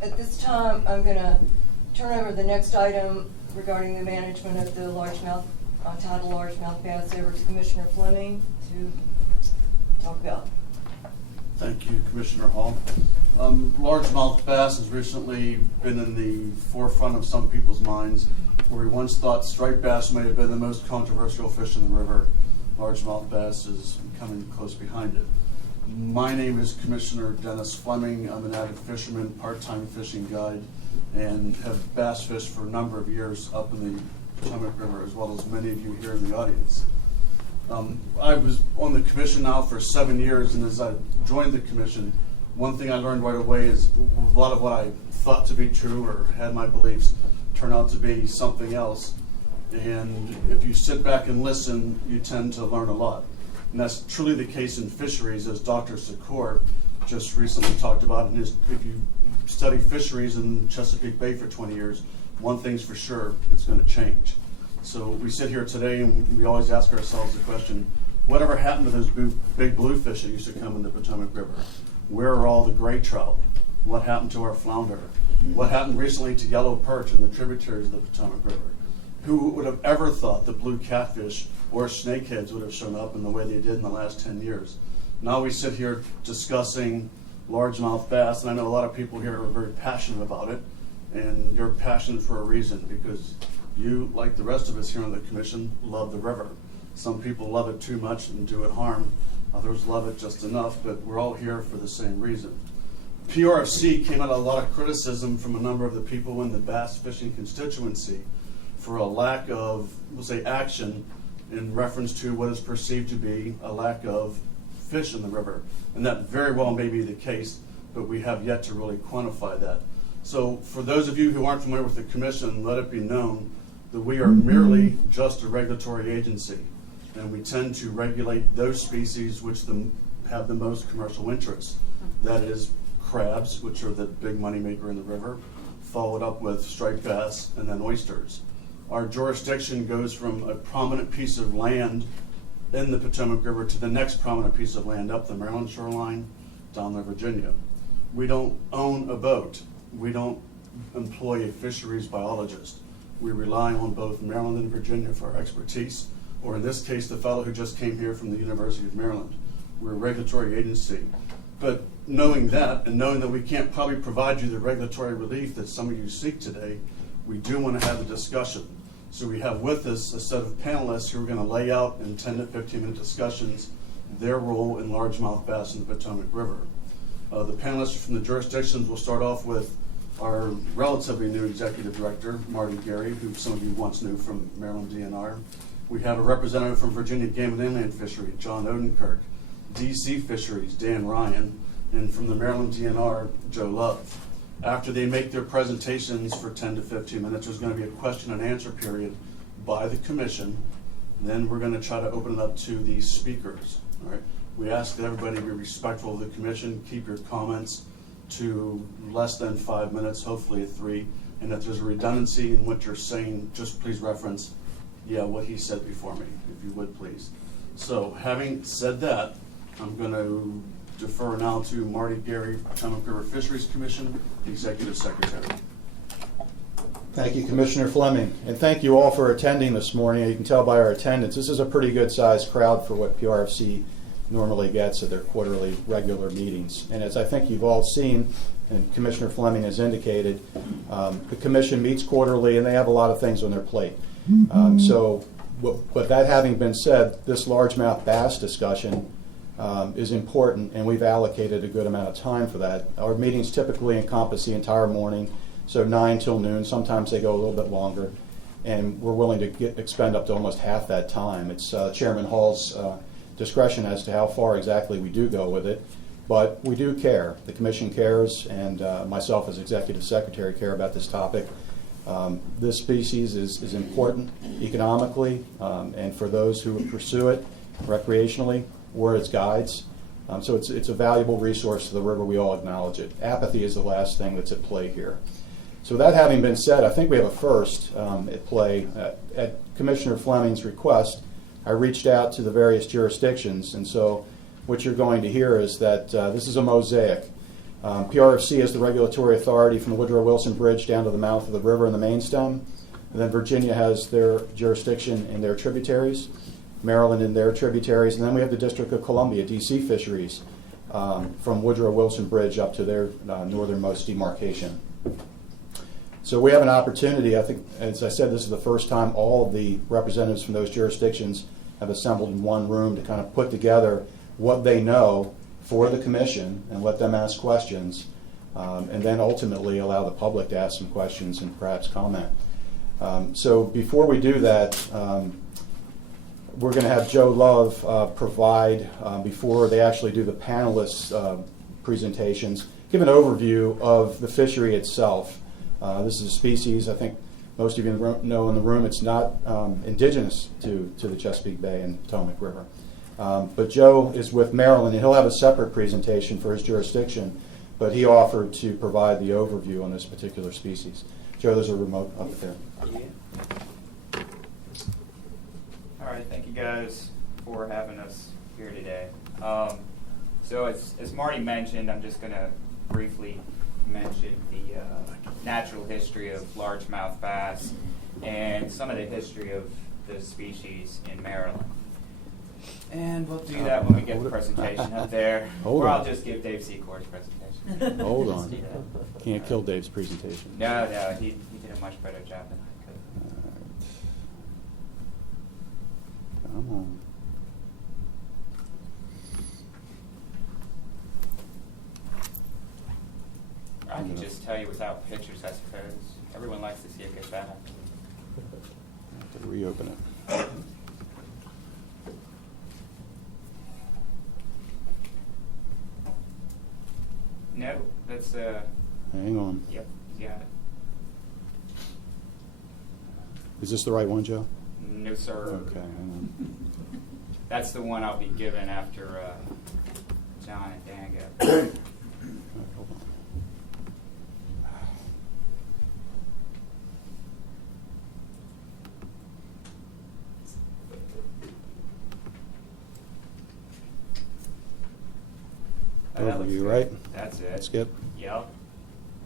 At this time, I'm going to turn over the next item regarding the management of the largemouth, Tidal largemouth bass over to Commissioner Fleming to talk about. Thank you, Commissioner Hall. Largemouth bass has recently been in the forefront of some people's minds, where we once thought striped bass may have been the most controversial fish in the river. Largemouth bass is coming close behind it. My name is Commissioner Dennis Fleming. I'm an avid fisherman, part-time fishing guide, and have bass fished for a number of years up in the Potomac River, as well as many of you here in the audience. I was on the commission now for 7 years, and as I joined the commission, one thing I learned right away is a lot of what I thought to be true or had my beliefs turn out to be something else. And if you sit back and listen, you tend to learn a lot. And that's truly the case in fisheries, as Dr. Secor just recently talked about. And if you study fisheries in Chesapeake Bay for 20 years, one thing's for sure, it's going to change. So we sit here today and we always ask ourselves the question, whatever happened to those big bluefish that used to come in the Potomac River? Where are all the gray trout? What happened to our flounder? What happened recently to yellow perch in the tributaries of the Potomac River? Who would have ever thought that blue catfish or snakeheads would have shown up in the way they did in the last 10 years? Now we sit here discussing largemouth bass, and I know a lot of people here are very passionate about it, and you're passionate for a reason, because you, like the rest of us here on the commission, love the river. Some people love it too much and do it harm. Others love it just enough, but we're all here for the same reason. PRFC came out of a lot of criticism from a number of the people in the bass fishing constituency for a lack of, we'll say, action in reference to what is perceived to be a lack of fish in the river. And that very well may be the case, but we have yet to really quantify that. So for those of you who aren't familiar with the commission, let it be known that we are merely just a regulatory agency, and we tend to regulate those species which have the most commercial interest. That is crabs, which are the big money maker in the river, followed up with striped bass and then oysters. Our jurisdiction goes from a prominent piece of land in the Potomac River to the next prominent piece of land up the Maryland shoreline, down to Virginia. We don't own a boat. We don't employ a fisheries biologist. We rely on both Maryland and Virginia for our expertise, or in this case, the fellow who just came here from the University of Maryland. We're a regulatory agency. But knowing that, and knowing that we can't probably provide you the regulatory relief that some of you seek today, we do want to have a discussion. So we have with us a set of panelists who are going to lay out in 10 to 15-minute discussions their role in largemouth bass in the Potomac River. The panelists from the jurisdictions will start off with our relatively new executive director, Marty Gary, who some of you once knew from Maryland DNR. We have a representative from Virginia Game and Inland Fishery, John Odenkirk, DC Fisheries, Dan Ryan, and from the Maryland DNR, Joe Love. After they make their presentations for 10 to 15 minutes, there's going to be a question and answer period by the commission. Then we're going to try to open it up to the speakers. All right. We ask that everybody be respectful of the commission, keep your comments to less than 5 minutes, hopefully 3. And if there's a redundancy in what you're saying, just please reference, what he said before me, if you would please. So having said that, I'm going to defer now to Marty Gary, Potomac River Fisheries Commission, Executive Secretary. Thank you, Commissioner Fleming, and thank you all for attending this morning. You can tell by our attendance, this is a pretty good sized crowd for what PRFC normally gets at their quarterly regular meetings. And as I think you've all seen, and Commissioner Fleming has indicated, the commission meets quarterly and they have a lot of things on their plate. But that having been said, this largemouth bass discussion is important, and we've allocated a good amount of time for that. Our meetings typically encompass the entire morning, so 9 till noon. Sometimes they go a little bit longer, and we're willing to expend up to almost half that time. It's Chairman Hall's discretion as to how far exactly we do go with it, but we do care. The Commission cares, and myself as Executive Secretary care about this topic. This species is important economically, and for those who pursue it recreationally, we're its guides. So it's a valuable resource to the river. We all acknowledge it. Apathy is the last thing that's at play here. So that having been said, I think we have a first at play. At Commissioner Fleming's request, I reached out to the various jurisdictions, and so what you're going to hear is that this is a mosaic. PRFC is the regulatory authority from the Woodrow Wilson Bridge down to the mouth of the river and the main stem. And then Virginia has their jurisdiction in their tributaries, Maryland in their tributaries, and then we have the District of Columbia, DC Fisheries, from Woodrow Wilson Bridge up to their northernmost demarcation. So we have an opportunity. I think, as I said, this is the first time all of the representatives from those jurisdictions have assembled in one room to kind of put together what they know for the commission and let them ask questions, and then ultimately allow the public to ask some questions and perhaps comment. So before we do that, we're going to have Joe Love provide, before they actually do the panelists' presentations, give an overview of the fishery itself. This is a species, I think most of you know in the room, it's not indigenous to the Chesapeake Bay and Potomac River. But Joe is with Maryland, and he'll have a separate presentation for his jurisdiction, but he offered to provide the overview on this particular species. Joe, there's a remote up there. Yeah. All right, thank you guys for having us here today. So as Marty mentioned, I'm just going to briefly mention the natural history of largemouth bass and some of the history of the species in Maryland. And we'll do that when we get the presentation up there. Or I'll just give Dave Secor's presentation. Hold on. Can't kill Dave's presentation. No, he did a much better job than I could. All right. Come on. I can just tell you without pictures, I suppose. Everyone likes to see a good battle. I have to reopen it. No, that's Hang on. yep, you got it. Is this the right one, Joe? No, sir. Okay, hang on. That's the one I'll be given after John and Dan go. All right, hold on. That looks Overview, good. right? That's it. That's good. Yep.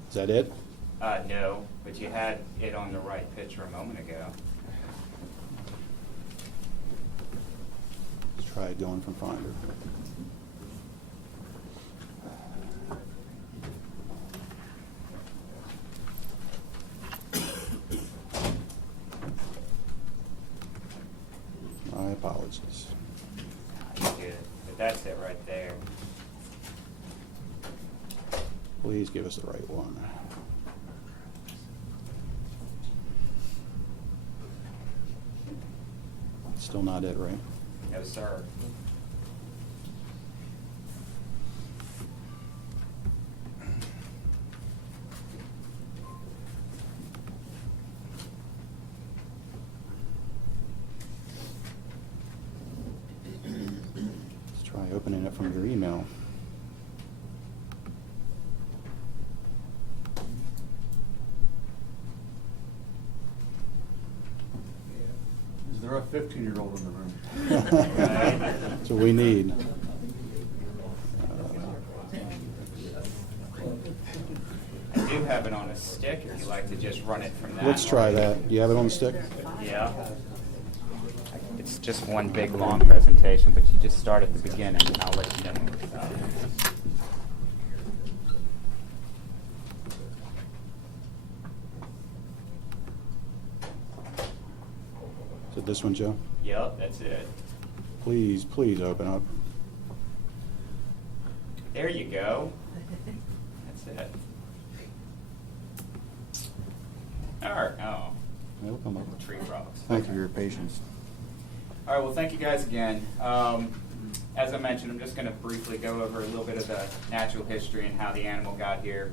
Is that it? No, but you had it on the right picture a moment ago. Let's try going from Finder. My apologies. You're good. But that's it right there. Please give us the right one. Still not it, right? No, sir. Let's try opening it from your email. Is there a 15-year-old in the room? That's what we need. I do have it on a stick if you like to just run it from that. Let's try that. Do you have it on the stick? Yeah. It's just one big long presentation, but you just start at the beginning and I'll let you know when we're done. Is it this one, Joe? Yep, that's it. Please, please open up. There you go. That's it. All right. Oh, It'll come up. tree frogs. Thank you for your patience. All right, well, thank you guys again. As I mentioned, I'm just going to briefly go over a little bit of the natural history and how the animal got here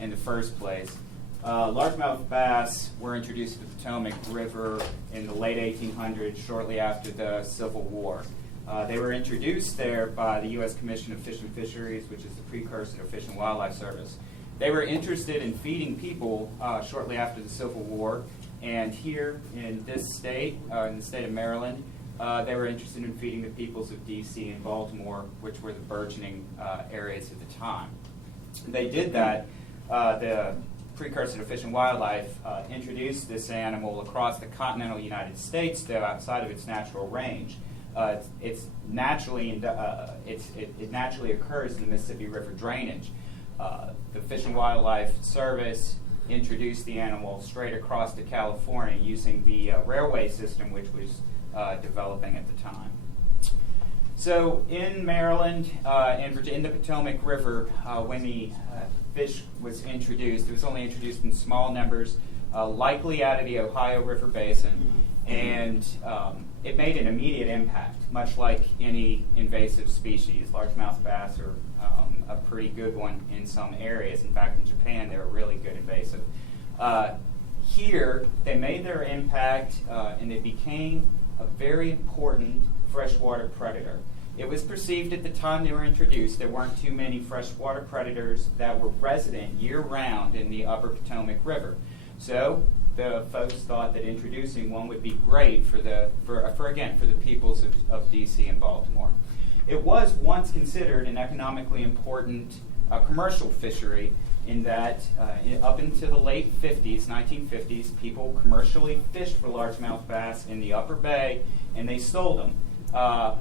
in the first place. Largemouth bass were introduced to the Potomac River in the late 1800s, shortly after the Civil War. They were introduced there by the U.S. Commission of Fish and Fisheries, which is the precursor to Fish and Wildlife Service. They were interested in feeding people shortly after the Civil War, and here in this state, in the state of Maryland, they were interested in feeding the peoples of D.C. and Baltimore, which were the burgeoning areas at the time. they did that. The precursor to Fish and Wildlife introduced this animal across the continental United States, though outside of its natural range. It naturally occurs in the Mississippi River drainage. The Fish and Wildlife Service introduced the animal straight across to California using the railway system, which was developing at the time. So in Maryland, in the Potomac River, when the fish was introduced, it was only introduced in small numbers, likely out of the Ohio River Basin, and it made an immediate impact, much like any invasive species. Largemouth bass are a pretty good one in some areas. In fact, in Japan, they're a really good invasive. Here, they made their impact, and they became a very important freshwater predator. It was perceived at the time they were introduced there weren't too many freshwater predators that were resident year-round in the upper Potomac River. So the folks thought that introducing one would be great for the peoples of D.C. and Baltimore. It was once considered an economically important commercial fishery in that up into the late 50s, 1950s, people commercially fished for largemouth bass in the upper bay, and they sold them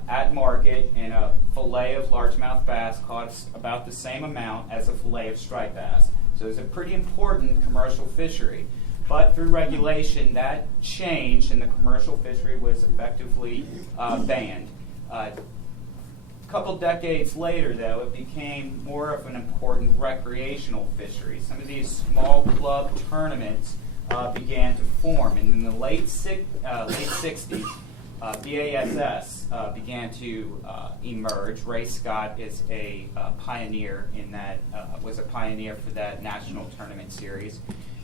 at market, and a fillet of largemouth bass cost about the same amount as a fillet of striped bass. So it's a pretty important commercial fishery. But through regulation, that changed, and the commercial fishery was effectively banned. A couple decades later, though, it became more of an important recreational fishery. Some of these small club tournaments began to form, and in the late 60s, BASS began to emerge. Ray Scott is a pioneer in that, was a pioneer for that national tournament series.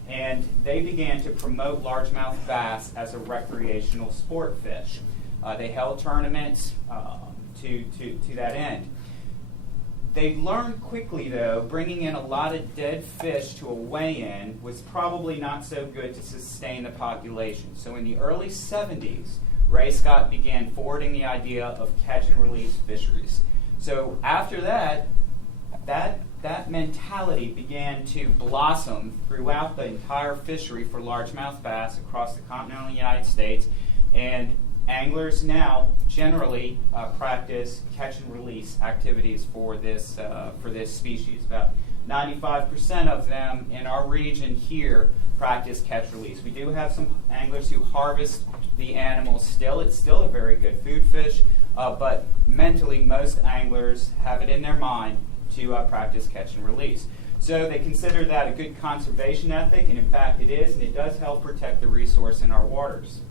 And they began to promote largemouth bass as a recreational sport fish. They held tournaments to that end. They learned quickly, though, bringing in a lot of dead fish to a weigh-in was probably not so good to sustain the population. So in the early 70s, Ray Scott began forwarding the idea of catch-and-release fisheries. So after that mentality began to blossom throughout the entire fishery for largemouth bass across the continental United States, and anglers now generally practice catch-and-release activities for this species. About 95% of them in our region here practice catch-release. We do have some anglers who harvest the animals still. It's still a very good food fish, but mentally most anglers have it in their mind to practice catch and release. So they consider that a good conservation ethic, and in fact it is, and it does help protect the resource in our waters.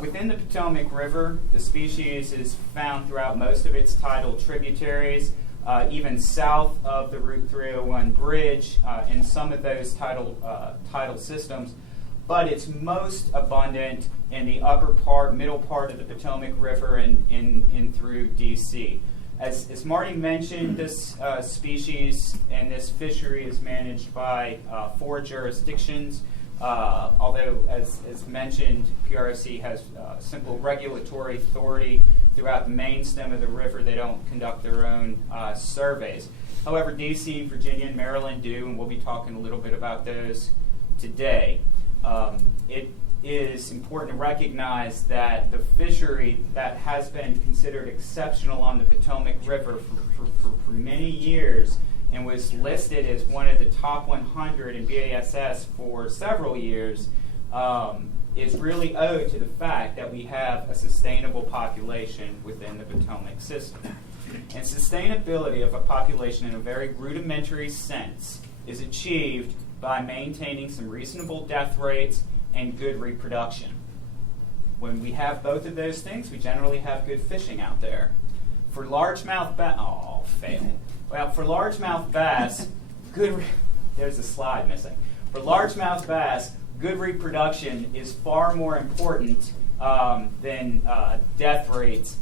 Within the Potomac River, the species is found throughout most of its tidal tributaries, even south of the Route 301 bridge in some of those tidal systems, but it's most abundant in the middle part of the Potomac River and in through D.C. As Marty mentioned, this species and this fishery is managed by 4 jurisdictions. Although, as mentioned, PROC has simple regulatory authority throughout the main stem of the river. They don't conduct their own surveys. However, D.C., Virginia, and Maryland do, and we'll be talking a little bit about those today. It is important to recognize that the fishery that has been considered exceptional on the Potomac River for many years and was listed as one of the top 100 in BASS for several years is really owed to the fact that we have a sustainable population within the Potomac system. And sustainability of a population in a very rudimentary sense is achieved by maintaining some reasonable death rates and good reproduction. When we have both of those things, we generally have good fishing out there. For largemouth bass, for largemouth bass, there's a slide missing. For largemouth bass, good reproduction is far more important than death rates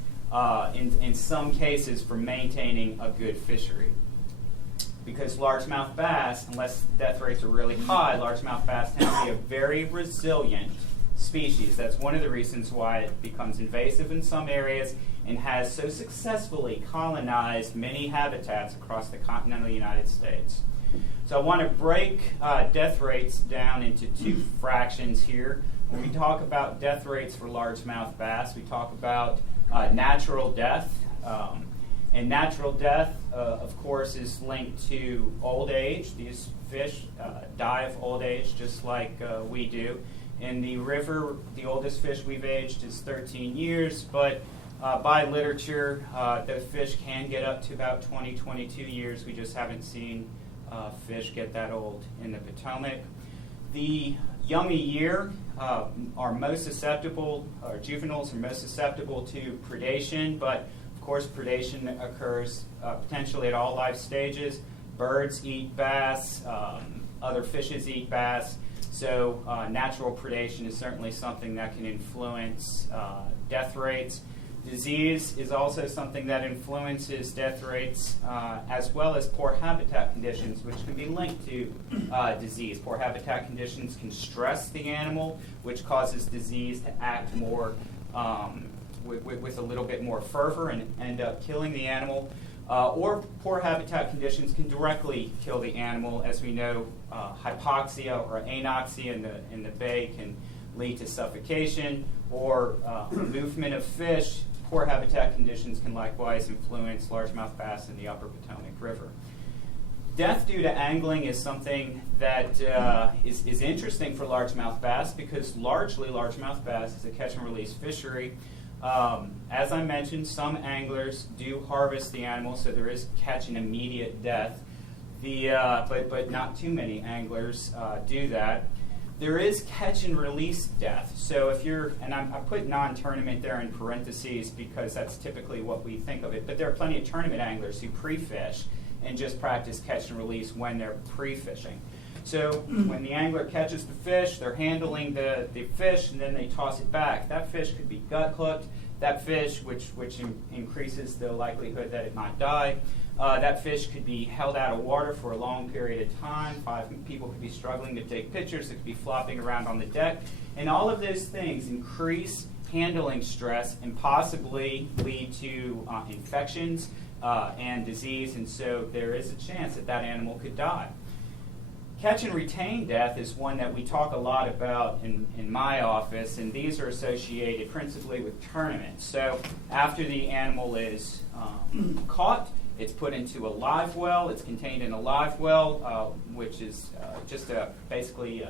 in some cases for maintaining a good fishery. Because largemouth bass, unless death rates are really high, largemouth bass tend to be a very resilient species. That's one of the reasons why it becomes invasive in some areas and has so successfully colonized many habitats across the continental United States. So I want to break death rates down into two fractions here. When we talk about death rates for largemouth bass, we talk about natural death. And natural death, of course, is linked to old age. These fish die of old age just like we do. In the river, the oldest fish we've aged is 13 years, but by literature, the fish can get up to about 20, 22 years. We just haven't seen fish get that old in the Potomac. The young year are most susceptible, or juveniles are most susceptible to predation, but of course predation occurs potentially at all life stages. Birds eat bass, other fishes eat bass, so natural predation is certainly something that can influence death rates. Disease is also something that influences death rates, as well as poor habitat conditions, which can be linked to disease. Poor habitat conditions can stress the animal, which causes disease to act more with a little bit more fervor and end up killing the animal. Or poor habitat conditions can directly kill the animal. As we know, hypoxia or anoxia in the bay can lead to suffocation, or movement of fish. Poor habitat conditions can likewise influence largemouth bass in the upper Potomac River. Death due to angling is something that is interesting for largemouth bass, because largely largemouth bass is a catch and release fishery. As I mentioned, some anglers do harvest the animal, so there is catch and immediate death. But not too many anglers do that. There is catch and release death. So if you're, and I put non-tournament there in parentheses because that's typically what we think of it, but there are plenty of tournament anglers who pre-fish and just practice catch and release when they're pre-fishing. So when the angler catches the fish, they're handling the fish, and then they toss it back. That fish could be gut hooked. That fish, which increases the likelihood that it might die, that fish could be held out of water for a long period of time. 5 people could be struggling to take pictures. It could be flopping around on the deck. And all of those things increase handling stress and possibly lead to infections and disease. And so there is a chance that that animal could die. Catch and retain death is one that we talk a lot about in my office, and these are associated principally with tournaments. So after the animal is caught, it's put into a live well. It's contained in a live well, which is just basically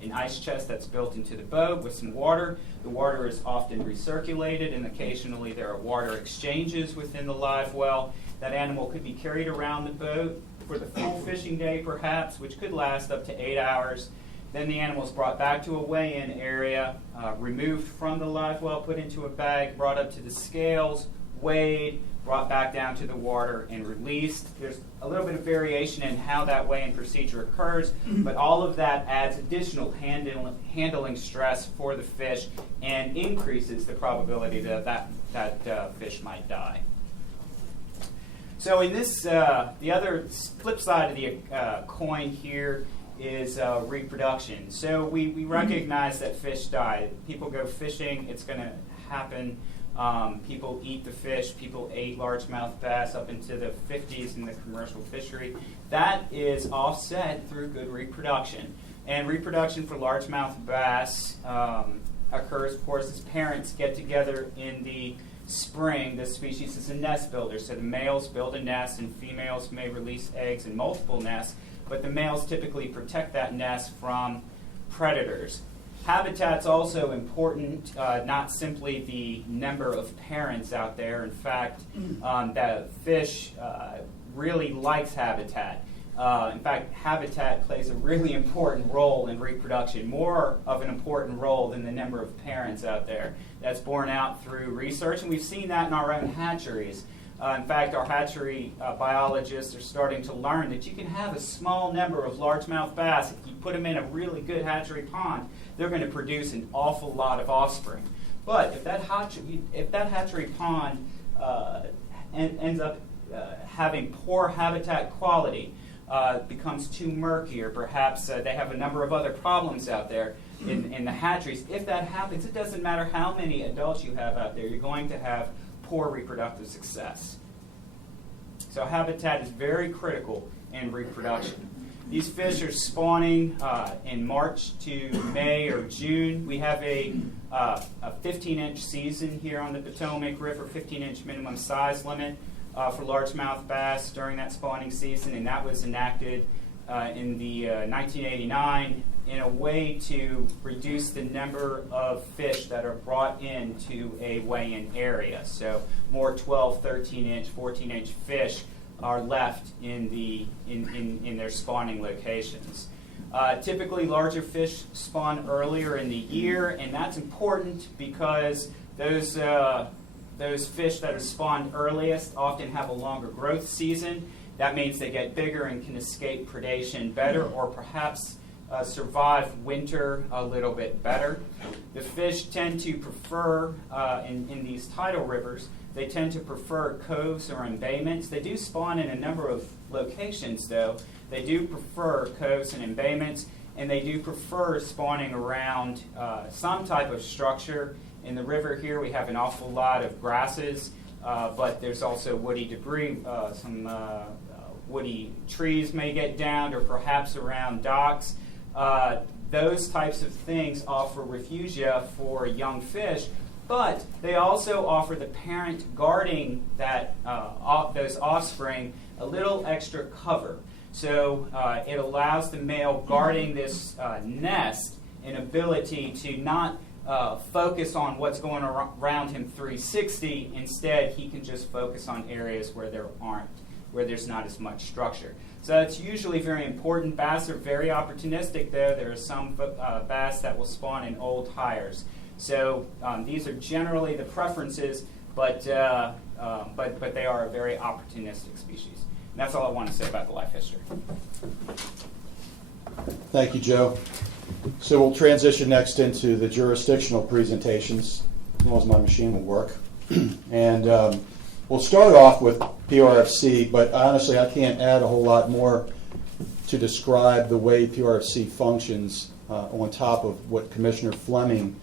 an ice chest that's built into the boat with some water. The water is often recirculated, and occasionally there are water exchanges within the live well. That animal could be carried around the boat for the full fishing day, perhaps, which could last up to 8 hours. Then the animal is brought back to a weigh-in area, removed from the live well, put into a bag, brought up to the scales, weighed, brought back down to the water, and released. There's a little bit of variation in how that weigh-in procedure occurs, but all of that adds additional handling stress for the fish and increases the probability that fish might die. So in this, the other flip side of the coin here is reproduction. So we recognize that fish die. People go fishing, it's going to happen. People eat the fish. People ate largemouth bass up into the 50s in the commercial fishery. That is offset through good reproduction. And reproduction for largemouth bass occurs, of course, as parents get together in the spring. This species is a nest builder, so the males build a nest and females may release eggs in multiple nests, but the males typically protect that nest from predators. Habitat's also important, not simply the number of parents out there. In fact, the fish really likes habitat. In fact, habitat plays a really important role in reproduction, more of an important role than the number of parents out there. That's borne out through research, and we've seen that in our own hatcheries. In fact, our hatchery biologists are starting to learn that you can have a small number of largemouth bass. If you put them in a really good hatchery pond, they're going to produce an awful lot of offspring. But if that hatchery pond ends up having poor habitat quality, becomes too murky, or perhaps they have a number of other problems out there in the hatcheries. If that happens, it doesn't matter how many adults you have out there, you're going to have poor reproductive success. So habitat is very critical in reproduction. These fish are spawning in March to May or June. We have a 15-inch season here on the Potomac River, 15-inch minimum size limit for largemouth bass during that spawning season, and that was enacted in the 1989 in a way to reduce the number of fish that are brought into a weigh-in area. So more 12, 13-inch, 14-inch fish are left in their spawning locations. Typically, larger fish spawn earlier in the year, and that's important because those fish that are spawned earliest often have a longer growth season. That means they get bigger and can escape predation better, or perhaps survive winter a little bit better. The fish tend to prefer, in these tidal rivers, they tend to prefer coves or embayments. They do spawn in a number of locations, though. They do prefer coves and embayments, and they do prefer spawning around some type of structure. In the river here, we have an awful lot of grasses, but there's also woody debris. Some woody trees may get downed, or perhaps around docks. Those types of things offer refugia for young fish, but they also offer the parent guarding those offspring a little extra cover. So it allows the male guarding this nest an ability to not focus on what's going around him 360. Instead, he can just focus on areas where there's not as much structure. So that's usually very important. Bass are very opportunistic, though. There are some bass that will spawn in old hires. So these are generally the preferences, but they are a very opportunistic species. And that's all I want to say about the life history. Thank you, Joe. So we'll transition next into the jurisdictional presentations, as long as my machine will work. And we'll start off with PRFC, but honestly, I can't add a whole lot more to describe the way PRFC functions on top of what Commissioner Fleming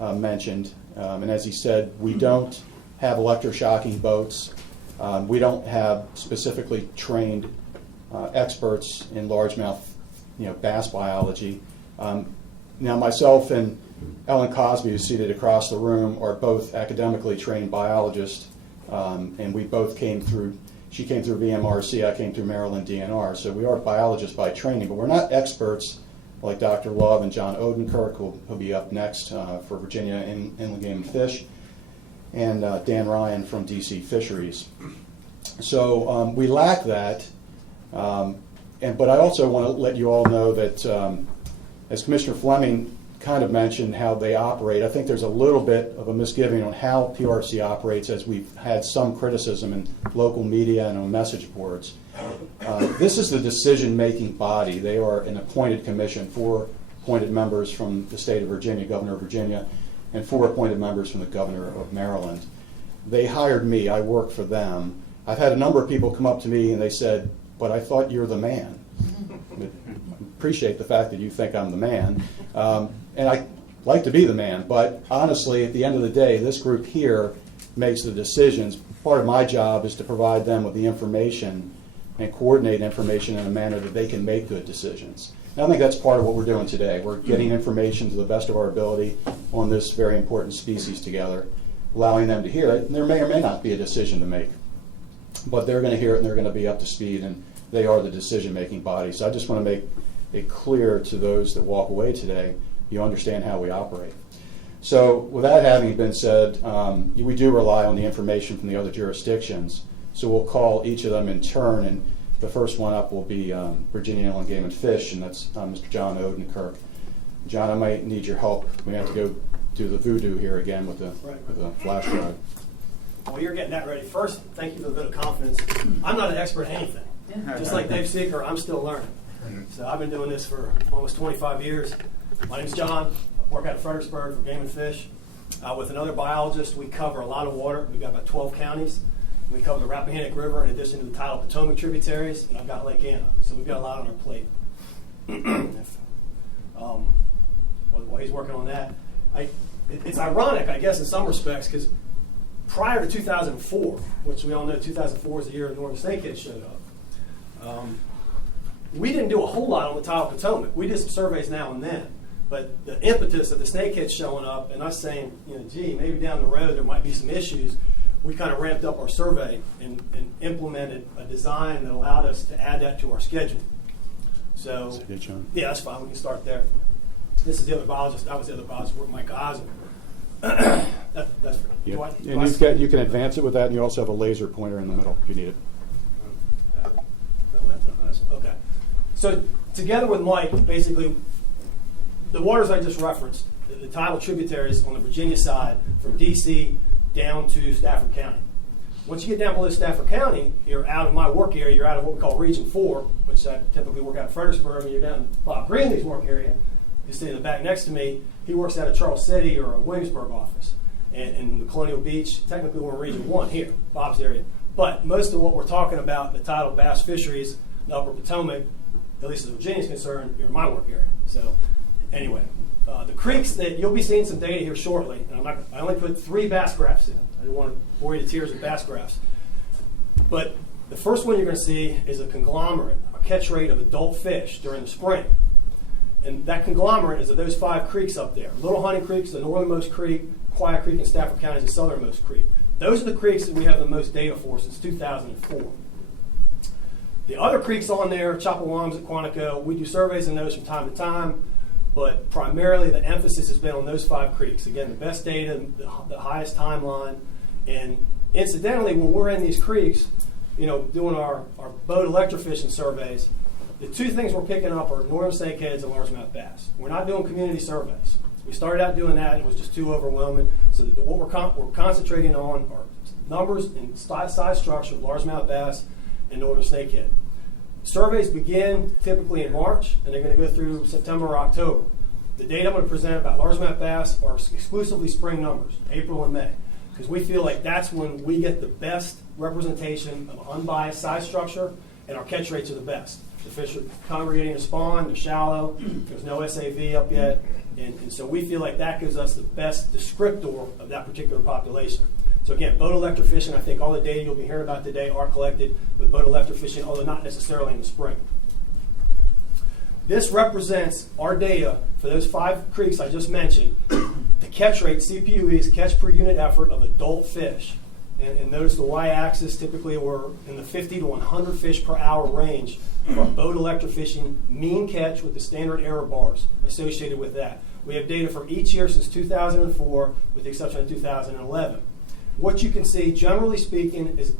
mentioned. And as he said, we don't have electroshocking boats. We don't have specifically trained experts in largemouth bass biology. Now, myself and Ellen Cosby, who's seated across the room, are both academically trained biologists, and we both came through. She came through VMRC, I came through Maryland DNR, so we are biologists by training, but we're not experts like Dr. Love and John Odenkirk, who'll be up next for Virginia Inland Game and Fish, and Dan Ryan from DC Fisheries. So we lack that, but I also want to let you all know that as Commissioner Fleming kind of mentioned how they operate, I think there's a little bit of a misgiving on how PRC operates, as we've had some criticism in local media and on message boards. This is the decision-making body. They are an appointed commission, 4 appointed members from the state of Virginia, Governor of Virginia, and 4 appointed members from the Governor of Maryland. They hired me. I work for them. I've had a number of people come up to me and they said, "But I thought you're the man." Appreciate the fact that you think I'm the man, and I like to be the man, but honestly, at the end of the day, this group here makes the decisions. Part of my job is to provide them with the information and coordinate information in a manner that they can make good decisions. And I think that's part of what we're doing today. We're getting information to the best of our ability on this very important species together, allowing them to hear it, and there may or may not be a decision to make, but they're going to hear it and they're going to be up to speed, and they are the decision-making body. So I just want to make it clear to those that walk away today, you understand how we operate. So with that having been said, we do rely on the information from the other jurisdictions. So we'll call each of them in turn, and the first one up will be Virginia Inland Game and Fish, and that's Mr. John Odenkirk. John, I might need your help. We have to go do the voodoo here again with the flash drive. Well, you're getting that ready. First, thank you for the vote of confidence. I'm not an expert in anything. Just like Dave Seeker, I'm still learning. So I've been doing this for almost 25 years. My name's John. I work out of Fredericksburg for Game and Fish. With another biologist, we cover a lot of water. We've got about 12 counties. We cover the Rappahannock River in addition to the Tidal Potomac tributaries, and I've got Lake Anna. So we've got a lot on our plate. While he's working on that, it's ironic, I guess, in some respects, because prior to 2004, which we all know 2004 is the year the northern snakehead showed up, we didn't do a whole lot on the Tidal Potomac. We did some surveys now and then. But the impetus of the snakehead showing up and us saying, gee, maybe down the road there might be some issues, we kind of ramped up our survey and implemented a design that allowed us to add that to our schedule. So, yeah, that's fine. We can start there. This is the other biologist. That was the other biologist, Mike Eisen. That's yeah. And you can advance it with that, and you also have a laser pointer in the middle if you need it. Okay. So together with Mike, basically, the waters I just referenced, the tidal tributaries on the Virginia side from D.C. down to Stafford County. Once you get down below Stafford County, you're out of my work area. You're out of what we call Region 4, which I typically work out of Fredericksburg, and you're down in Bob Greenlee's work area. You see in the back next to me, he works out of Charles City or a Williamsburg office. And in the Colonial Beach, technically we're in Region 1 here, Bob's area. But most of what we're talking about, the tidal bass fisheries in the upper Potomac, at least as Virginia is concerned, you're in my work area. So anyway, the creeks that you'll be seeing some data here shortly, and I only put 3 bass graphs in. I didn't want to bore you to tears with bass graphs. But the first one you're going to see is a conglomerate, a catch rate of adult fish during the spring. And that conglomerate is of those 5 creeks up there. Little Honey Creek's the northernmost creek, Quiet Creek in Stafford County is the southernmost creek. Those are the creeks that we have the most data for since 2004. The other creeks on there, Chapawams at Quantico, we do surveys in those from time to time, but primarily the emphasis has been on those 5 creeks. Again, the best data, the highest timeline, and incidentally, when we're in these creeks, doing our boat electrofishing surveys, the 2 things we're picking up are northern snakeheads and largemouth bass. We're not doing community surveys. We started out doing that, it was just too overwhelming. So what we're concentrating on are numbers and size structure of largemouth bass and northern snakehead. Surveys begin typically in March, and they're going to go through September or October. The data I'm going to present about largemouth bass are exclusively spring numbers, April and May, because we feel like that's when we get the best representation of unbiased size structure, and our catch rates are the best. The fish are congregating to spawn, they're shallow, there's no SAV up yet, and so we feel like that gives us the best descriptor of that particular population. So again, boat electrofishing, I think all the data you'll be hearing about today are collected with boat electrofishing, although not necessarily in the spring. This represents our data for those 5 creeks I just mentioned, the catch rate, CPUE's catch per unit effort of adult fish. And notice the y-axis, typically we're in the 50 to 100 fish per hour range of our boat electrofishing mean catch with the standard error bars associated with that. We have data for each year since 2004, with the exception of 2011. What you can see, generally speaking, is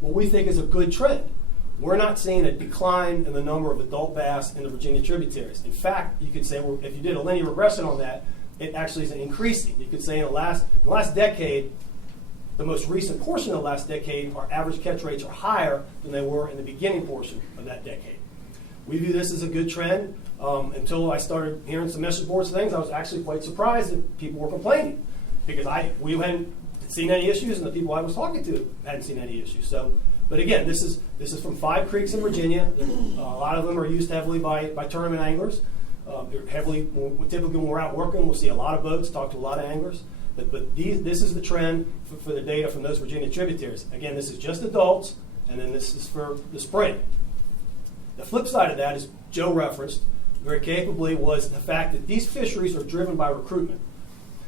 what we think is a good trend. We're not seeing a decline in the number of adult bass in the Virginia tributaries. In fact, you could say, well, if you did a linear regression on that, it actually is increasing. You could say in the last decade, the most recent portion of the last decade, our average catch rates are higher than they were in the beginning portion of that decade. We view this as a good trend. Until I started hearing some message boards things, I was actually quite surprised that people were complaining, because we hadn't seen any issues, and the people I was talking to hadn't seen any issues. So, but again, this is from 5 creeks in Virginia. A lot of them are used heavily by tournament anglers. They're heavily, typically when we're out working, we'll see a lot of boats, talk to a lot of anglers. But this is the trend for the data from those Virginia tributaries. Again, this is just adults, and then this is for the spring. The flip side of that, as Joe referenced very capably, was the fact that these fisheries are driven by recruitment.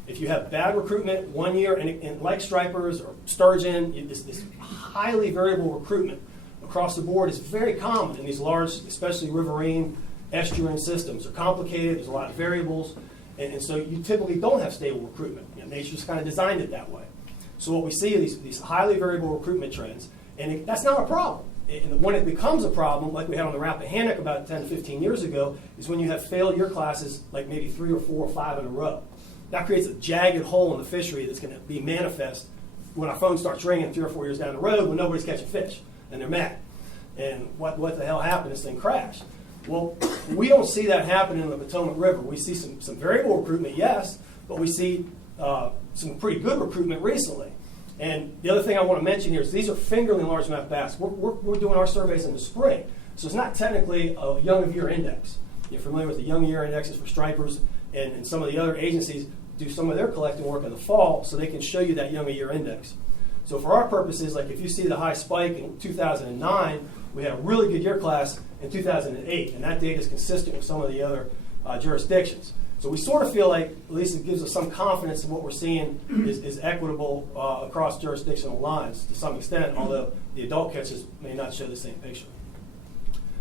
If you have bad recruitment one year, and like stripers or sturgeon, this highly variable recruitment across the board is very common in these large, especially riverine, estuarine systems. They're complicated, there's a lot of variables, and so you typically don't have stable recruitment. Nature just kind of designed it that way. So what we see are these highly variable recruitment trends, and that's not a problem. And when it becomes a problem, like we had on the Rappahannock about 10, 15 years ago, is when you have failed year classes, like maybe 3 or 4 or 5 in a row. That creates a jagged hole in the fishery that's going to be manifest when our phone starts ringing 3 or 4 years down the road when nobody's catching fish, and they're mad. And what the hell happened? This thing crashed. Well, we don't see that happening in the Potomac River. We see some variable recruitment, yes, but we see some pretty good recruitment recently. And the other thing I want to mention here is these are fingerling largemouth bass. We're doing our surveys in the spring, so it's not technically a young of year index. You're familiar with the young year indexes for stripers, and some of the other agencies do some of their collecting work in the fall, so they can show you that young of year index. So for our purposes, like if you see the high spike in 2009, we had a really good year class in 2008, and that data is consistent with some of the other jurisdictions. So we sort of feel like at least it gives us some confidence in what we're seeing is equitable across jurisdictional lines to some extent, although the adult catches may not show the same picture.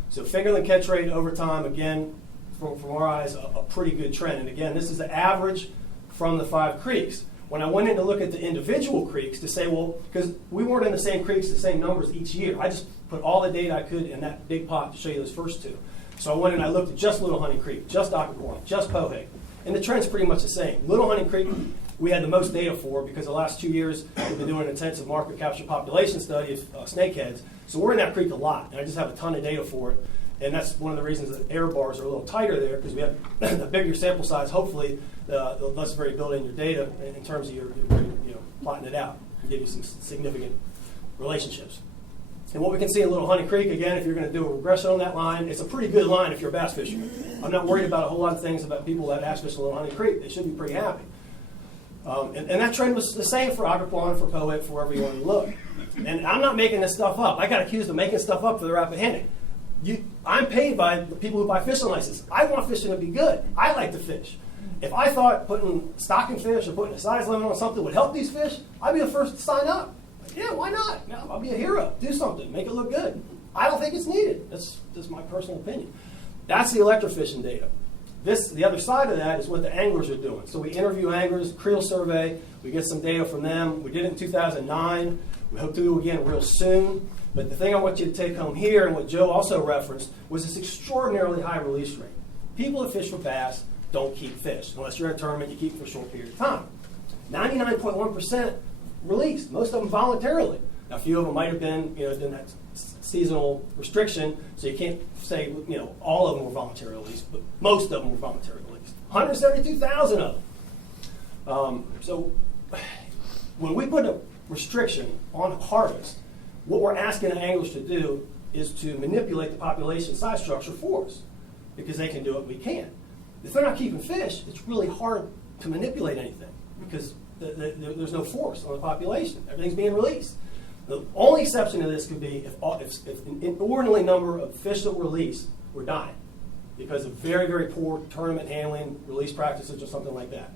So fingerling catch rate over time, again, from our eyes, a pretty good trend. And again, this is the average from the 5 creeks. When I went in to look at the individual creeks to say, well, because we weren't in the same creeks, the same numbers each year, I just put all the data I could in that big pot to show you those first 2. So I went and I looked at just Little Honey Creek, just Occoquan, just Potomac, and the trend's pretty much the same. Little Honey Creek, we had the most data for because the last 2 years we've been doing an intensive market capture population study of snakeheads. So we're in that creek a lot, and I just have a ton of data for it. And that's one of the reasons that error bars are a little tighter there, because we have a bigger sample size. Hopefully, the less variability in your data in terms of your plotting it out and give you some significant relationships. And what we can see in Little Honey Creek, again, if you're going to do a regression on that line, it's a pretty good line if you're a bass fisherman. I'm not worried about a whole lot of things about people that bass fish in Little Honey Creek. They should be pretty happy. And that trend was the same for Occoquan, for Poet, for wherever you want to look. And I'm not making this stuff up. I got accused of making stuff up for the Rappahannock. I'm paid by the people who buy fishing licenses. I want fishing to be good. I like to fish. If I thought putting stocking fish or putting a size limit on something would help these fish, I'd be the first to sign up. Yeah, why not? I'll be a hero. Do something. Make it look good. I don't think it's needed. That's just my personal opinion. That's the electrofishing data. The other side of that is what the anglers are doing. So we interview anglers, creel survey. We get some data from them. We did it in 2009. We hope to do it again real soon. But the thing I want you to take home here, and what Joe also referenced, was this extraordinarily high release rate. People that fish for bass don't keep fish. Unless you're in a tournament, you keep for a short period of time. 99.1% released, most of them voluntarily. Now, a few of them might have been, in that seasonal restriction, so you can't say, all of them were voluntary released, but most of them were voluntary released. 172,000 of them. So when we put a restriction on harvest, what we're asking the anglers to do is to manipulate the population size structure for us, because they can do it, we can't. If they're not keeping fish, it's really hard to manipulate anything, because there's no force on the population. Everything's being released. The only exception to this could be if an inordinately number of fish that were released were dying because of very, very poor tournament handling, release practices, or something like that.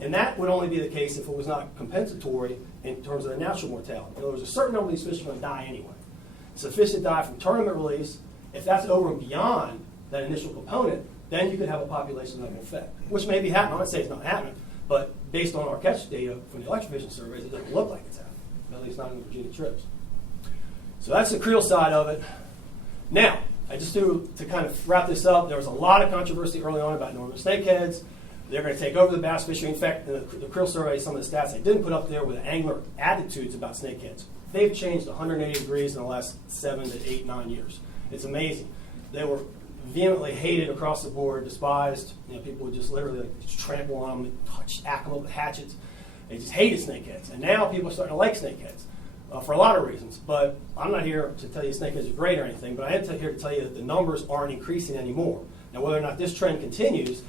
And that would only be the case if it was not compensatory in terms of the natural mortality. In other words, a certain number of these fish are going to die anyway. So fish that die from tournament release, if that's over and beyond that initial component, then you could have a population level effect, which may be happening. I'm not saying it's not happening, but based on our catch data from the electrofishing surveys, it doesn't look like it's happening, at least not in the Virginia trips. So that's the creel side of it. Now, to kind of wrap this up, there was a lot of controversy early on about northern snakeheads. They're going to take over the bass fishery. In fact, the creel survey, some of the stats they didn't put up there were the angler attitudes about snakeheads. They've changed 180 degrees in the last 7 to 8, 9 years. It's amazing. They were vehemently hated across the board, despised. People would just literally trample on them, hack them up with hatchets. They just hated snakeheads. And now people are starting to like snakeheads for a lot of reasons. But I'm not here to tell you snakeheads are great or anything, but I am here to tell you that the numbers aren't increasing anymore. Now, whether or not this trend continues,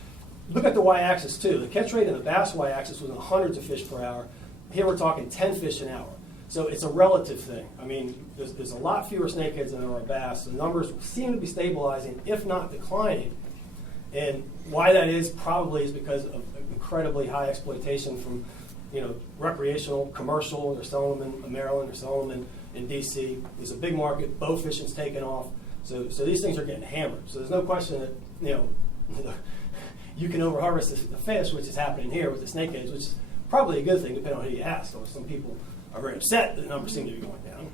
look at the y-axis too. The catch rate in the bass y-axis was in the hundreds of fish per hour. Here we're talking 10 fish an hour. So it's a relative thing. I mean, there's a lot fewer snakeheads than there are bass. The numbers seem to be stabilizing, if not declining. And why that is probably is because of incredibly high exploitation from, recreational, commercial. They're selling them in Maryland. They're selling them in D.C. There's a big market. Bow fishing's taken off. So these things are getting hammered. So there's no question that, you can overharvest the fish, which is happening here with the snakeheads, which is probably a good thing, depending on who you ask. So some people are very upset that the numbers seem to be going down.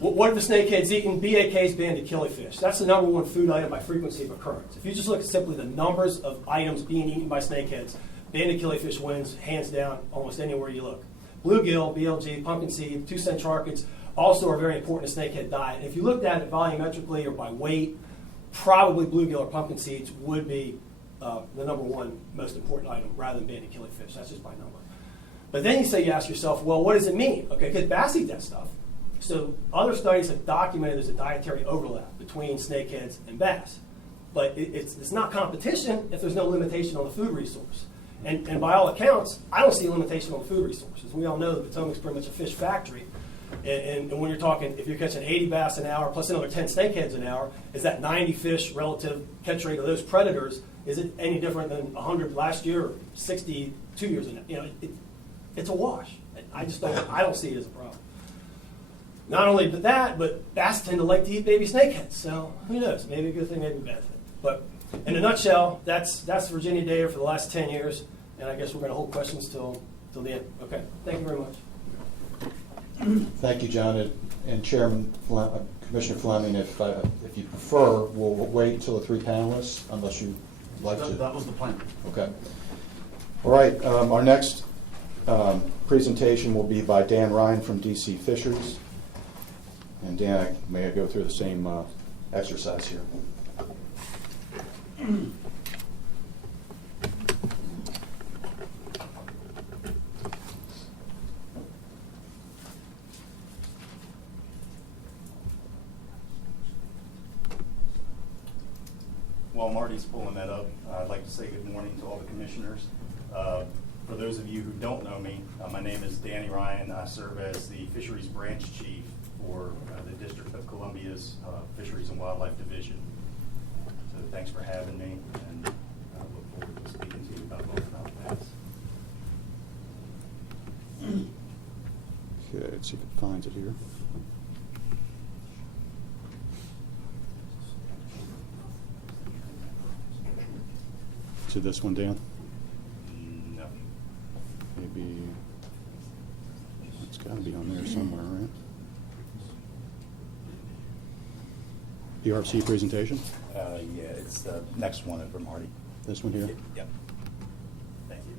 What are the snakeheads eating? BAK's banned to killifish. That's the number one food item by frequency of occurrence. If you just look at simply the numbers of items being eaten by snakeheads, banned to killifish wins, hands down, almost anywhere you look. Bluegill, BLG, pumpkin seed, 2-cent charkets also are very important to snakehead diet. And if you looked at it volumetrically or by weight, probably bluegill or pumpkin seeds would be the number one most important item rather than banned to killifish. That's just by number. But then you ask yourself, well, what does it mean? Okay, because bass eat that stuff. So other studies have documented there's a dietary overlap between snakeheads and bass. But it's not competition if there's no limitation on the food resource. And by all accounts, I don't see a limitation on food resources. We all know that Potomac's pretty much a fish factory. And when you're talking, if you're catching 80 bass an hour plus another 10 snakeheads an hour, is that 90 fish relative catch rate of those predators? Is it any different than 100 last year or 60 2 years ago? You know, it's a wash. I don't see it as a problem. Not only that, but bass tend to like to eat baby snakeheads. So who knows? Maybe a good thing, maybe a bad thing. But in a nutshell, that's Virginia data for the last 10 years. And I guess we're going to hold questions till the end. Okay. Thank you very much. Thank you, John. And Chairman Commissioner Fleming, if you prefer, we'll wait until the three panelists, unless you'd like to. That was the plan. Okay. All right. Our next presentation will be by Dan Ryan from DC Fisheries. And Dan, may I go through the same exercise here? While Marty's pulling that up, I'd like to say good morning to all the commissioners. For those of you who don't know me, my name is Danny Ryan. I serve as the Fisheries Branch Chief for the District of Columbia's Fisheries and Wildlife Division. So thanks for having me, and I look forward to speaking to you about largemouth bass. Okay, let's see if it finds it here. Is it this one, Dan? No. Maybe it's got to be on there somewhere, right? The RFC presentation? Yeah, it's the next one over, Marty. This one here? Yep. Thank you.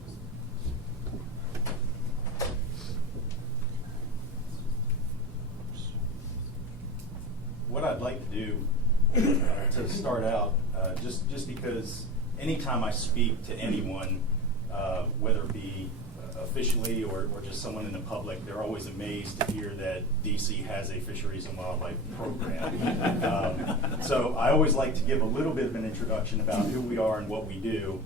What I'd like to do to start out, just because anytime I speak to anyone, whether it be officially or just someone in the public, they're always amazed to hear that DC has a fisheries and wildlife program. So I always like to give a little bit of an introduction about who we are and what we do,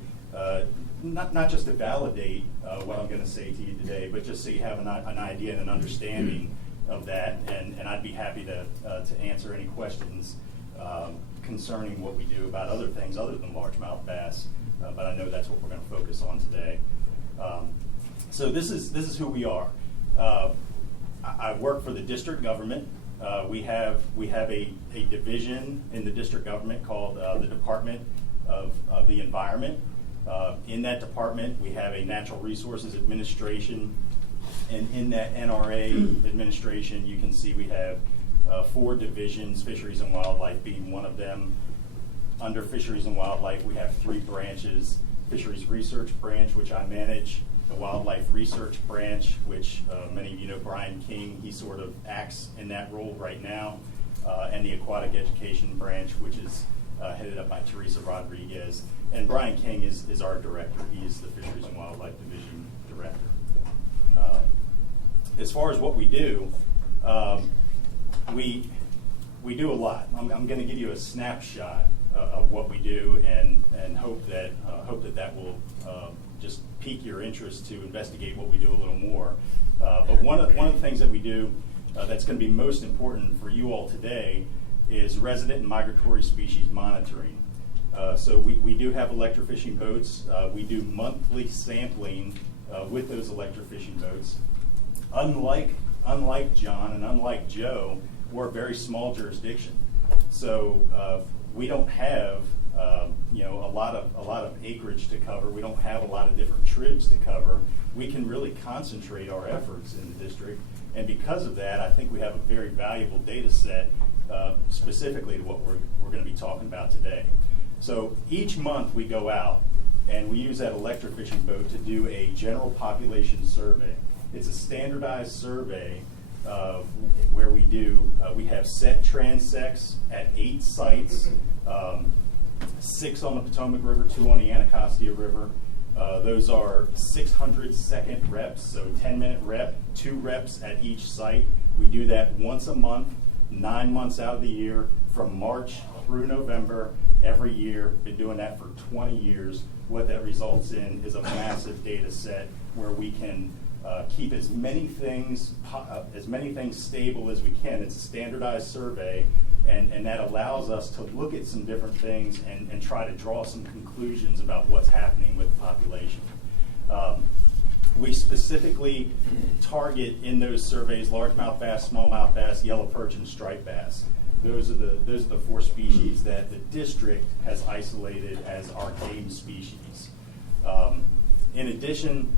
not just to validate what I'm going to say to you today, but just so you have an idea and an understanding of that. And I'd be happy to answer any questions concerning what we do about other things other than largemouth bass, but I know that's what we're going to focus on today. So this is who we are. I work for the district government. We have a division in the district government called the Department of the Environment. In that department, we have a Natural Resources Administration, and in that NRA administration, you can see we have 4 divisions, Fisheries and Wildlife being one of them. Under Fisheries and Wildlife, we have 3 branches: Fisheries Research Branch, which I manage; the Wildlife Research Branch, which many of you know Brian King, he sort of acts in that role right now; and the Aquatic Education Branch, which is headed up by Teresa Rodriguez. And Brian King is our director. He is the Fisheries and Wildlife Division director. As far as what we do, we do a lot. I'm going to give you a snapshot of what we do, and hope that will just pique your interest to investigate what we do a little more. But one of the things that we do that's going to be most important for you all today is resident and migratory species monitoring. So we do have electrofishing boats. We do monthly sampling with those electrofishing boats. Unlike John and unlike Joe, we're a very small jurisdiction. So we don't have a lot of acreage to cover. We don't have a lot of different tribs to cover. We can really concentrate our efforts in the district, and because of that, I think we have a very valuable data set specifically to what we're going to be talking about today. So each month we go out and we use that electrofishing boat to do a general population survey. It's a standardized survey where we have set transects at 8 sites, 6 on the Potomac River, 2 on the Anacostia River. Those are 600-second reps, so 10-minute rep, 2 reps at each site. We do that once a month, 9 months out of the year, from March through November, every year, been doing that for 20 years. What that results in is a massive data set where we can keep as many things stable as we can. It's a standardized survey, and that allows us to look at some different things and try to draw some conclusions about what's happening with the population. We specifically target in those surveys largemouth bass, smallmouth bass, yellow perch, and striped bass. Those are the 4 species that the district has isolated as our game species. In addition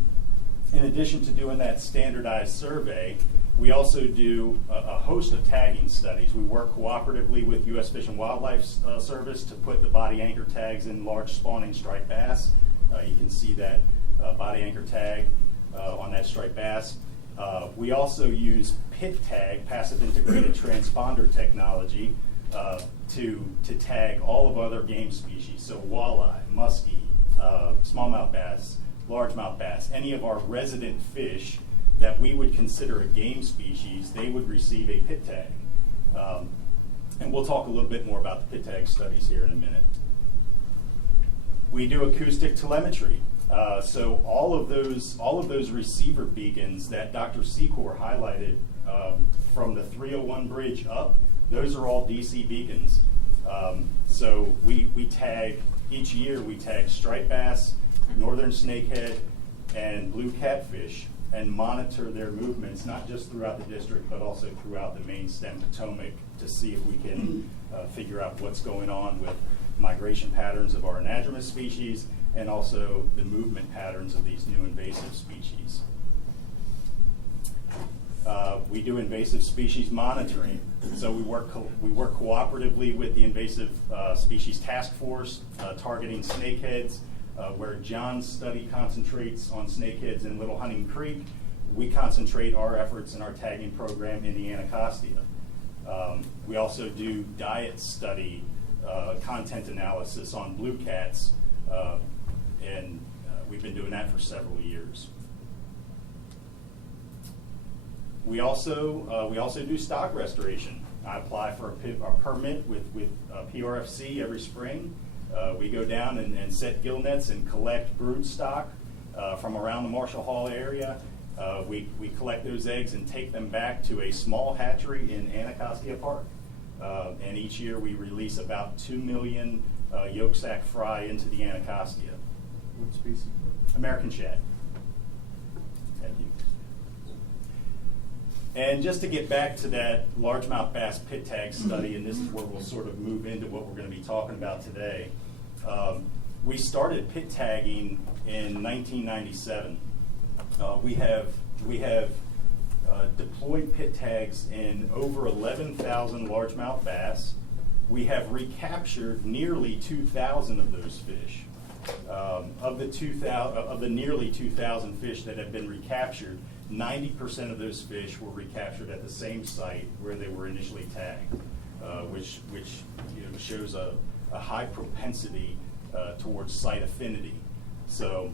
to doing that standardized survey, we also do a host of tagging studies. We work cooperatively with U.S. Fish and Wildlife Service to put the body anchor tags in large spawning striped bass. You can see that body anchor tag on that striped bass. We also use pit tag, passive integrated transponder technology, to tag all of other game species. So walleye, muskie, smallmouth bass, largemouth bass, any of our resident fish that we would consider a game species, they would receive a pit tag. And we'll talk a little bit more about the pit tag studies here in a minute. We do acoustic telemetry. So all of those receiver beacons that Dr. Secor highlighted from the 301 bridge up, those are all DC beacons. So we tag, each year we tag striped bass, northern snakehead, and blue catfish, and monitor their movements, not just throughout the district, but also throughout the main stem Potomac, to see if we can figure out what's going on with migration patterns of our anadromous species, and also the movement patterns of these new invasive species. We do invasive species monitoring. So we work cooperatively with the Invasive Species Task Force, targeting snakeheads, where John's study concentrates on snakeheads in Little Hunting Creek. We concentrate our efforts in our tagging program in the Anacostia. We also do diet study, content analysis on blue cats, and we've been doing that for several years. We also do stock restoration. I apply for a permit with PRFC every spring. We go down and set gill nets and collect brood stock from around the Marshall Hall area. We collect those eggs and take them back to a small hatchery in Anacostia Park. And each year we release about 2 million yolk sac fry into the Anacostia. What species? American shad. Thank you. And just to get back to that largemouth bass pit tag study, and this is where we'll sort of move into what we're going to be talking about today. We started pit tagging in 1997. We have deployed pit tags in over 11,000 largemouth bass. We have recaptured nearly 2,000 of those fish. Of the nearly 2,000 fish that have been recaptured, 90% of those fish were recaptured at the same site where they were initially tagged, which shows a high propensity towards site affinity. So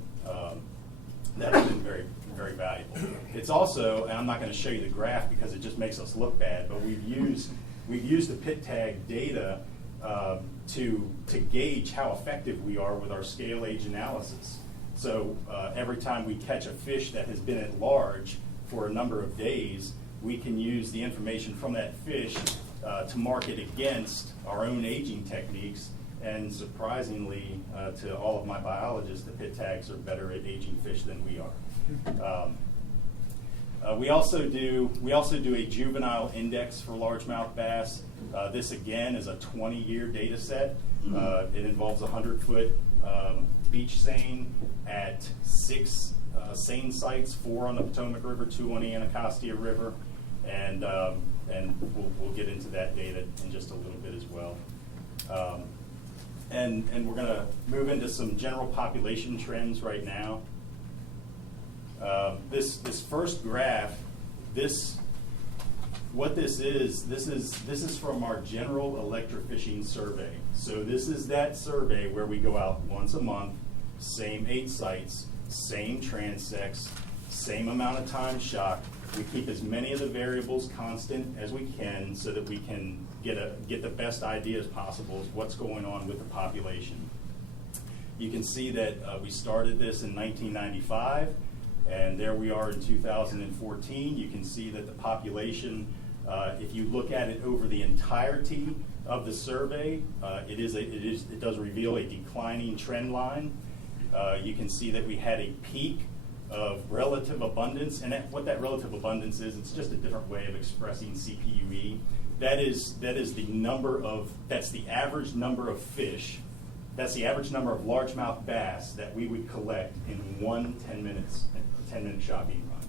that has been very, very valuable. It's also, and I'm not going to show you the graph because it just makes us look bad, but we've used the pit tag data to gauge how effective we are with our scale age analysis. So every time we catch a fish that has been at large for a number of days, we can use the information from that fish to mark it against our own aging techniques. And surprisingly, to all of my biologists, the pit tags are better at aging fish than we are. We also do a juvenile index for largemouth bass. This again is a 20-year data set. It involves a 100-foot beach seine at 6 seine sites, 4 on the Potomac River, 2 on the Anacostia River, and we'll get into that data in just a little bit as well. And we're going to move into some general population trends right now. This first graph, this is from our general electrofishing survey. So this is that survey where we go out once a month, same 8 sites, same transects, same amount of time shock, We keep as many of the variables constant as we can so that we can get the best ideas possible of what's going on with the population. You can see that we started this in 1995, and there we are in 2014. You can see that the population, if you look at it over the entirety of the survey, it does reveal a declining trend line. You can see that we had a peak of relative abundance, and what that relative abundance is, it's just a different way of expressing CPUE. That's the average number of fish. That's the average number of largemouth bass that we would collect in one 10-minute shopping run.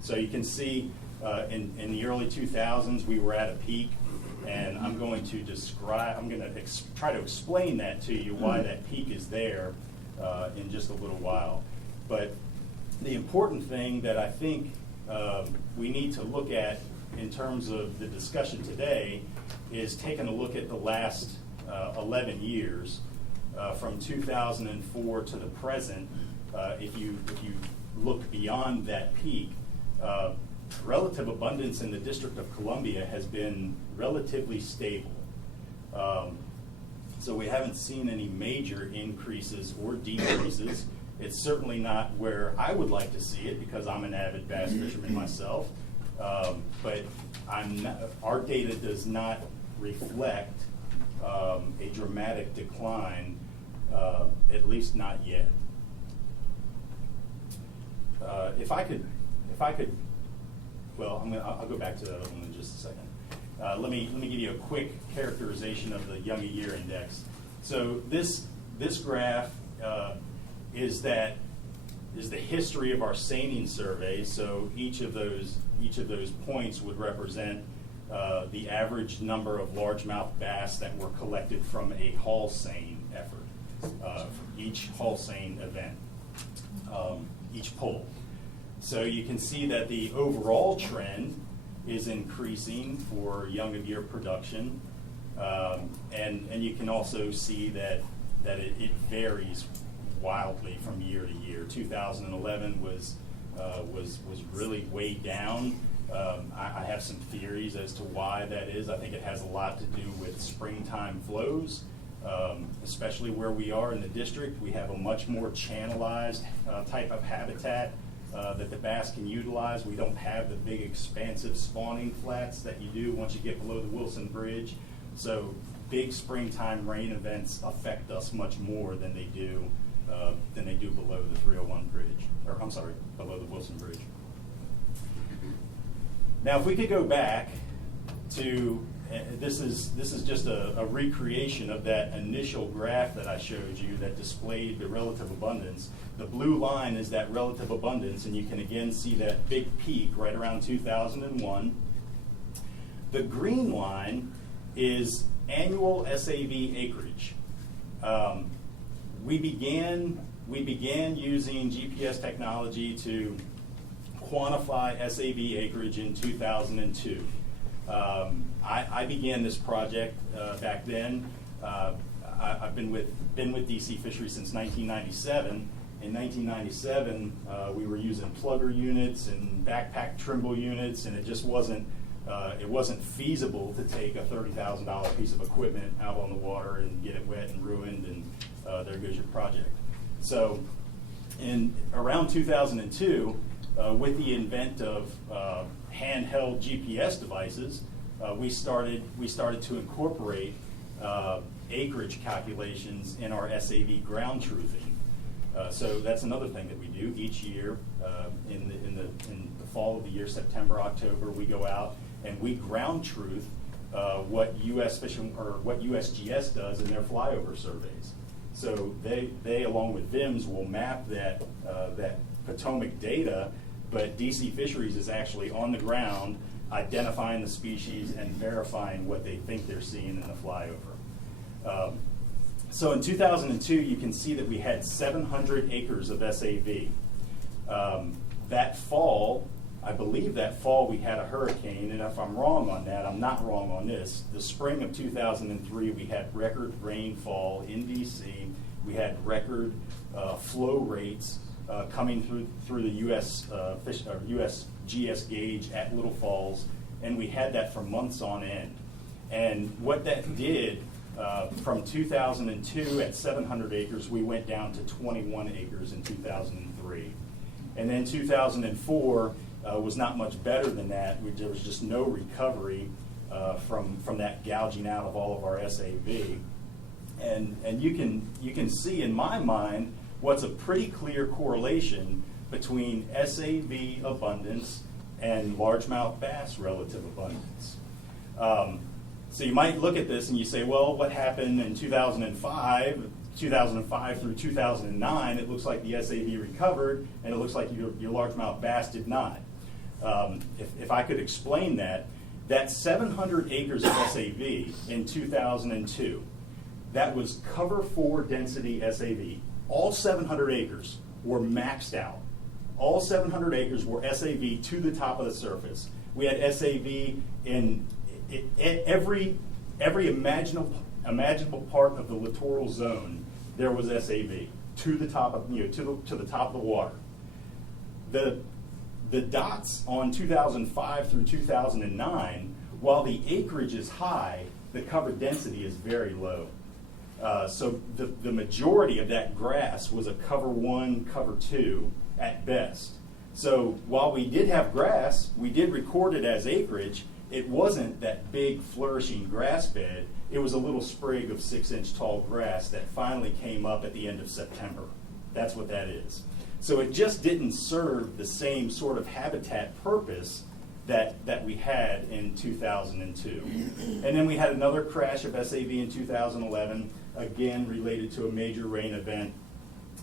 So you can see in the early 2000s we were at a peak, and I'm going to try to explain that to you, why that peak is there in just a little while. But the important thing that I think we need to look at in terms of the discussion today is taking a look at the last 11 years, from 2004 to the present. If you look beyond that peak, relative abundance in the District of Columbia has been relatively stable. So we haven't seen any major increases or decreases. It's certainly not where I would like to see it, because I'm an avid bass fisherman myself. But our data does not reflect a dramatic decline, at least not yet. If I could, well, I'll go back to that one in just a second. Let me give you a quick characterization of the Young a Year Index. So this graph is the history of our seining survey. So each of those points would represent the average number of largemouth bass that were collected from a haul seine effort, each haul seine event, each pull. So you can see that the overall trend is increasing for young of year production, and you can also see that it varies wildly from year to year. 2011 was really way down. I have some theories as to why that is. I think it has a lot to do with springtime flows, especially where we are in the district. We have a much more channelized type of habitat that the bass can utilize. We don't have the big expansive spawning flats that you do once you get below the Wilson Bridge. So big springtime rain events affect us much more than they do below the 301 bridge, or I'm sorry, below the Wilson Bridge. Now, if we could go back to, this is just a recreation of that initial graph that I showed you that displayed the relative abundance. The blue line is that relative abundance, and you can again see that big peak right around 2001. The green line is annual SAV acreage. We began using GPS technology to quantify SAV acreage in 2002. I began this project back then. I've been with DC Fisheries since 1997. In 1997, we were using plugger units and backpack Trimble units, and it just wasn't feasible to take a $30,000 piece of equipment out on the water and get it wet and ruined, and there goes your project. So, in around 2002, with the invent of handheld GPS devices, we started to incorporate acreage calculations in our SAV ground truthing. So that's another thing that we do each year. In the fall of the year, September, October, we go out and we ground truth what U.S. Fishing or what USGS does in their flyover surveys. So they along with VIMS will map that Potomac data, but DC Fisheries is actually on the ground identifying the species and verifying what they think they're seeing in the flyover. So in 2002, you can see that we had 700 acres of SAV. That fall, I believe that fall we had a hurricane, and if I'm wrong on that, I'm not wrong on this. The spring of 2003, we had record rainfall in DC. We had record flow rates coming through the U.S. GS gauge at Little Falls, and we had that for months on end. And what that did, from 2002 at 700 acres, we went down to 21 acres in 2003. And then 2004 was not much better than that. There was just no recovery from that gouging out of all of our SAV. And you can see in my mind what's a pretty clear correlation between SAV abundance and largemouth bass relative abundance. So you might look at this and you say, well, what happened in 2005 through 2009? It looks like the SAV recovered, and it looks like your largemouth bass did not. If I could explain that 700 acres of SAV in 2002, that was cover 4 density SAV. All 700 acres were maxed out. All 700 acres were SAV to the top of the surface. We had SAV in every imaginable part of the littoral zone. There was SAV to the top of to the top of the water. The dots on 2005 through 2009, while the acreage is high, the cover density is very low. So the majority of that grass was a cover 1, cover 2 at best. So while we did have grass, we did record it as acreage. It wasn't that big flourishing grass bed. It was a little sprig of 6-inch tall grass that finally came up at the end of September. That's what that is. So it just didn't serve the same sort of habitat purpose that we had in 2002. And then we had another crash of SAV in 2011, again related to a major rain event.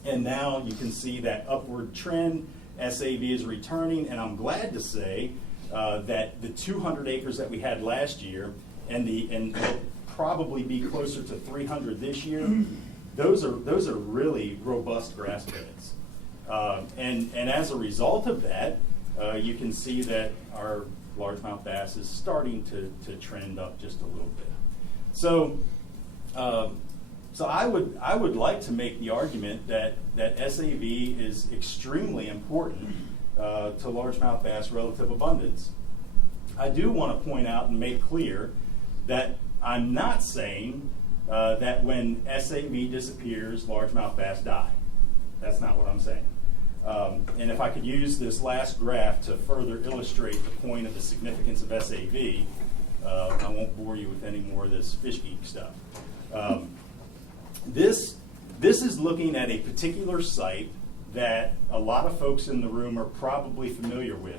And now you can see that upward trend. SAV is returning, and I'm glad to say that the 200 acres that we had last year and will probably be closer to 300 this year, those are really robust grass beds. And as a result of that, you can see that our largemouth bass is starting to trend up just a little bit. So I would like to make the argument that SAV is extremely important to largemouth bass relative abundance. I do want to point out and make clear that I'm not saying that when SAV disappears, largemouth bass die. That's not what I'm saying. And if I could use this last graph to further illustrate the point of the significance of SAV, I won't bore you with any more of this fish geek stuff. This is looking at a particular site that a lot of folks in the room are probably familiar with.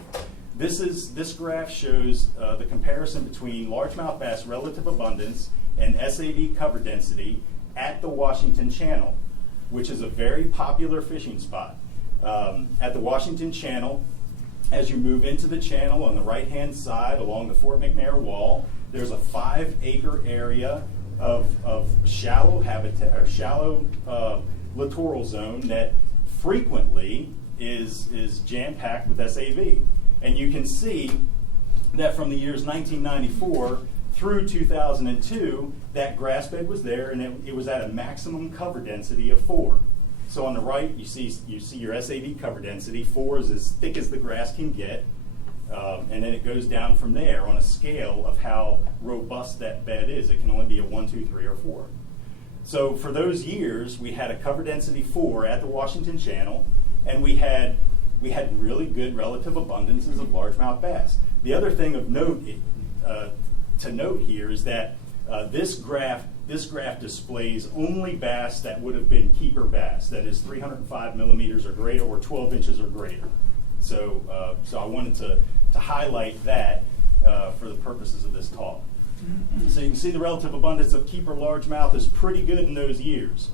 This graph shows the comparison between largemouth bass relative abundance and SAV cover density at the Washington Channel, which is a very popular fishing spot. At the Washington Channel, as you move into the channel on the right-hand side along the Fort McNair wall, there's a 5-acre area of shallow habitat or shallow littoral zone that frequently is jam-packed with SAV. And you can see that from the years 1994 through 2002, that grass bed was there, and it was at a maximum cover density of 4. So on the right, you see your SAV cover density. 4 is as thick as the grass can get, and then it goes down from there on a scale of how robust that bed is. It can only be a 1, 2, 3, or 4. So for those years, we had a cover density 4 at the Washington Channel, and we had really good relative abundances of largemouth bass. The other thing of note to note here is that this graph displays only bass that would have been keeper bass, that is 305 millimeters or greater or 12 inches or greater. So I wanted to highlight that for the purposes of this talk. So you can see the relative abundance of keeper largemouth is pretty good in those years.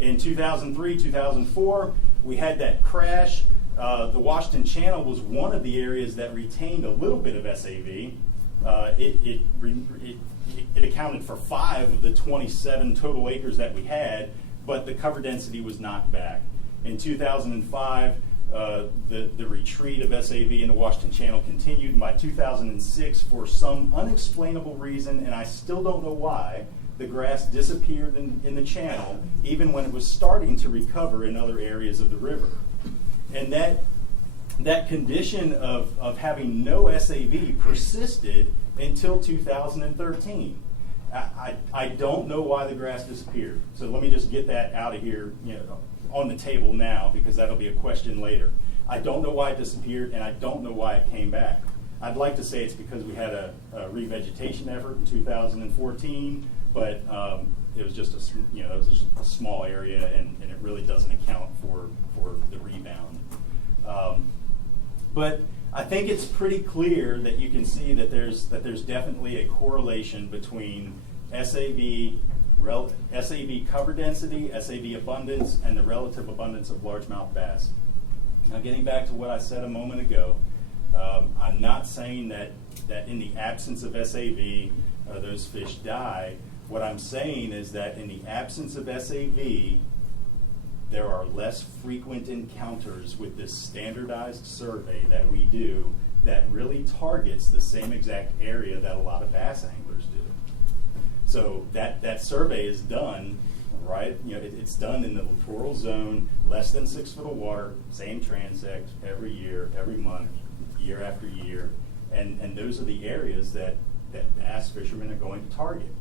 In 2003, 2004, we had that crash. The Washington Channel was one of the areas that retained a little bit of SAV. It accounted for 5 of the 27 total acres that we had, but the cover density was knocked back. In 2005, the retreat of SAV in the Washington Channel continued, and by 2006, for some unexplainable reason, and I still don't know why, the grass disappeared in the channel, even when it was starting to recover in other areas of the river. And that condition of having no SAV persisted until 2013. I don't know why the grass disappeared. So let me just get that out of here, on the table now, because that'll be a question later. I don't know why it disappeared, and I don't know why it came back. I'd like to say it's because we had a revegetation effort in 2014, but it was just a small area, and it really doesn't account for the rebound. But I think it's pretty clear that you can see that there's definitely a correlation between SAV cover density, SAV abundance, and the relative abundance of largemouth bass. Now, getting back to what I said a moment ago, I'm not saying that in the absence of SAV, those fish die. What I'm saying is that in the absence of SAV, there are less frequent encounters with this standardized survey that we do that really targets the same exact area that a lot of bass anglers do. So that survey is done, right? It's done in the littoral zone, less than 6 foot of water, same transect every year, every month, year after year, and those are the areas that bass fishermen are going to target.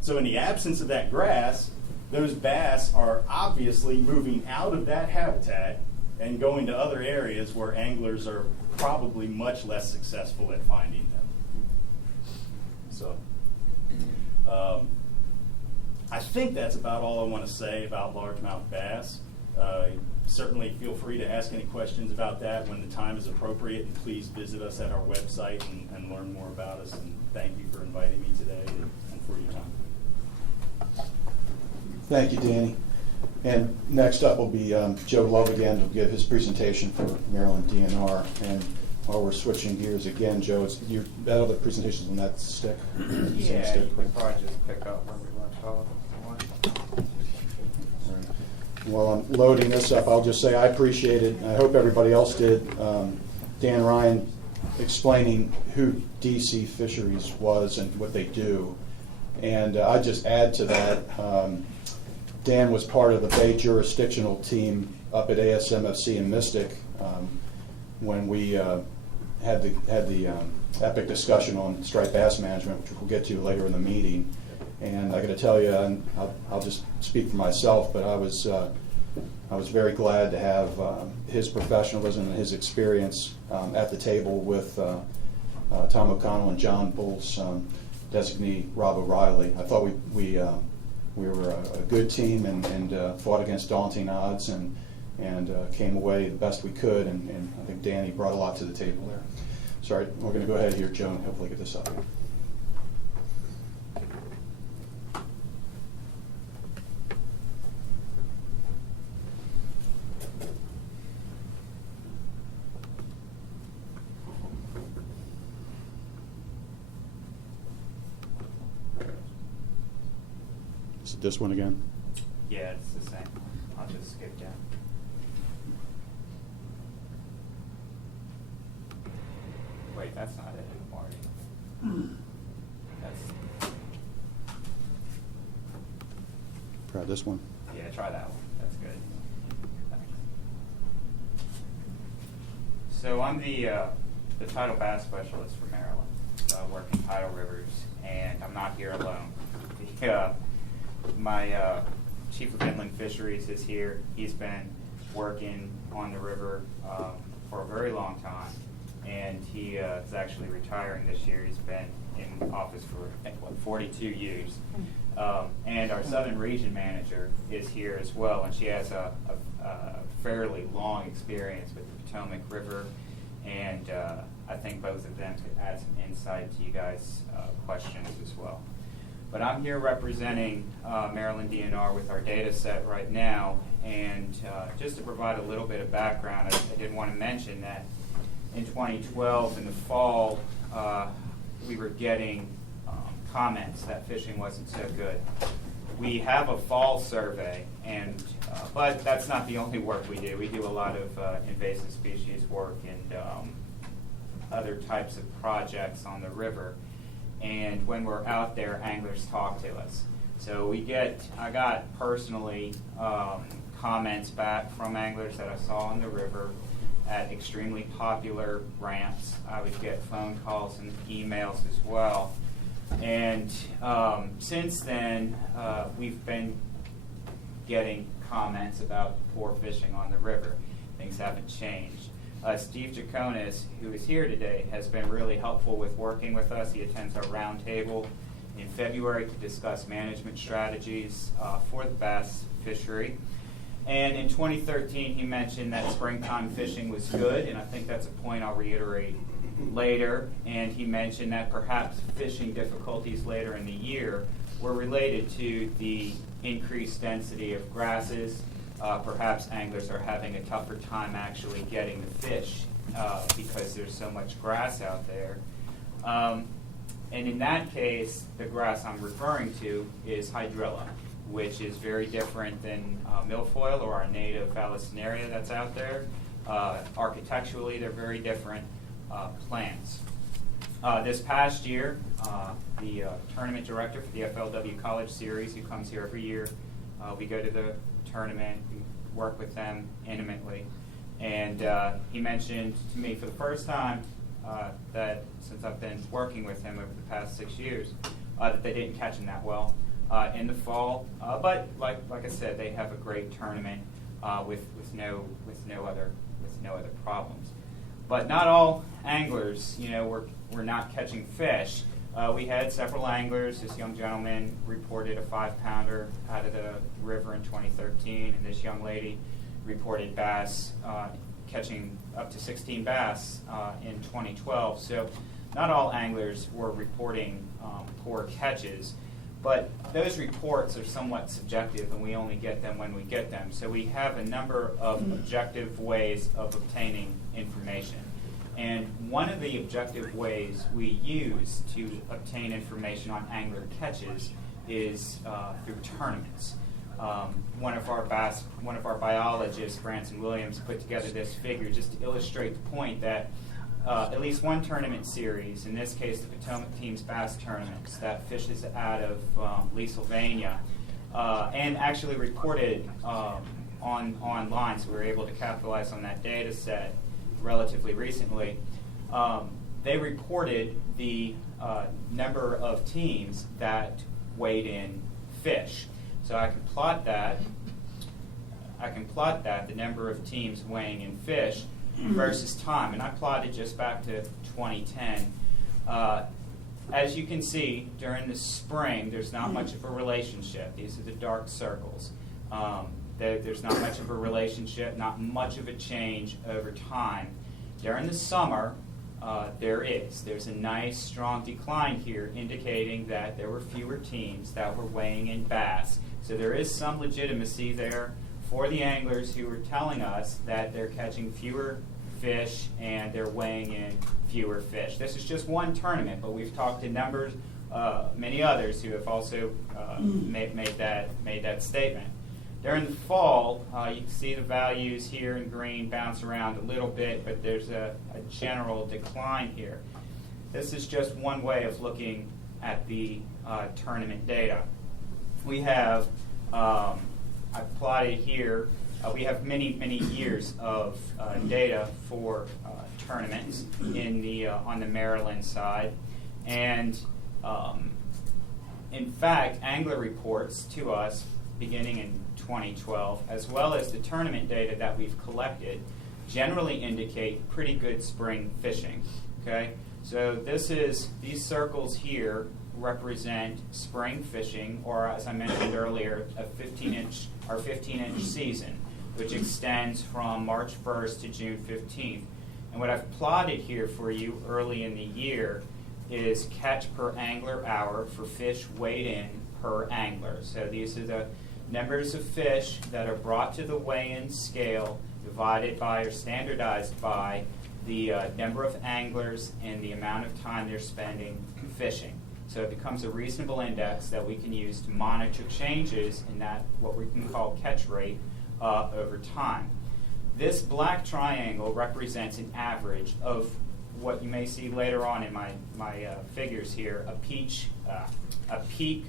So in the absence of that grass, those bass are obviously moving out of that habitat and going to other areas where anglers are probably much less successful at finding them. So I think that's about all I want to say about largemouth bass. Certainly feel free to ask any questions about that when the time is appropriate, and please visit us at our website and learn more about us. And thank you for inviting me today and for your time. Thank you, Danny. And next up will be Joe Love again to give his presentation for Maryland DNR. And while we're switching gears again, Joe, that other presentation's on that stick? Yeah, stick, you could probably just pick up where we left off. All right. While I'm loading this up, I'll just say I appreciate it. I hope everybody else did. Dan Ryan explaining who DC Fisheries was and what they do. And I'd just add to that, Dan was part of the Bay jurisdictional team up at ASMFC in Mystic when we had the epic discussion on striped bass management, which we'll get to later in the meeting. And I got to tell you, and I'll just speak for myself, but I was very glad to have his professionalism and his experience at the table with Tom O'Connell and John Bull's designee Rob O'Reilly. I thought we were a good team and fought against daunting odds and came away the best we could, and I think Danny brought a lot to the table there. Sorry, we're going to go ahead here, Joe, and hopefully get this up here. Is it this one again? Yeah, it's the same. I'll just skip down. Wait, that's not it, Marty. That's, Try this one. yeah, try that one. That's good. Thanks. So I'm the tidal bass specialist for Maryland. So I work in tidal rivers, and I'm not here alone. My chief of inland fisheries is here. He's been working on the river for a very long time, and he is actually retiring this year. He's been in office for 42 years. And our southern region manager is here as well, and she has a fairly long experience with the Potomac River, and I think both of them could add some insight to you guys' questions as well. But I'm here representing Maryland DNR with our data set right now, and just to provide a little bit of background, I did want to mention that in 2012, in the fall, we were getting comments that fishing wasn't so good. We have a fall survey, and but that's not the only work we do. We do a lot of invasive species work and other types of projects on the river. And when we're out there, anglers talk to us. So I got personally comments back from anglers that I saw on the river at extremely popular ramps. I would get phone calls and emails as well. And since then, we've been getting comments about poor fishing on the river. Things haven't changed. Steve Jaconis, who is here today, has been really helpful with working with us. He attends our roundtable in February to discuss management strategies for the bass fishery. And in 2013, he mentioned that springtime fishing was good, and I think that's a point I'll reiterate later. And he mentioned that perhaps fishing difficulties later in the year were related to the increased density of grasses. Perhaps anglers are having a tougher time actually getting the fish because there's so much grass out there. And in that case, the grass I'm referring to is hydrilla, which is very different than milfoil or our native Vallisneria that's out there. Architecturally, they're very different plants. This past year, the tournament director for the FLW College Series, who comes here every year, we go to the tournament, we work with them intimately, and he mentioned to me for the first time that since I've been working with him over the past 6 years, that they didn't catch him that well in the fall. But like I said, they have a great tournament with no other problems. But not all anglers, were not catching fish. We had several anglers. This young gentleman reported a 5-pounder out of the river in 2013, and this young lady reported bass catching up to 16 bass in 2012. So not all anglers were reporting poor catches, but those reports are somewhat subjective, and we only get them when we get them. So we have a number of objective ways of obtaining information. And one of the objective ways we use to obtain information on angler catches is through tournaments. One of our biologists, Branson Williams, put together this figure just to illustrate the point that at least one tournament series, in this case the Potomac team's bass tournaments, that fishes out of Lee, Sylvania, and actually reported online, so we were able to capitalize on that data set relatively recently. They reported the number of teams that weighed in fish. So I can plot that, the number of teams weighing in fish versus time, and I plotted just back to 2010. As you can see, during the spring, there's not much of a relationship. These are the dark circles. There's not much of a relationship, not much of a change over time. During the summer, there's a nice, strong decline here, indicating that there were fewer teams that were weighing in bass. So there is some legitimacy there for the anglers who are telling us that they're catching fewer fish and they're weighing in fewer fish. This is just one tournament, but we've talked to many others who have also made that statement. During the fall, you can see the values here in green bounce around a little bit, but there's a general decline here. This is just one way of looking at the tournament data. We have, I've plotted here, we have many years of data for tournaments on the Maryland side. And in fact, angler reports to us beginning in 2012, as well as the tournament data that we've collected, generally indicate pretty good spring fishing. Okay, so these circles here represent spring fishing, or as I mentioned earlier, our 15-inch season, which extends from March 1st to June 15th. And what I've plotted here for you early in the year is catch per angler hour for fish weighed in per angler. So these are the numbers of fish that are brought to the weigh-in scale, divided by or standardized by the number of anglers and the amount of time they're spending fishing. So it becomes a reasonable index that we can use to monitor changes in that, what we can call catch rate, over time. This black triangle represents an average of what you may see later on in my figures here, a peak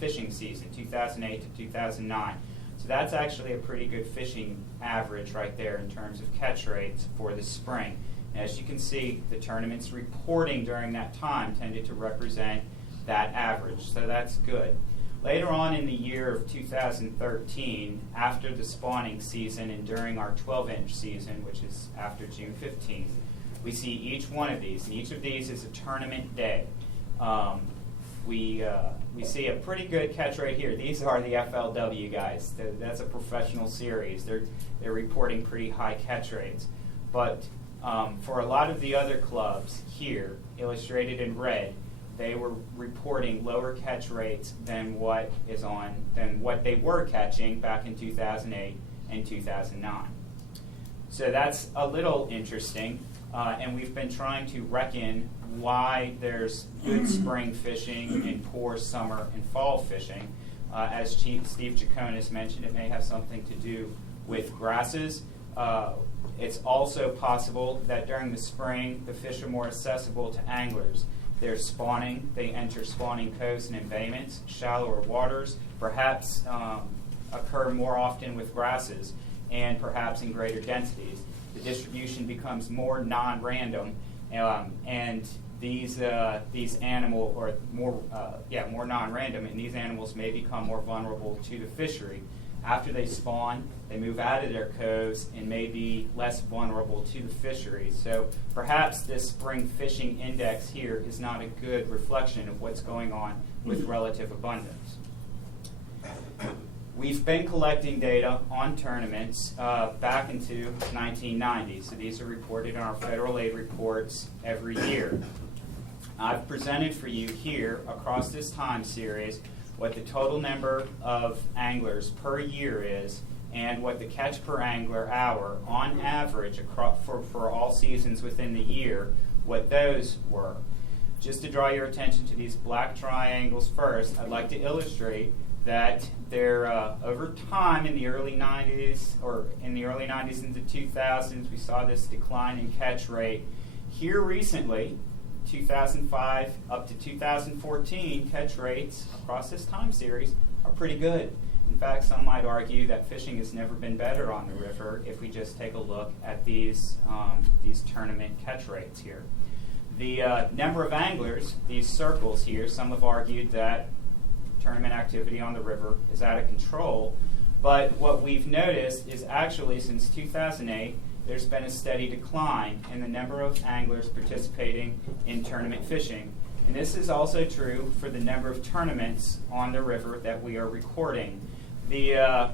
fishing season, 2008 to 2009. So that's actually a pretty good fishing average right there in terms of catch rates for the spring. And as you can see, the tournaments reporting during that time tended to represent that average, so that's good. Later on in the year of 2013, after the spawning season and during our 12-inch season, which is after June 15th, we see each one of these, and each of these is a tournament day. We see a pretty good catch rate here. These are the FLW guys. That's a professional series. They're reporting pretty high catch rates. But for a lot of the other clubs here, illustrated in red, they were reporting lower catch rates than what they were catching back in 2008 and 2009. So that's a little interesting, and we've been trying to reckon why there's good spring fishing and poor summer and fall fishing. As Steve Jaconis mentioned, it may have something to do with grasses. It's also possible that during the spring, the fish are more accessible to anglers. They're spawning, they enter spawning coves and embayments, shallower waters, perhaps occur more often with grasses, and perhaps in greater densities. The distribution becomes more non-random, and these animals, or more non-random, and these animals may become more vulnerable to the fishery. After they spawn, they move out of their coves and may be less vulnerable to the fishery. So perhaps this spring fishing index here is not a good reflection of what's going on with relative abundance. We've been collecting data on tournaments back into 1990. So these are reported in our federal aid reports every year. I've presented for you here across this time series what the total number of anglers per year is and what the catch per angler hour on average for all seasons within the year, what those were. Just to draw your attention to these black triangles first, I'd like to illustrate that there, over time in the early 90s, into 2000s, we saw this decline in catch rate. Here recently, 2005 up to 2014, catch rates across this time series are pretty good. In fact, some might argue that fishing has never been better on the river if we just take a look at these tournament catch rates here. The number of anglers, these circles here, some have argued that tournament activity on the river is out of control, but what we've noticed is actually since 2008, there's been a steady decline in the number of anglers participating in tournament fishing. And this is also true for the number of tournaments on the river that we are recording. The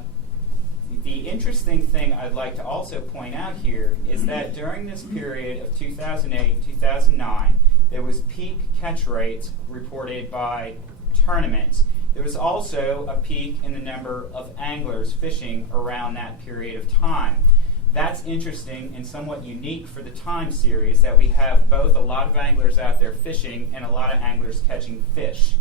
interesting thing I'd like to also point out here is that during this period of 2008, 2009, there was peak catch rates reported by tournaments. There was also a peak in the number of anglers fishing around that period of time. That's interesting and somewhat unique for the time series that we have both a lot of anglers out there fishing and a lot of anglers catching fish.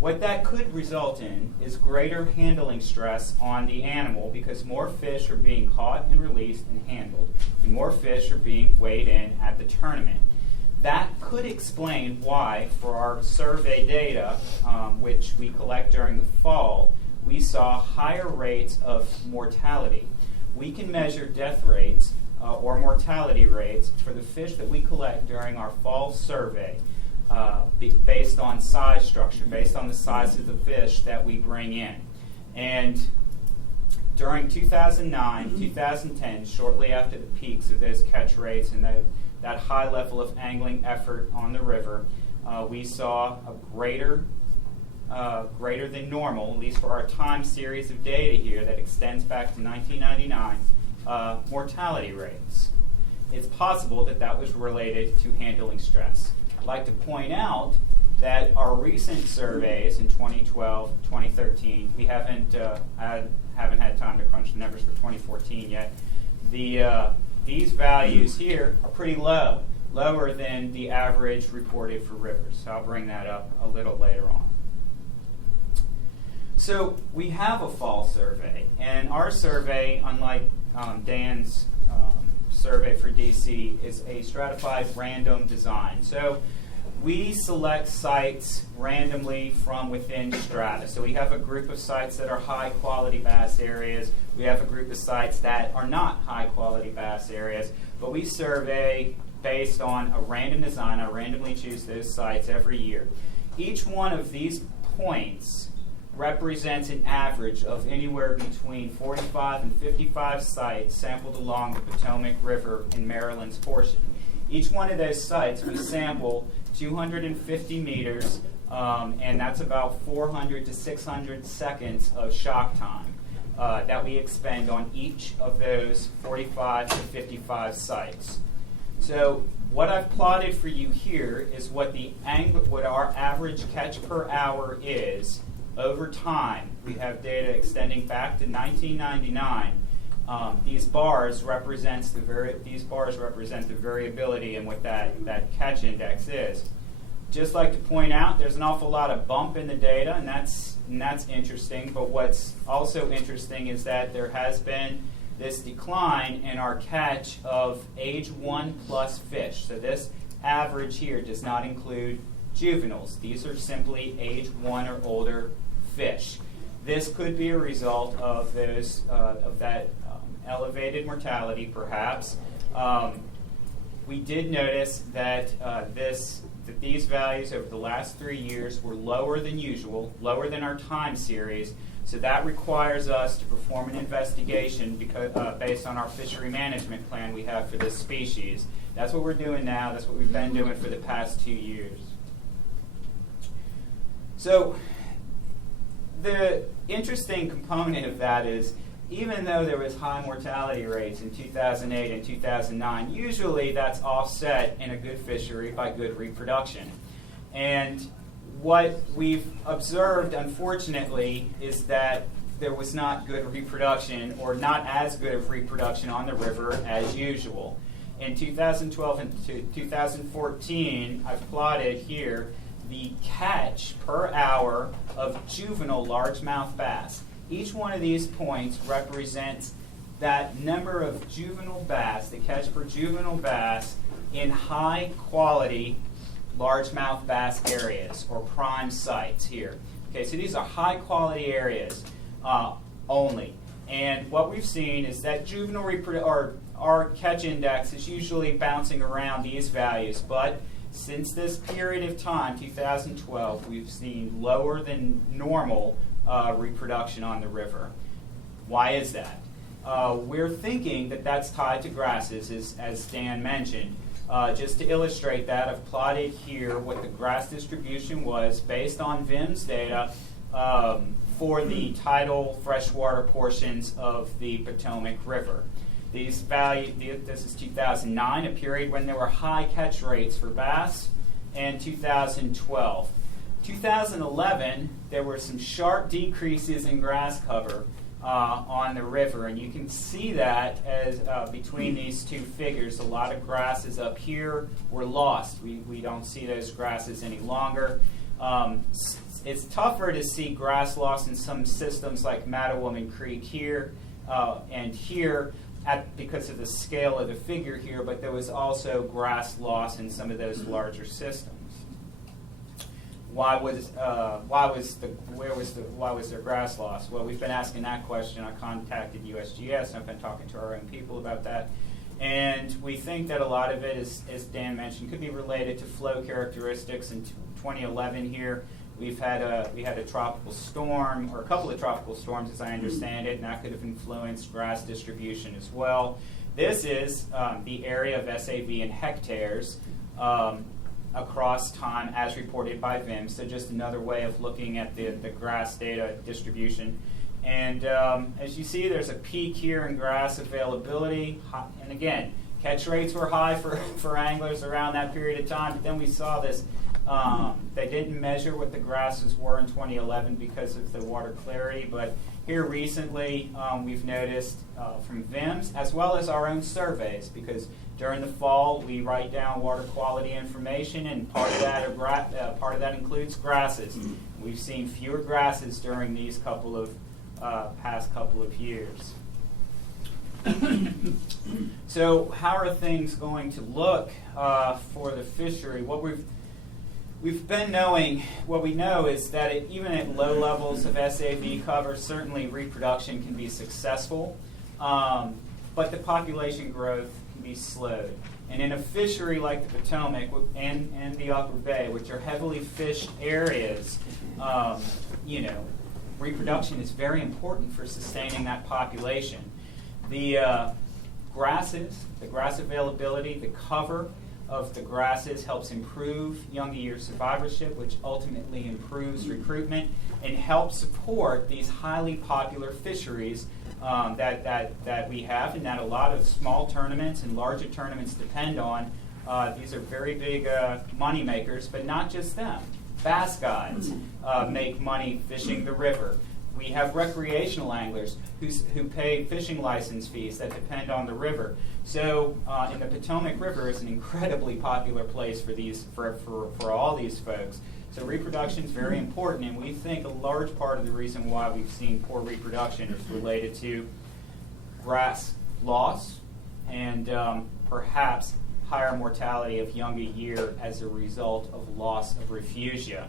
What that could result in is greater handling stress on the animal because more fish are being caught and released and handled, and more fish are being weighed in at the tournament. That could explain why, for our survey data, which we collect during the fall, we saw higher rates of mortality. We can measure death rates or mortality rates for the fish that we collect during our fall survey based on size structure, based on the size of the fish that we bring in. And during 2009, 2010, shortly after the peaks of those catch rates and that high level of angling effort on the river, we saw a greater than normal, at least for our time series of data here that extends back to 1999, mortality rates. It's possible that that was related to handling stress. I'd like to point out that our recent surveys in 2012, 2013, we haven't had time to crunch the numbers for 2014 yet. These values here are pretty low, lower than the average reported for rivers. So I'll bring that up a little later on. So we have a fall survey, and our survey, unlike Dan's survey for DC, is a stratified random design. So we select sites randomly from within strata. So we have a group of sites that are high quality bass areas. We have a group of sites that are not high quality bass areas, but we survey based on a random design. I randomly choose those sites every year. Each one of these points represents an average of anywhere between 45 and 55 sites sampled along the Potomac River in Maryland's portion. Each one of those sites we sample 250 meters, and that's about 400 to 600 seconds of shock time that we expend on each of those 45 to 55 sites. So what I've plotted for you here is what our average catch per hour is over time. We have data extending back to 1999. These bars represent the variability in what that catch index is. Just like to point out, there's an awful lot of bump in the data, and that's interesting. But what's also interesting is that there has been this decline in our catch of age 1 plus fish. So this average here does not include juveniles. These are simply age 1 or older fish. This could be a result of that elevated mortality, perhaps. We did notice that these values over the last 3 years were lower than usual, lower than our time series. So that requires us to perform an investigation based on our fishery management plan we have for this species. That's what we're doing now. That's what we've been doing for the past 2 years. So the interesting component of that is, even though there was high mortality rates in 2008 and 2009, usually that's offset in a good fishery by good reproduction. And what we've observed, unfortunately, is that there was not good reproduction, or not as good of reproduction on the river as usual. In 2012 and 2014, I've plotted here the catch per hour of juvenile largemouth bass. Each one of these points represents that number of juvenile bass, the catch per juvenile bass in high quality largemouth bass areas, or prime sites here. Okay, so these are high quality areas only. And what we've seen is that our catch index is usually bouncing around these values, but since this period of time, 2012, we've seen lower than normal reproduction on the river. Why is that? We're thinking that that's tied to grasses, as Dan mentioned. Just to illustrate that, I've plotted here what the grass distribution was based on VIMS data for the tidal freshwater portions of the Potomac River. These values, this is 2009, a period when there were high catch rates for bass, and 2012. 2011, there were some sharp decreases in grass cover on the river, and you can see that as between these two figures. A lot of grasses up here were lost. We don't see those grasses any longer. It's tougher to see grass loss in some systems like Mattawoman Creek here and here because of the scale of the figure here, but there was also grass loss in some of those larger systems. Why was there grass loss? Well, we've been asking that question. I contacted USGS, and I've been talking to our own people about that. And we think that a lot of it, as Dan mentioned, could be related to flow characteristics. In 2011 here, we had a tropical storm, or a couple of tropical storms, as I understand it, and that could have influenced grass distribution as well. This is the area of SAV in hectares across time as reported by VIM. So just another way of looking at the grass data distribution. And as you see, there's a peak here in grass availability. And again, catch rates were high for anglers around that period of time. But then we saw this. They didn't measure what the grasses were in 2011 because of the water clarity. But here recently, we've noticed from VIMS, as well as our own surveys, because during the fall, we write down water quality information, and part of that includes grasses. We've seen fewer grasses during these past couple of years. So, how are things going to look for the fishery? we've been knowing, what we know is that even at low levels of SAV cover, certainly reproduction can be successful, but the population growth can be slowed. And in a fishery like the Potomac and the Upper Bay, which are heavily fished areas, reproduction is very important for sustaining that population. The grasses, the grass availability, the cover of the grasses helps improve younger year survivorship, which ultimately improves recruitment and helps support these highly popular fisheries that we have and that a lot of small tournaments and larger tournaments depend on. These are very big money makers, but not just them. Bass guides make money fishing the river. We have recreational anglers who pay fishing license fees that depend on the river. So, and the Potomac River is an incredibly popular place for all these folks. So reproduction is very important, and we think a large part of the reason why we've seen poor reproduction is related to grass loss and perhaps higher mortality of younger year as a result of loss of refugia.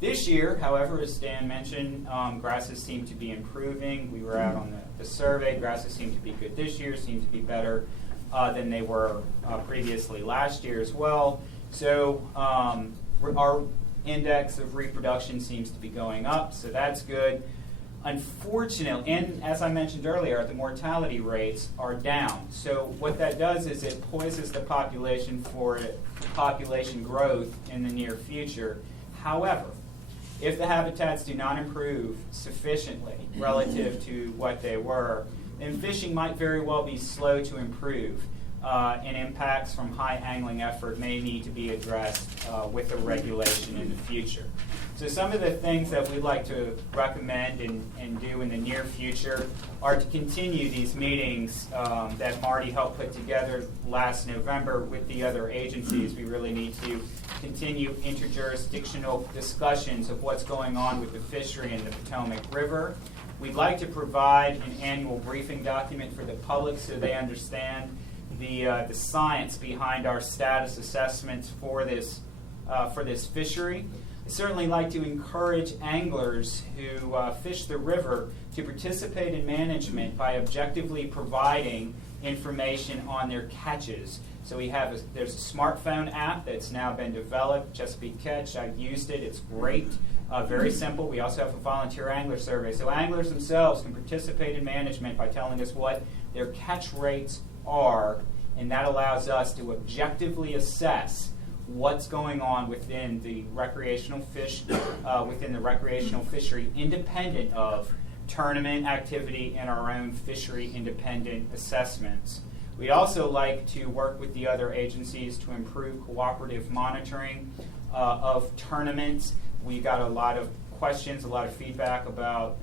This year, however, as Dan mentioned, grasses seem to be improving. We were out on the survey. Grasses seem to be good this year, seem to be better than they were previously last year as well. So our index of reproduction seems to be going up, so that's good. Unfortunately, and as I mentioned earlier, the mortality rates are down. So what that does is it poises the population for population growth in the near future. However, if the habitats do not improve sufficiently relative to what they were, then fishing might very well be slow to improve, and impacts from high angling effort may need to be addressed with a regulation in the future. So some of the things that we'd like to recommend and do in the near future are to continue these meetings that Marty helped put together last November with the other agencies. We really need to continue interjurisdictional discussions of what's going on with the fishery in the Potomac River. We'd like to provide an annual briefing document for the public so they understand the science behind our status assessments for this fishery. I certainly like to encourage anglers who fish the river to participate in management by objectively providing information on their catches. So there's a smartphone app that's now been developed, Chesapeake Catch. I've used it. It's great. Very simple. We also have a volunteer angler survey. So anglers themselves can participate in management by telling us what their catch rates are, and that allows us to objectively assess what's going on within the recreational fishery, independent of tournament activity and our own fishery independent assessments. We'd also like to work with the other agencies to improve cooperative monitoring of tournaments. We got a lot of questions, a lot of feedback about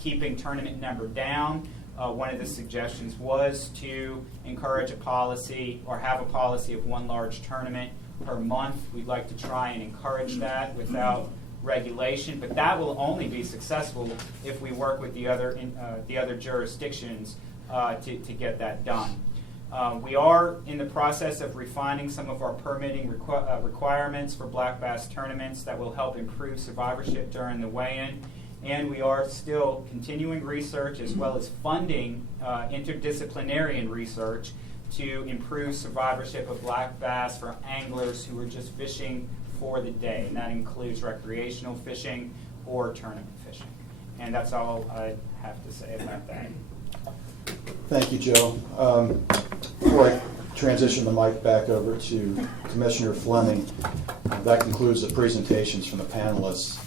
keeping tournament number down. One of the suggestions was to encourage a policy or have a policy of one large tournament per month. We'd like to try and encourage that without regulation, but that will only be successful if we work with the other jurisdictions to get that done. We are in the process of refining some of our permitting requirements for black bass tournaments that will help improve survivorship during the weigh-in. And we are still continuing research as well as funding interdisciplinary research to improve survivorship of black bass for anglers who are just fishing for the day. And that includes recreational fishing or tournament fishing. And that's all I have to say about that. Thank you, Joe. Before I transition the mic back over to Commissioner Fleming, that concludes the presentations from the panelists.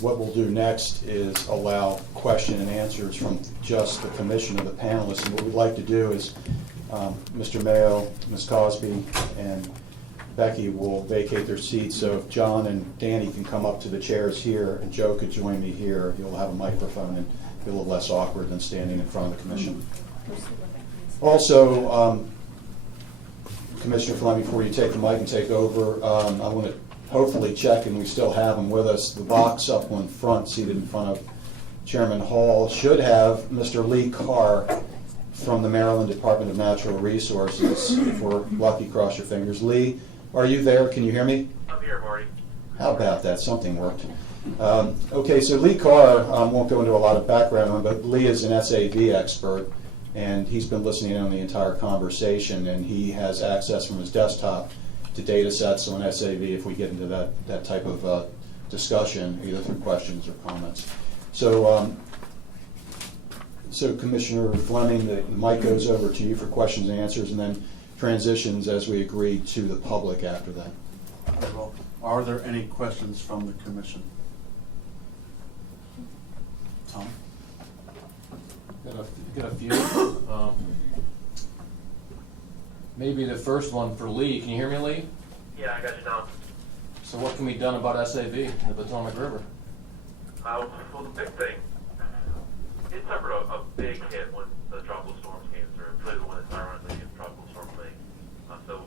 What we'll do next is allow question and answers from just the commission of the panelists. And what we'd like to do is Mr. Mayo, Ms. Cosby, and Becky will vacate their seats. So if John and Danny can come up to the chairs here and Joe could join me here, you'll have a microphone and be a little less awkward than standing in front of the commission. Also, Commissioner Fleming, before you take the mic and take over, I want to hopefully check, and we still have them with us, the box up on front, seated in front of Chairman Hall, should have Mr. Lee Carr from the Maryland Department of Natural Resources. If we're lucky, cross your fingers. Lee, are you there? Can you hear me? I'm here, Marty. How about that? Something worked. Okay, so Lee Carr, won't go into a lot of background on him, but Lee is an SAV expert, and he's been listening in on the entire conversation, and he has access from his desktop to data sets on SAV if we get into that type of discussion, either through questions or comments. So, so Commissioner Fleming, the mic goes over to you for questions and answers, and then transitions as we agree to the public after that. Very well. Are there any questions from the commission? Tom? Got a few. Maybe the first one for Lee. Can you hear me, Lee? Yeah, I got you down. So what can be done about SAV in the Potomac River? Well, the big thing, it suffered a big hit when the tropical storms came through, particularly when it's ironically in Tropical Storm Lee. So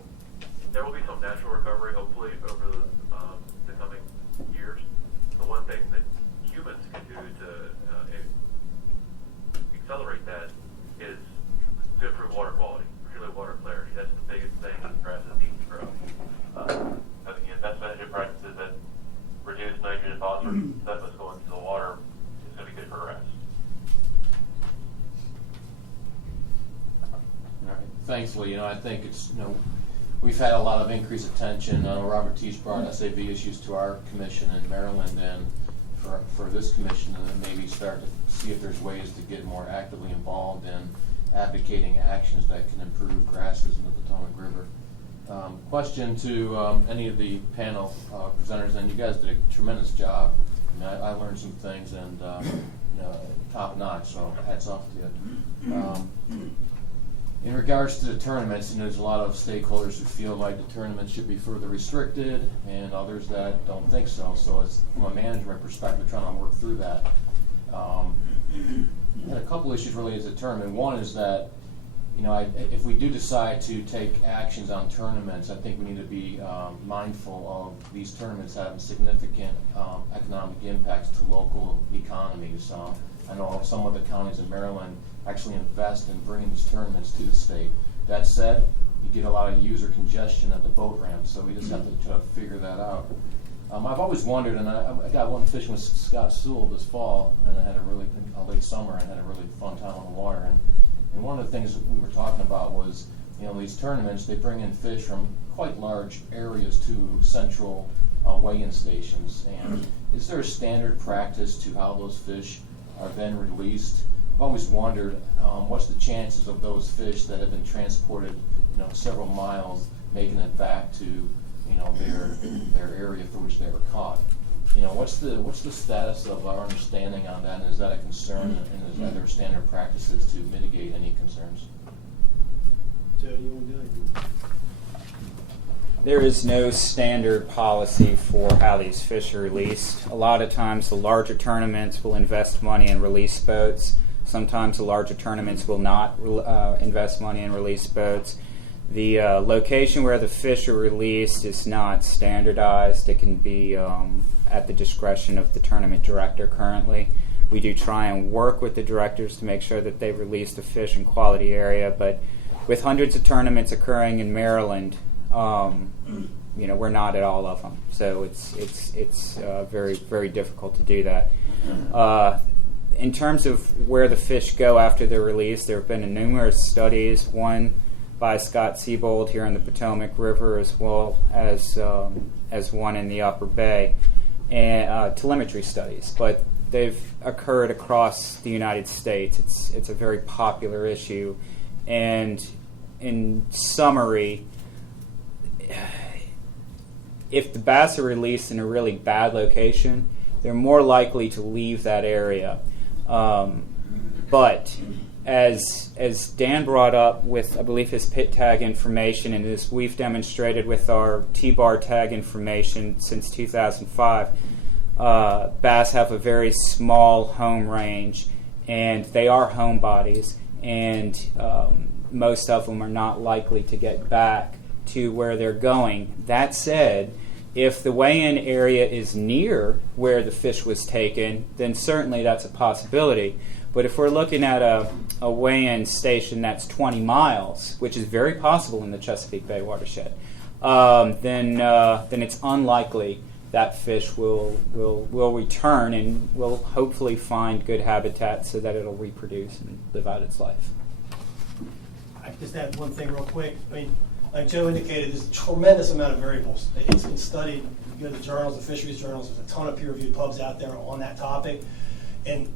there will be some natural recovery, hopefully, over the coming years. The one thing that humans can do to accelerate that is to improve water quality, particularly water clarity. That's the biggest thing that grasses need to grow. Having best management practices that reduce nitrogen and phosphorus sediments going into the water is going to be good for grass. All right. Thanks, Lee. I think it's, we've had a lot of increased attention. Robert Teach brought SAV issues to our commission in Maryland, and for this commission to maybe start to see if there's ways to get more actively involved in advocating actions that can improve grasses in the Potomac River. Question to any of the panel presenters, and you guys did a tremendous job. I learned some things, and top notch. So hats off to you. In regards to the tournaments, there's a lot of stakeholders who feel like the tournaments should be further restricted, and others that don't think so. So, it's, from a management perspective, trying to work through that. And a couple issues related to the tournament. One is that, if we do decide to take actions on tournaments, I think we need to be mindful of these tournaments having significant economic impacts to local economies. I know some of the counties in Maryland actually invest in bringing these tournaments to the state. That said, you get a lot of user congestion at the boat ramp, so we just have to try to figure that out. I've always wondered, and I got one fishing with Scott Sewell this fall, and I had late summer, and had a really fun time on the water. And one of the things that we were talking about was, these tournaments, they bring in fish from quite large areas to central weigh-in stations. And is there a standard practice to how those fish are then released? I've always wondered, what's the chances of those fish that have been transported, several miles, making it back to, their area for which they were caught? What's the status of our understanding on that? And is that a concern? And are there standard practices to mitigate any concerns? Joe, you want to do it? There is no standard policy for how these fish are released. A lot of times the larger tournaments will invest money in release boats. Sometimes the larger tournaments will not invest money in release boats. The location where the fish are released is not standardized. It can be at the discretion of the tournament director currently. We do try and work with the directors to make sure that they release the fish in quality area, but with hundreds of tournaments occurring in Maryland, we're not at all of them. So it's very, very difficult to do that. In terms of where the fish go after they're released, there have been numerous studies, one by Scott Siebold here in the Potomac River, as well as one in the Upper Bay, and telemetry studies. But they've occurred across the United States. It's a very popular issue, and in summary, if the bass are released in a really bad location, they're more likely to leave that area. But as Dan brought up with, I believe, his pit tag information, and as we've demonstrated with our T-bar tag information since 2005, bass have a very small home range, and they are home bodies, and most of them are not likely to get back to where they're going. That said, if the weigh-in area is near where the fish was taken, then certainly that's a possibility. But if we're looking at a weigh-in station that's 20 miles, which is very possible in the Chesapeake Bay watershed, then it's unlikely that fish will return and will hopefully find good habitat so that it'll reproduce and live out its life. I just add one thing real quick. I mean, like Joe indicated, there's a tremendous amount of variables. It's been studied. You go to the journals, the fisheries journals, there's a ton of peer-reviewed pubs out there on that topic, and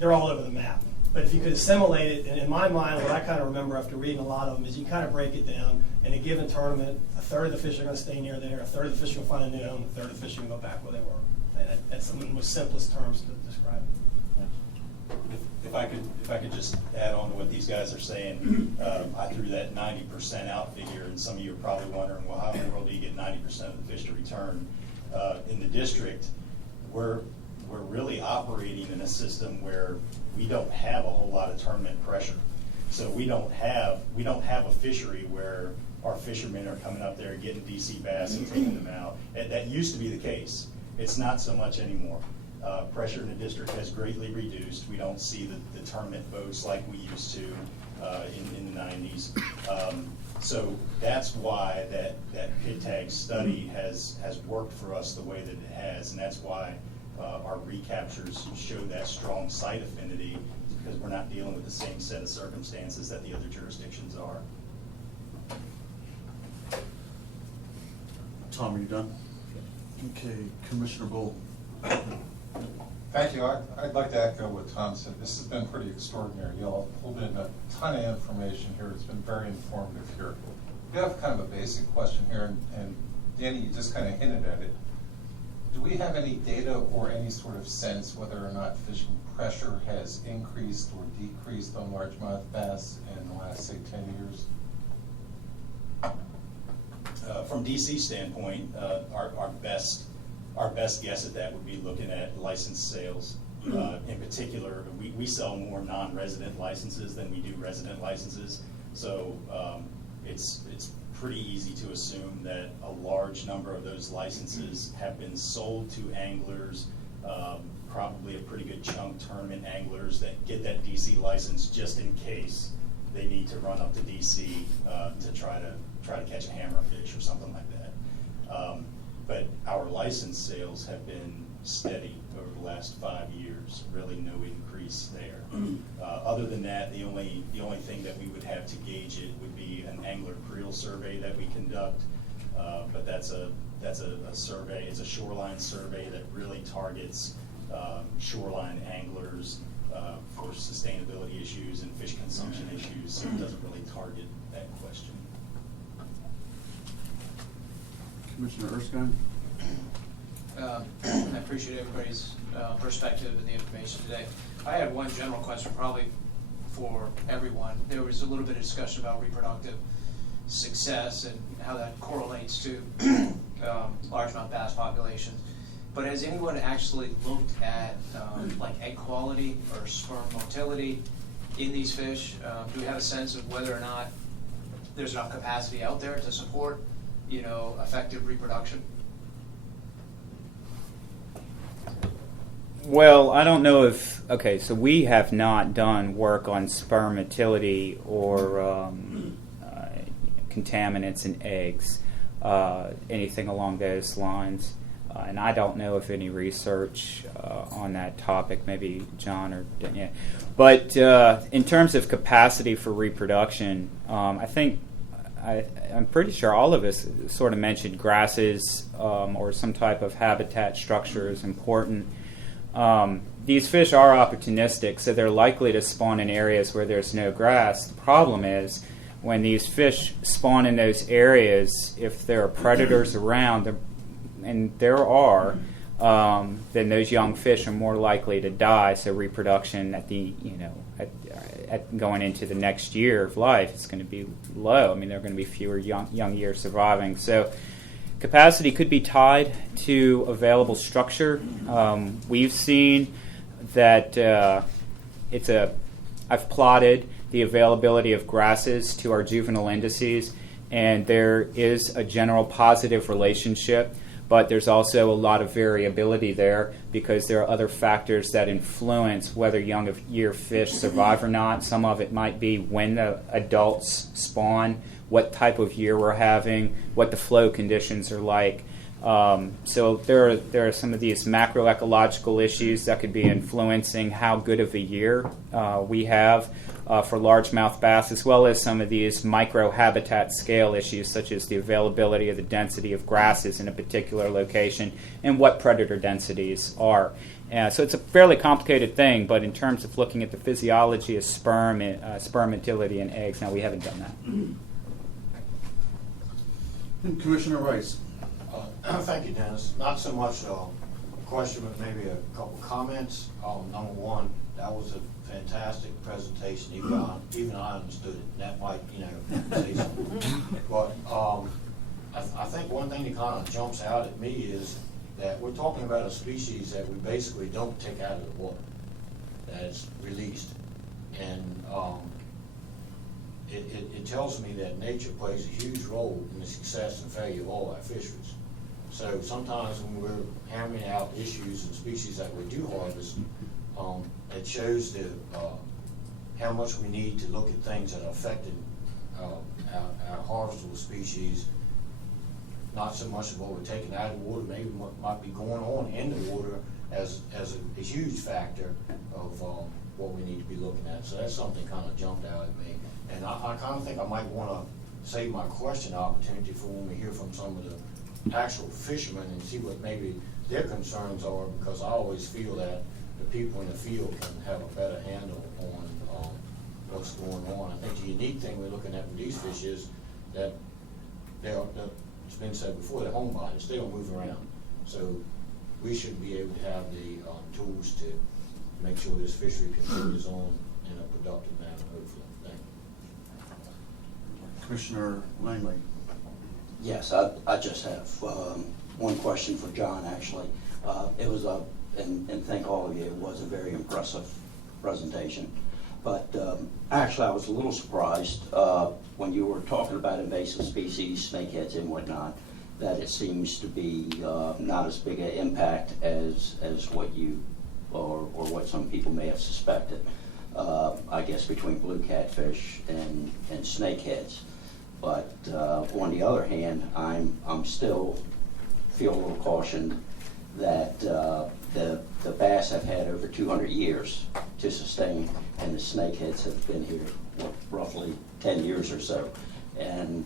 they're all over the map. But if you could assimilate it, and in my mind, what I kind of remember after reading a lot of them is you kind of break it down. In a given tournament, a third of the fish are going to stay near there, a third of the fish are going to find a new home, a third of the fish are going to go back where they were. And that's some of the most simplest terms to describe it. If I could just add on to what these guys are saying, I threw that 90% out figure, and some of you are probably wondering, well, how in the world do you get 90% of the fish to return? In the district, we're really operating in a system where we don't have a whole lot of tournament pressure. So we don't have a fishery where our fishermen are coming up there getting DC bass and taking them out. That used to be the case. It's not so much anymore. Pressure in the district has greatly reduced. We don't see the tournament boats like we used to in the 90s. So that's why that pit tag study has worked for us the way that it has, and that's why our recaptures show that strong site affinity, because we're not dealing with the same set of circumstances that the other jurisdictions are. Tom, are you done? Okay, Commissioner Bull. Thank you. I'd like to echo what Tom said. This has been pretty extraordinary. You all pulled in a ton of information here. It's been very informative here. We have kind of a basic question here, and Danny, you just kind of hinted at it. Do we have any data or any sort of sense whether or not fishing pressure has increased or decreased on largemouth bass in the last, say, 10 years? From DC standpoint, our best guess at that would be looking at licensed sales. In particular, we sell more non-resident licenses than we do resident licenses. So it's pretty easy to assume that a large number of those licenses have been sold to anglers, probably a pretty good chunk tournament anglers that get that DC license just in case they need to run up to DC to try to catch a hammerfish or something like that. But our license sales have been steady over the last 5 years, really no increase there. Other than that, the only thing that we would have to gauge it would be an angler creel survey that we conduct, but that's a survey, it's a shoreline survey that really targets shoreline anglers for sustainability issues and fish consumption issues, so it doesn't really target that question. Commissioner Erskine? I appreciate everybody's perspective and the information today. I had one general question, probably for everyone. There was a little bit of discussion about reproductive success and how that correlates to largemouth bass populations. But has anyone actually looked at like egg quality or sperm motility in these fish? Do we have a sense of whether or not there's enough capacity out there to support, effective reproduction? Well, I don't know if, so we have not done work on sperm motility or contaminants in eggs, anything along those lines. And I don't know if any research on that topic, maybe John or Danielle. But in terms of capacity for reproduction, I think I'm pretty sure all of us sort of mentioned grasses or some type of habitat structure is important. These fish are opportunistic, so they're likely to spawn in areas where there's no grass. The problem is when these fish spawn in those areas, if there are predators around, and there are, then those young fish are more likely to die. So reproduction at the at going into the next year of life is going to be low. I mean, there are going to be fewer young years surviving. So capacity could be tied to available structure. We've seen that I've plotted the availability of grasses to our juvenile indices, and there is a general positive relationship, but there's also a lot of variability there because there are other factors that influence whether young year fish survive or not. Some of it might be when the adults spawn, what type of year we're having, what the flow conditions are like. So there are some of these macroecological issues that could be influencing how good of a year we have for largemouth bass, as well as some of these micro-habitat scale issues, such as the availability of the density of grasses in a particular location and what predator densities are. So it's a fairly complicated thing, but in terms of looking at the physiology of sperm motility and eggs, now we haven't done that. And Commissioner Rice. Thank you, Dennis. Not so much a question, but maybe a couple comments. Number one, that was a fantastic presentation. Even I understood it. That might, say something. But I think one thing that kind of jumps out at me is that we're talking about a species that we basically don't take out of the water, that is released. And it tells me that nature plays a huge role in the success and failure of all our fisheries. So sometimes when we're hammering out issues and species that we do harvest, it shows how much we need to look at things that are affecting our harvestable species, not so much of what we're taking out of the water, maybe what might be going on in the water as a huge factor of what we need to be looking at. So that's something kind of jumped out at me. And I kind of think I might want to save my question opportunity for when we hear from some of the actual fishermen and see what maybe their concerns are, because I always feel that the people in the field can have a better handle on what's going on. I think the unique thing we're looking at with these fish is that it's been said before, they're homebodies, they don't move around. So we should be able to have the tools to make sure this fishery continues on in a productive manner, hopefully. Thank you. Commissioner Langley. Yes, I just have one question for John, actually. It was and thank all of you, it was a very impressive presentation. But actually, I was a little surprised when you were talking about invasive species, snakeheads and whatnot, that it seems to be not as big an impact as what you or what some people may have suspected. I guess between blue catfish and snakeheads. But on the other hand, I'm still feel a little cautioned that the bass have had over 200 years to sustain, and the snakeheads have been here roughly 10 years or so. And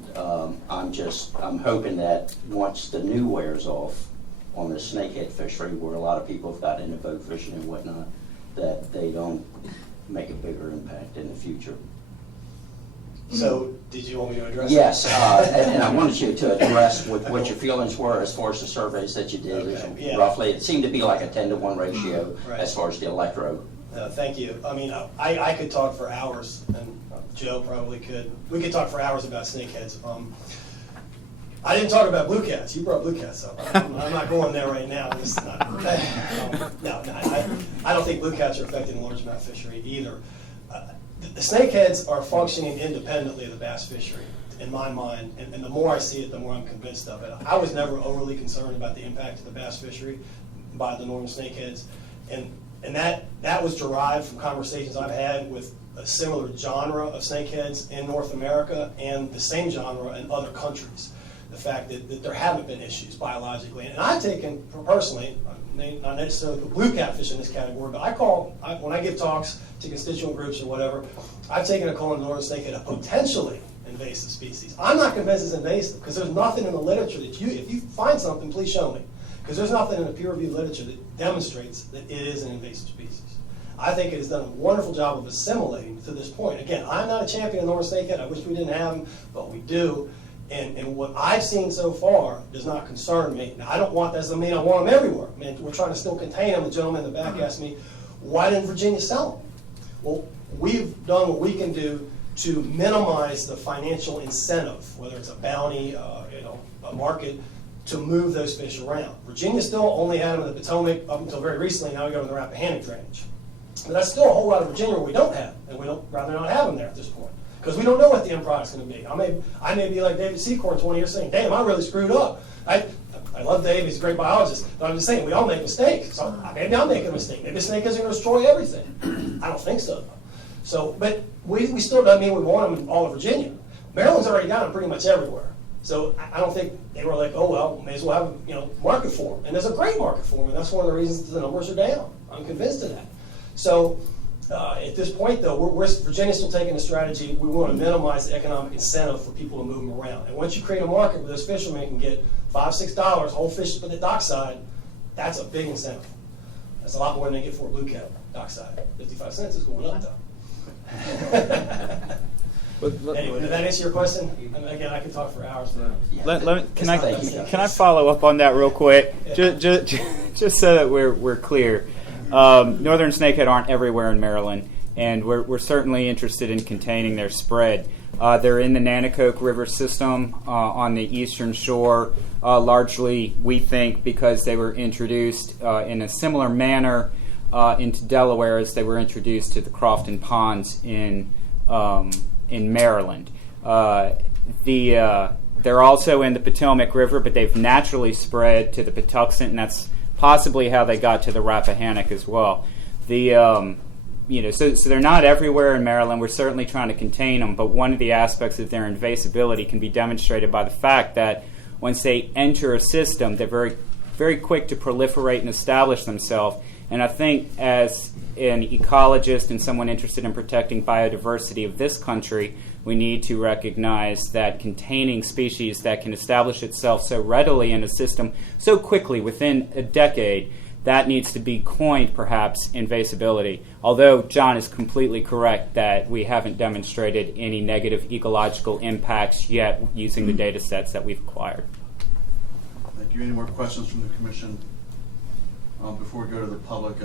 I'm hoping that once the new wears off on the snakehead fishery, where a lot of people have gotten into boat fishing and whatnot, that they don't make a bigger impact in the future. So, did you want me to address Yes, that? and I wanted you to address what your feelings were as far as the surveys that you did. Okay, yeah. Roughly, it seemed to be like a 10-to-1 ratio Right. as far as the electro. Thank you. I mean, I could talk for hours, and Joe probably could. We could talk for hours about snakeheads. I didn't talk about blue cats. You brought blue cats up. I'm not going there right now. It's not, I don't think blue cats are affecting the largemouth fishery either. The snakeheads are functioning independently of the bass fishery, in my mind, and the more I see it, the more I'm convinced of it. I was never overly concerned about the impact of the bass fishery by the northern snakeheads, and that was derived from conversations I've had with a similar genre of snakeheads in North America and the same genre in other countries. The fact that there haven't been issues biologically, and I've taken personally, not necessarily put blue catfish in this category, but when I give talks to constituent groups or whatever, I've taken a call on northern snakehead a potentially invasive species. I'm not convinced it's invasive because there's nothing in the literature that if you find something, please show me, because there's nothing in the peer-reviewed literature that demonstrates that it is an invasive species. I think it has done a wonderful job of assimilating to this point. Again, I'm not a champion of northern snakehead. I wish we didn't have them, but we do. And what I've seen so far does not concern me. Now, I don't want that doesn't mean I want them everywhere. I mean, we're trying to still contain them. The gentleman in the back asked me, why didn't Virginia sell them? Well, we've done what we can do to minimize the financial incentive, whether it's a bounty, a market, to move those fish around. Virginia still only had them in the Potomac up until very recently. Now we go to the Rappahannock drainage. But that's still a whole lot of Virginia where we don't have them, and we don't rather not have them there at this point. Because we don't know what the end product's going to be. I may be like David Secor in 20 years saying, damn, I really screwed up. I love Dave, he's a great biologist, but I'm just saying, we all make mistakes. So maybe I'm making a mistake. Maybe a snake isn't going to destroy everything. I don't think so. But we still doesn't mean we want them in all of Virginia. Maryland's already got them pretty much everywhere. So I don't think they were like, oh, well, may as well have market for them. And there's a great market for them, and that's one of the reasons the numbers are down. I'm convinced of that. So at this point, though, Virginia's still taking the strategy, we want to minimize the economic incentive for people to move them around. And once you create a market where those fishermen can get $5, $6 whole fish for the dockside, that's a big incentive. That's a lot more than they get for a blue cap dockside. 55 cents is going up, though. Anyway, did that answer your question? And again, I could talk for hours. Can I follow up on that real quick? Just so that we're clear. Northern snakehead aren't everywhere in Maryland, and we're certainly interested in containing their spread. They're in the Nanticoke River system on the eastern shore, largely, we think, because they were introduced in a similar manner into Delaware as they were introduced to the Crofton Ponds in Maryland. They're also in the Potomac River, but they've naturally spread to the Patuxent, and that's possibly how they got to the Rappahannock as well. So they're not everywhere in Maryland. We're certainly trying to contain them, but one of the aspects of their invasibility can be demonstrated by the fact that once they enter a system, they're very, very quick to proliferate and establish themselves. And I think as an ecologist and someone interested in protecting biodiversity of this country, we need to recognize that containing species that can establish itself so readily in a system so quickly within a decade, that needs to be coined, perhaps, invasibility. Although John is completely correct that we haven't demonstrated any negative ecological impacts yet using the data sets that we've acquired. Thank you. Any more questions from the Commission? Before we go to the public,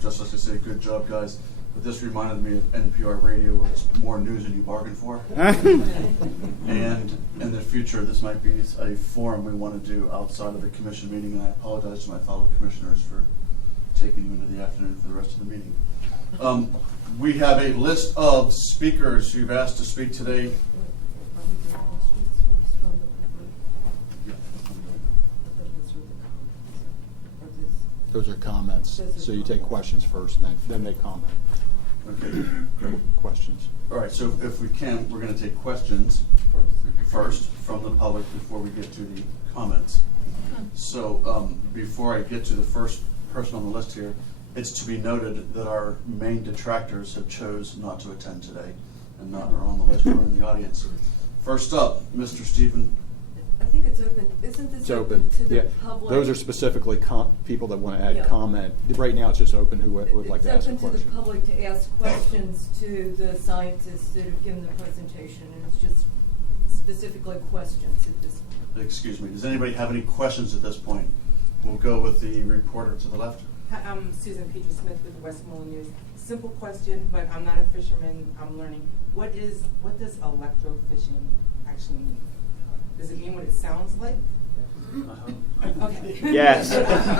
just like to say, good job, guys. But this reminded me of NPR radio, where it's more news than you bargained for. And in the future, this might be a forum we want to do outside of the Commission meeting, and I apologize to my fellow commissioners for taking you into the afternoon for the rest of the meeting. We have a list of speakers who've asked to speak today. Those are comments. So you take questions first, then they comment. Okay. Questions. All right, so if we can, we're going to take questions first from the public before we get to the comments. So before I get to the first person on the list here, it's to be noted that our main detractors have chose not to attend today and not are on the list or in the audience. First up, Mr. Stephen. I think it's open. Isn't this open to the public? Those are specifically people that want to add comment. Right now, it's just open who would like to ask a question. It's open to the public to ask questions to the scientists that have given the presentation, and it's just specifically questions at this point. Excuse me. Does anybody have any questions at this point? We'll go with the reporter to the left. Hi, I'm Susan Peter-Smith with the Westmoreland News. Simple question, but I'm not a fisherman. I'm learning. What does electrofishing actually mean? Does it mean what it sounds like? Okay. Yes.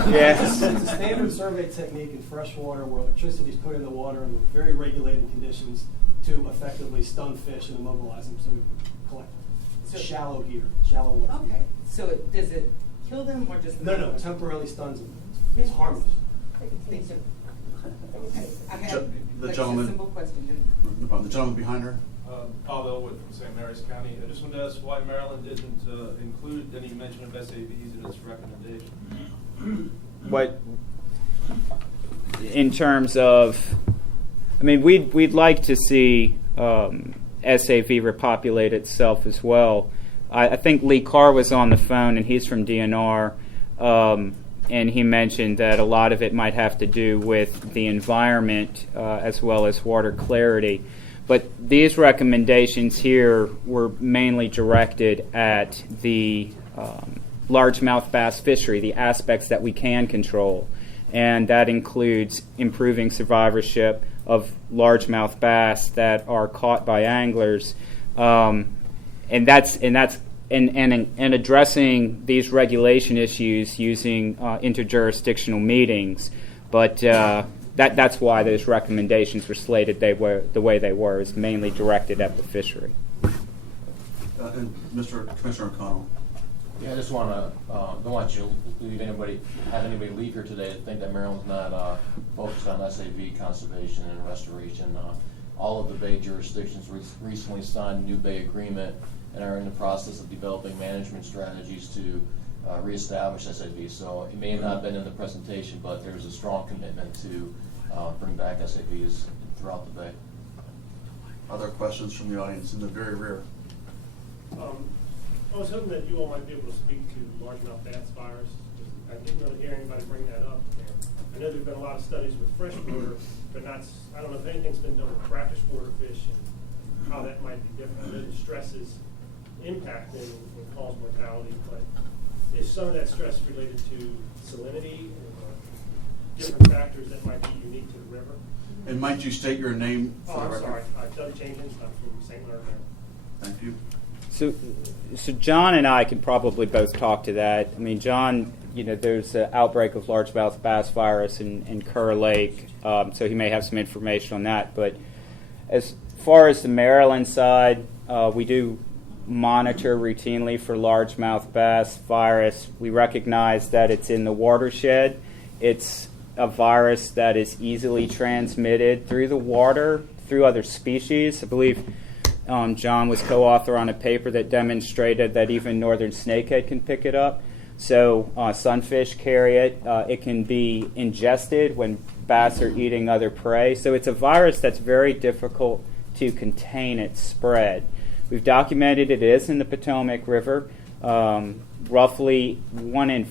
Yes. It's a standard survey technique in freshwater where electricity is put in the water in very regulated conditions to effectively stun fish and immobilize them so we collect them. It's shallow water. Okay. So does it kill them or just... No, it temporarily stuns them. It's harmless. Thank you. Okay. I have The a gentleman. simple question. No problem. The gentleman behind her. Paul Elwood from St. Mary's County. I just wanted to ask why Maryland didn't include any mention of SAVs in its recommendation. What, in terms of, I mean, we'd like to see SAV repopulate itself as well. I think Lee Carr was on the phone, and he's from DNR, and he mentioned that a lot of it might have to do with the environment as well as water clarity. But these recommendations here were mainly directed at the largemouth bass fishery, the aspects that we can control. And that includes improving survivorship of largemouth bass that are caught by anglers. And addressing these regulation issues using interjurisdictional meetings. But that's why those recommendations were slated the way they were, is mainly directed at the fishery. And Mr. Commissioner O'Connell. Yeah, I just want to, don't want you to have anybody leave here today to think that Maryland's not focused on SAV conservation and restoration. all of the bay jurisdictions recently signed a new bay agreement and are in the process of developing management strategies to reestablish SABs. So it may have not been in the presentation, but there's a strong commitment to bring back SABs throughout the bay. Other questions from the audience in the very rear? I was hoping that you all might be able to speak to largemouth bass virus. I didn't really hear anybody bring that up. I know there've been a lot of studies with freshwater, but not. I don't know if anything's been done with brackish water fish and how that might be different. I know the stress is impacting and cause mortality, but is some of that stress related to salinity or different factors that might be unique to the river? And might you state your name for Oh, the I'm record? sorry. Doug Jenkins. I'm from St. Clair, Maryland. Thank you. So John and I can probably both talk to that. I mean, John, there's an outbreak of largemouth bass virus in Kerr Lake, so he may have some information on that. But as far as the Maryland side, we do monitor routinely for largemouth bass virus. We recognize that it's in the watershed. It's a virus that is easily transmitted through the water, through other species. I believe John was co-author on a paper that demonstrated that even northern snakehead can pick it up. So sunfish carry it. It can be ingested when bass are eating other prey. So it's a virus that's very difficult to contain its spread. We've documented it is in the Potomac River. Roughly 1 in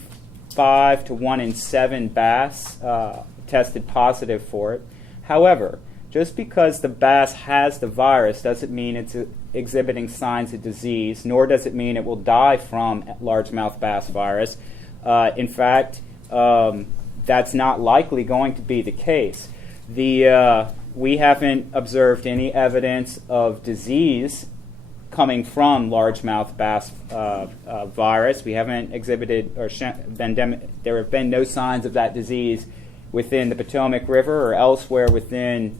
5 to 1 in 7 bass tested positive for it. However, just because the bass has the virus doesn't mean it's exhibiting signs of disease, nor does it mean it will die from largemouth bass virus. In fact, that's not likely going to be the case. We haven't observed any evidence of disease coming from largemouth bass virus. We haven't exhibited or there have been no signs of that disease within the Potomac River or elsewhere within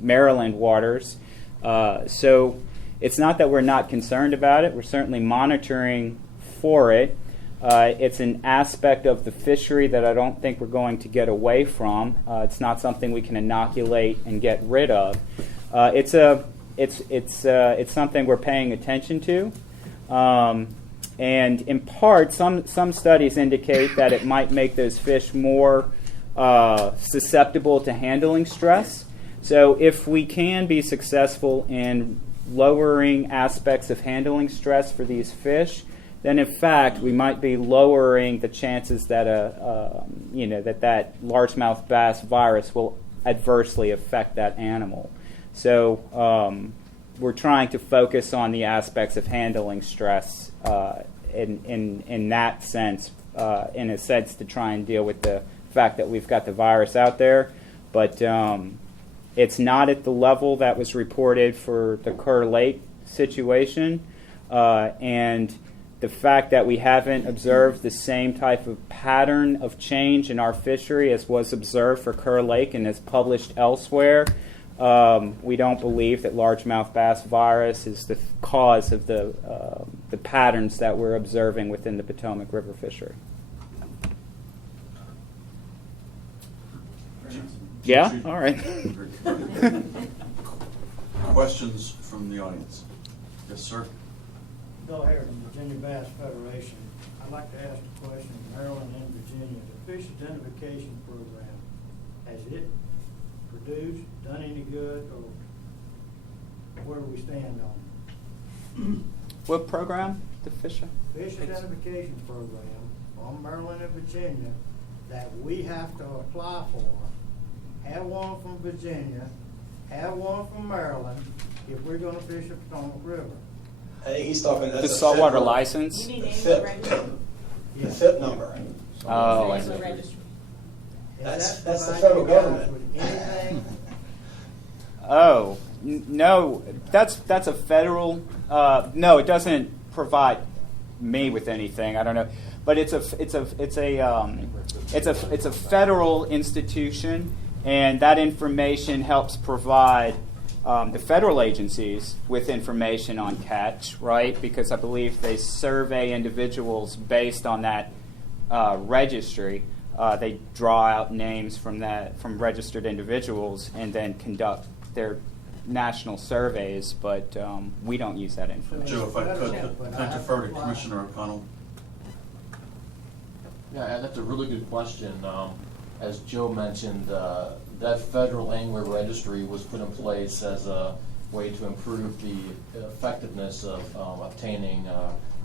Maryland waters. So it's not that we're not concerned about it. We're certainly monitoring for it. It's an aspect of the fishery that I don't think we're going to get away from. It's not something we can inoculate and get rid of. It's something we're paying attention to. And in part, some studies indicate that it might make those fish more susceptible to handling stress. So if we can be successful in lowering aspects of handling stress for these fish, then in fact we might be lowering the chances that that largemouth bass virus will adversely affect that animal. So we're trying to focus on the aspects of handling stress in that sense, in a sense to try and deal with the fact that we've got the virus out there, but it's not at the level that was reported for the Kerr Lake situation, and the fact that we haven't observed the same type of pattern of change in our fishery as was observed for Kerr Lake and is published elsewhere, we don't believe that largemouth bass virus is the cause of the patterns that we're observing within the Potomac River fishery. Yeah? All right. Questions from the audience? Yes, sir. Bill Harrington, Virginia Bass Federation. I'd like to ask a question. Maryland and Virginia, the fish identification program, has it produced, done any good, or where do we stand on What program? The fish? Fish identification program from Maryland and Virginia that we have to apply for. Have one from Virginia, have one from Maryland, if we're going to fish the Potomac River. Hey, he's talking The saltwater license? The FIP number. Oh, I see. That's the federal government. Oh, no, that's a federal. No, it doesn't provide me with anything. I don't know, but it's a federal institution, and that information helps provide the federal agencies with information on catch, right? Because I believe they survey individuals based on that registry. They draw out names from registered individuals and then conduct their national surveys, but we don't use that information. Joe, if I could, I defer to Commissioner O'Connell. Yeah, that's a really good question. As Joe mentioned, that federal angler registry was put in place as a way to improve the effectiveness of obtaining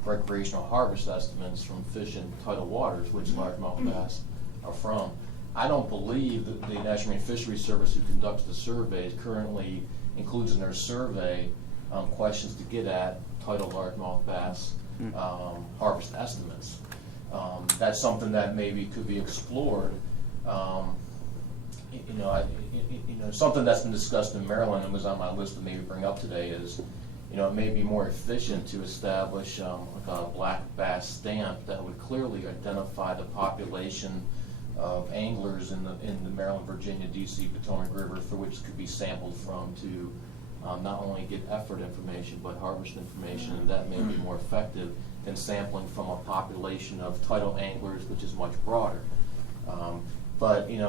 recreational harvest estimates from fish in tidal waters, which largemouth bass are from. I don't believe that the National Marine Fisheries Service, who conducts the surveys, currently includes in their survey questions to get at tidal largemouth bass harvest estimates. That's something that maybe could be explored. Something that's been discussed in Maryland and was on my list to maybe bring up today is, it may be more efficient to establish like a black bass stamp that would clearly identify the population of anglers in the Maryland, Virginia, DC, Potomac River, for which could be sampled from to not only get effort information but harvest information, and that may be more effective than sampling from a population of tidal anglers, which is much broader. But in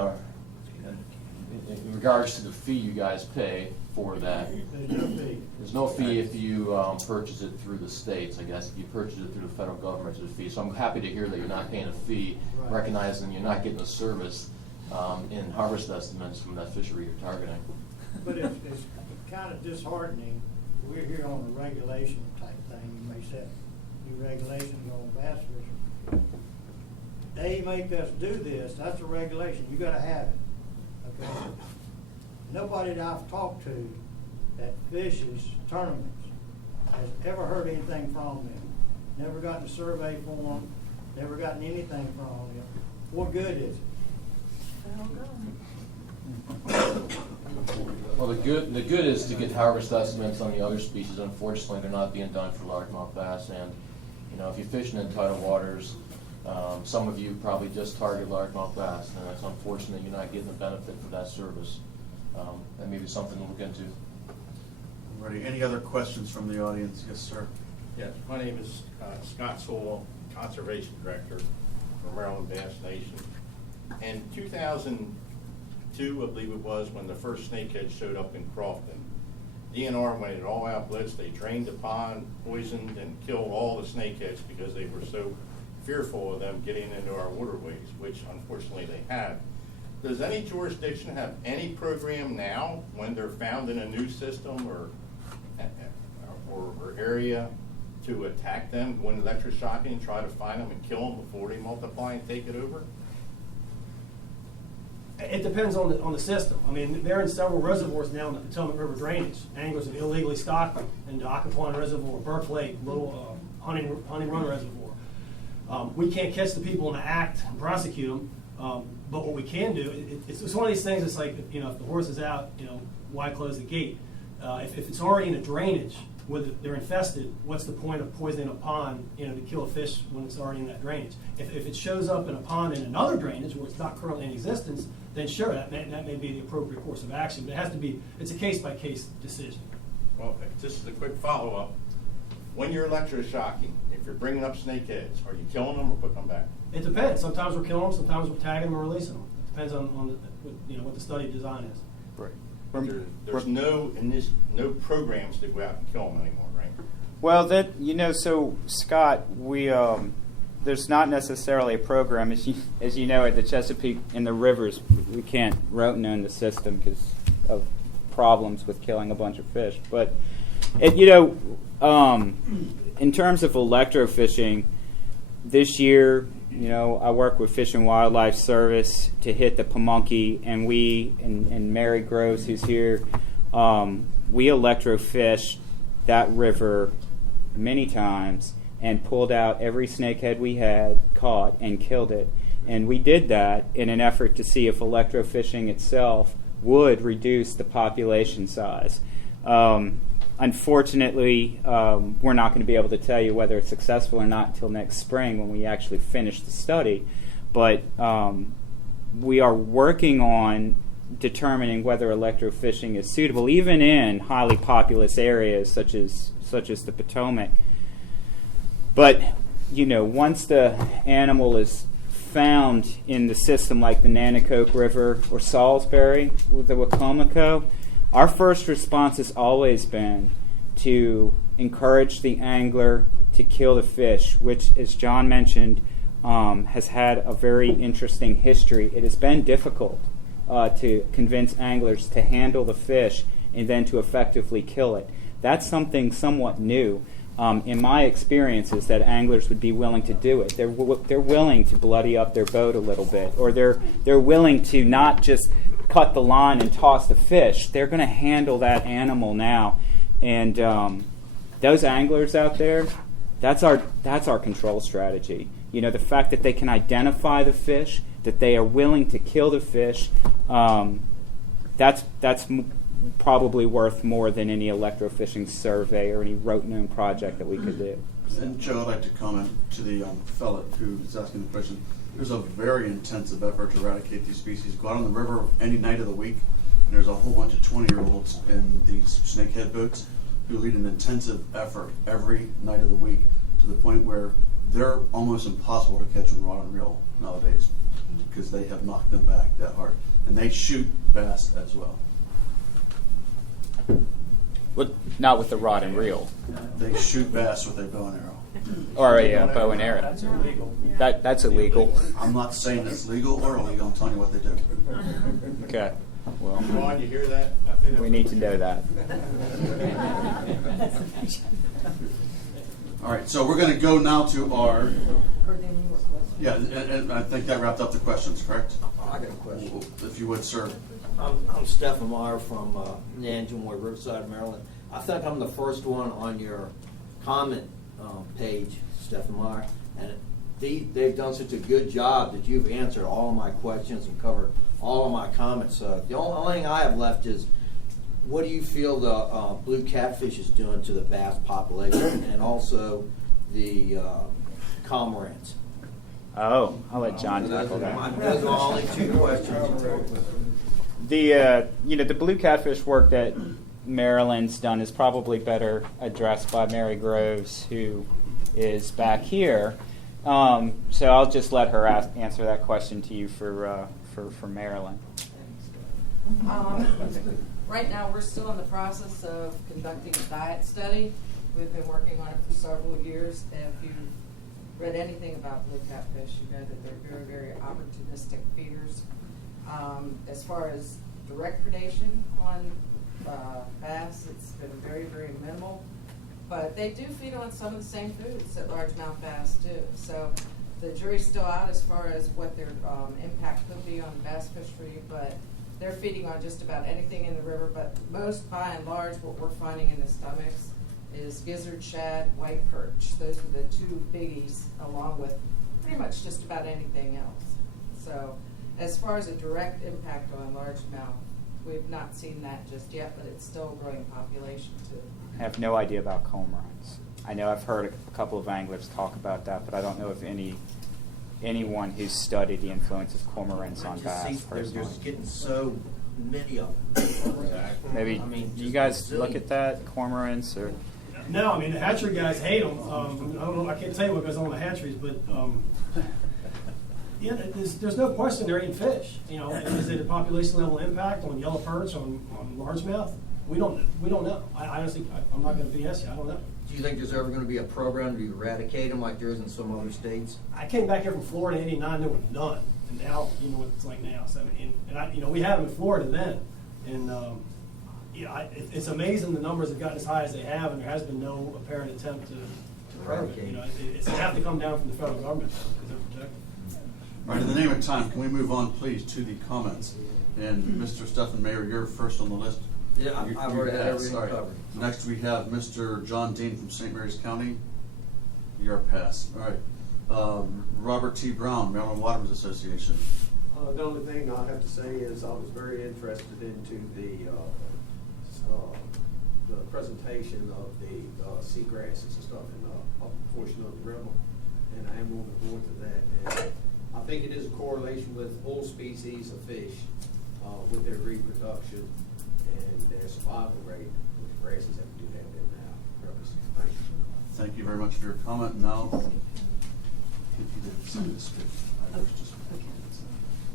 regards to the fee you guys pay for that, there's no fee if you purchase it through the states. I guess if you purchase it through the federal government, there's a fee. So I'm happy to hear that you're not paying a fee, recognizing you're not getting a service in harvest estimates from that fishery you're targeting. But it's kind of disheartening. We're here on a regulation type thing. You may set new regulations on bass fishing. They make us do this. That's a regulation. You got to have it. Okay. Nobody that I've talked to that fishes tournaments has ever heard anything from them. Never gotten a survey form. Never gotten anything from them. What good is it? Well, the good is to get harvest estimates on the other species. Unfortunately, they're not being done for largemouth bass. And if you're fishing in tidal waters, some of you probably just target largemouth bass, and it's unfortunate you're not getting the benefit for that service. That may be something to look into. Ready? Any other questions from the audience? Yes, sir. Yes, my name is Scott Sewell, Conservation Director for Maryland Bass Nation. In 2002, I believe it was, when the first snakehead showed up in Crofton, DNR went an all-out blitz. They drained the pond, poisoned, and killed all the snakeheads because they were so fearful of them getting into our waterways, which unfortunately they have. Does any jurisdiction have any program now when they're found in a new system or area to attack them, go in electroshocking and try to find them and kill them before they multiply and take it over? It depends on the system. I mean, they're in several reservoirs now in the Potomac River drainage. Anglers have illegally stocked them in the Occoquan Reservoir, Burke Lake, Little Honey Run Reservoir. We can't catch the people in the act and prosecute them, but what we can do, it's one of these things. It's like, if the horse is out, why close the gate? If it's already in a drainage where they're infested, what's the point of poisoning a pond, to kill a fish when it's already in that drainage? If it shows up in a pond in another drainage where it's not currently in existence, then sure, that may be the appropriate course of action. But it's a case-by-case decision. Well, just as a quick follow-up, when you're electroshocking, if you're bringing up snakeheads, are you killing them or putting them back? It depends. Sometimes we're killing them, sometimes we're tagging them or releasing them. It depends on what the study design is. Right. There's no programs to go out and kill them anymore, right? Well, so Scott, we there's not necessarily a program. As you know, at the Chesapeake in the rivers, we can't roten in the system because of problems with killing a bunch of fish. But in terms of electrofishing, this year, I work with Fish and Wildlife Service to hit the Pamunkey, and and Mary Groves, who's here, we electrofish that river many times and pulled out every snakehead we had caught and killed it. And we did that in an effort to see if electrofishing itself would reduce the population size. Unfortunately, we're not going to be able to tell you whether it's successful or not until next spring when we actually finish the study. But we are working on determining whether electrofishing is suitable, even in highly populous areas such as the Potomac. But once the animal is found in the system, like the Nanticoke River or Salisbury with the Wacomico, Our first response has always been to encourage the angler to kill the fish, which, as John mentioned, has had a very interesting history. It has been difficult to convince anglers to handle the fish and then to effectively kill it. That's something somewhat new. In my experience, is that anglers would be willing to do it. They're willing to bloody up their boat a little bit, or they're willing to not just cut the line and toss the fish. They're going to handle that animal now, and those anglers out there, that's our control strategy. You know, the fact that they can identify the fish, that they are willing to kill the fish, that's probably worth more than any electrofishing survey or any rote-known project that we could do. And Joe, I'd like to comment to the fellow who is asking the question. There's a very intensive effort to eradicate these species. Go out on the river any night of the week, and there's a whole bunch of 20-year-olds in these snakehead boats who lead an intensive effort every night of the week to the point where they're almost impossible to catch on rod and reel nowadays because they have knocked them back that hard. And they shoot bass as well. Not with the rod and reel. They shoot bass with a bow and arrow. Or a bow and arrow. That's illegal. That's illegal. I'm not saying it's legal or illegal. I'm telling you what they do. Okay. Well, Ron, you hear that? we need to know that. All right, so we're going to go now to our... Heard any more questions? Yeah, and I think that wrapped up the questions, correct? I got a question. If you would, sir. I'm Stephen Meyer from Nanjemoy, Riverside, Maryland. I think I'm the first one on your comment page, Stephen Meyer, and they've done such a good job that you've answered all of my questions and covered all of my comments. The only thing I have left is, what do you feel the blue catfish is doing to the bass population and also the cormorants? Oh, I'll let John tackle that. Those are only two questions. The blue catfish work that Maryland's done is probably better addressed by Mary Groves, who is back here. So I'll just let her answer that question to you for Maryland. Right now, we're still in the process of conducting a diet study. We've been working on it for several years. If you've read anything about blue catfish, you know that they're very, very opportunistic feeders. As far as direct predation on bass, it's been very, very minimal. But they do feed on some of the same foods that largemouth bass do. So the jury's still out as far as what their impact could be on bass fishery, but they're feeding on just about anything in the river. But most, by and large, what we're finding in the stomachs is gizzard, shad, white perch. Those are the two biggies, along with pretty much just about anything else. So as far as a direct impact on largemouth, we've not seen that just yet, but it's still a growing population too. I have no idea about cormorants. I know I've heard a couple of anglers talk about that, but I don't know if anyone who's studied the influence of cormorants on bass personally. They're just getting so many of them. Maybe do you guys look at that, cormorants, or? No, I mean, the hatchery guys hate them. I don't know, I can't tell you what goes on in the hatcheries, but yeah, there's no question they're eating fish. You know, is it a population level impact on yellow perch, on largemouth? We don't know. I honestly, I'm not going to BS you. I don't know. Do you think there's ever going to be a program to eradicate them like there is in some other states? I came back here from Florida in '89. There were none, and now you know what it's like now. So we have them in Florida then, and it's amazing the numbers have gotten as high as they have, and there has been no apparent attempt to curb it. You know, it's have to come down from the federal government because they're protected. All right, in the name of time, can we move on, please, to the comments? And Mr. Stephen Mayer, you're first on the list. Yeah, I've already had everything covered. Next, we have Mr. John Dean from St. Mary's County. You're a pass. All right. Robert T. Brown, Maryland Watermen's Association. The only thing I have to say is I was very interested into the presentation of the seagrasses and stuff in the upper portion of the river, and I am looking forward to that. And I think it is a correlation with all species of fish with their reproduction and their survival rate with the grasses that we do have in our rivers. Thank you. Thank you very much for your comment. Now,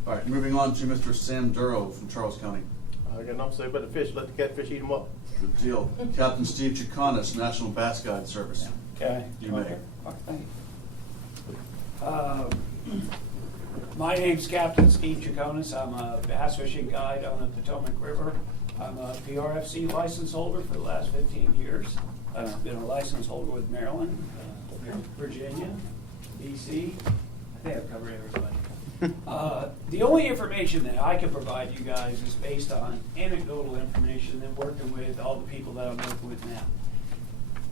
all right, moving on to Mr. Sam Duro from Charles County. I got enough to say about the fish. Let the catfish eat them up. Good deal. Captain Steve Chicanis, National Bass Guide Service. Okay. You may. Thank you. My name's Captain Steve Chiconis. I'm a bass fishing guide on the Potomac River. I'm a PRFC license holder for the last 15 years. I've been a license holder with Maryland, Virginia, DC. I think I've covered everybody. The only information that I can provide you guys is based on anecdotal information and working with all the people that I'm working with now.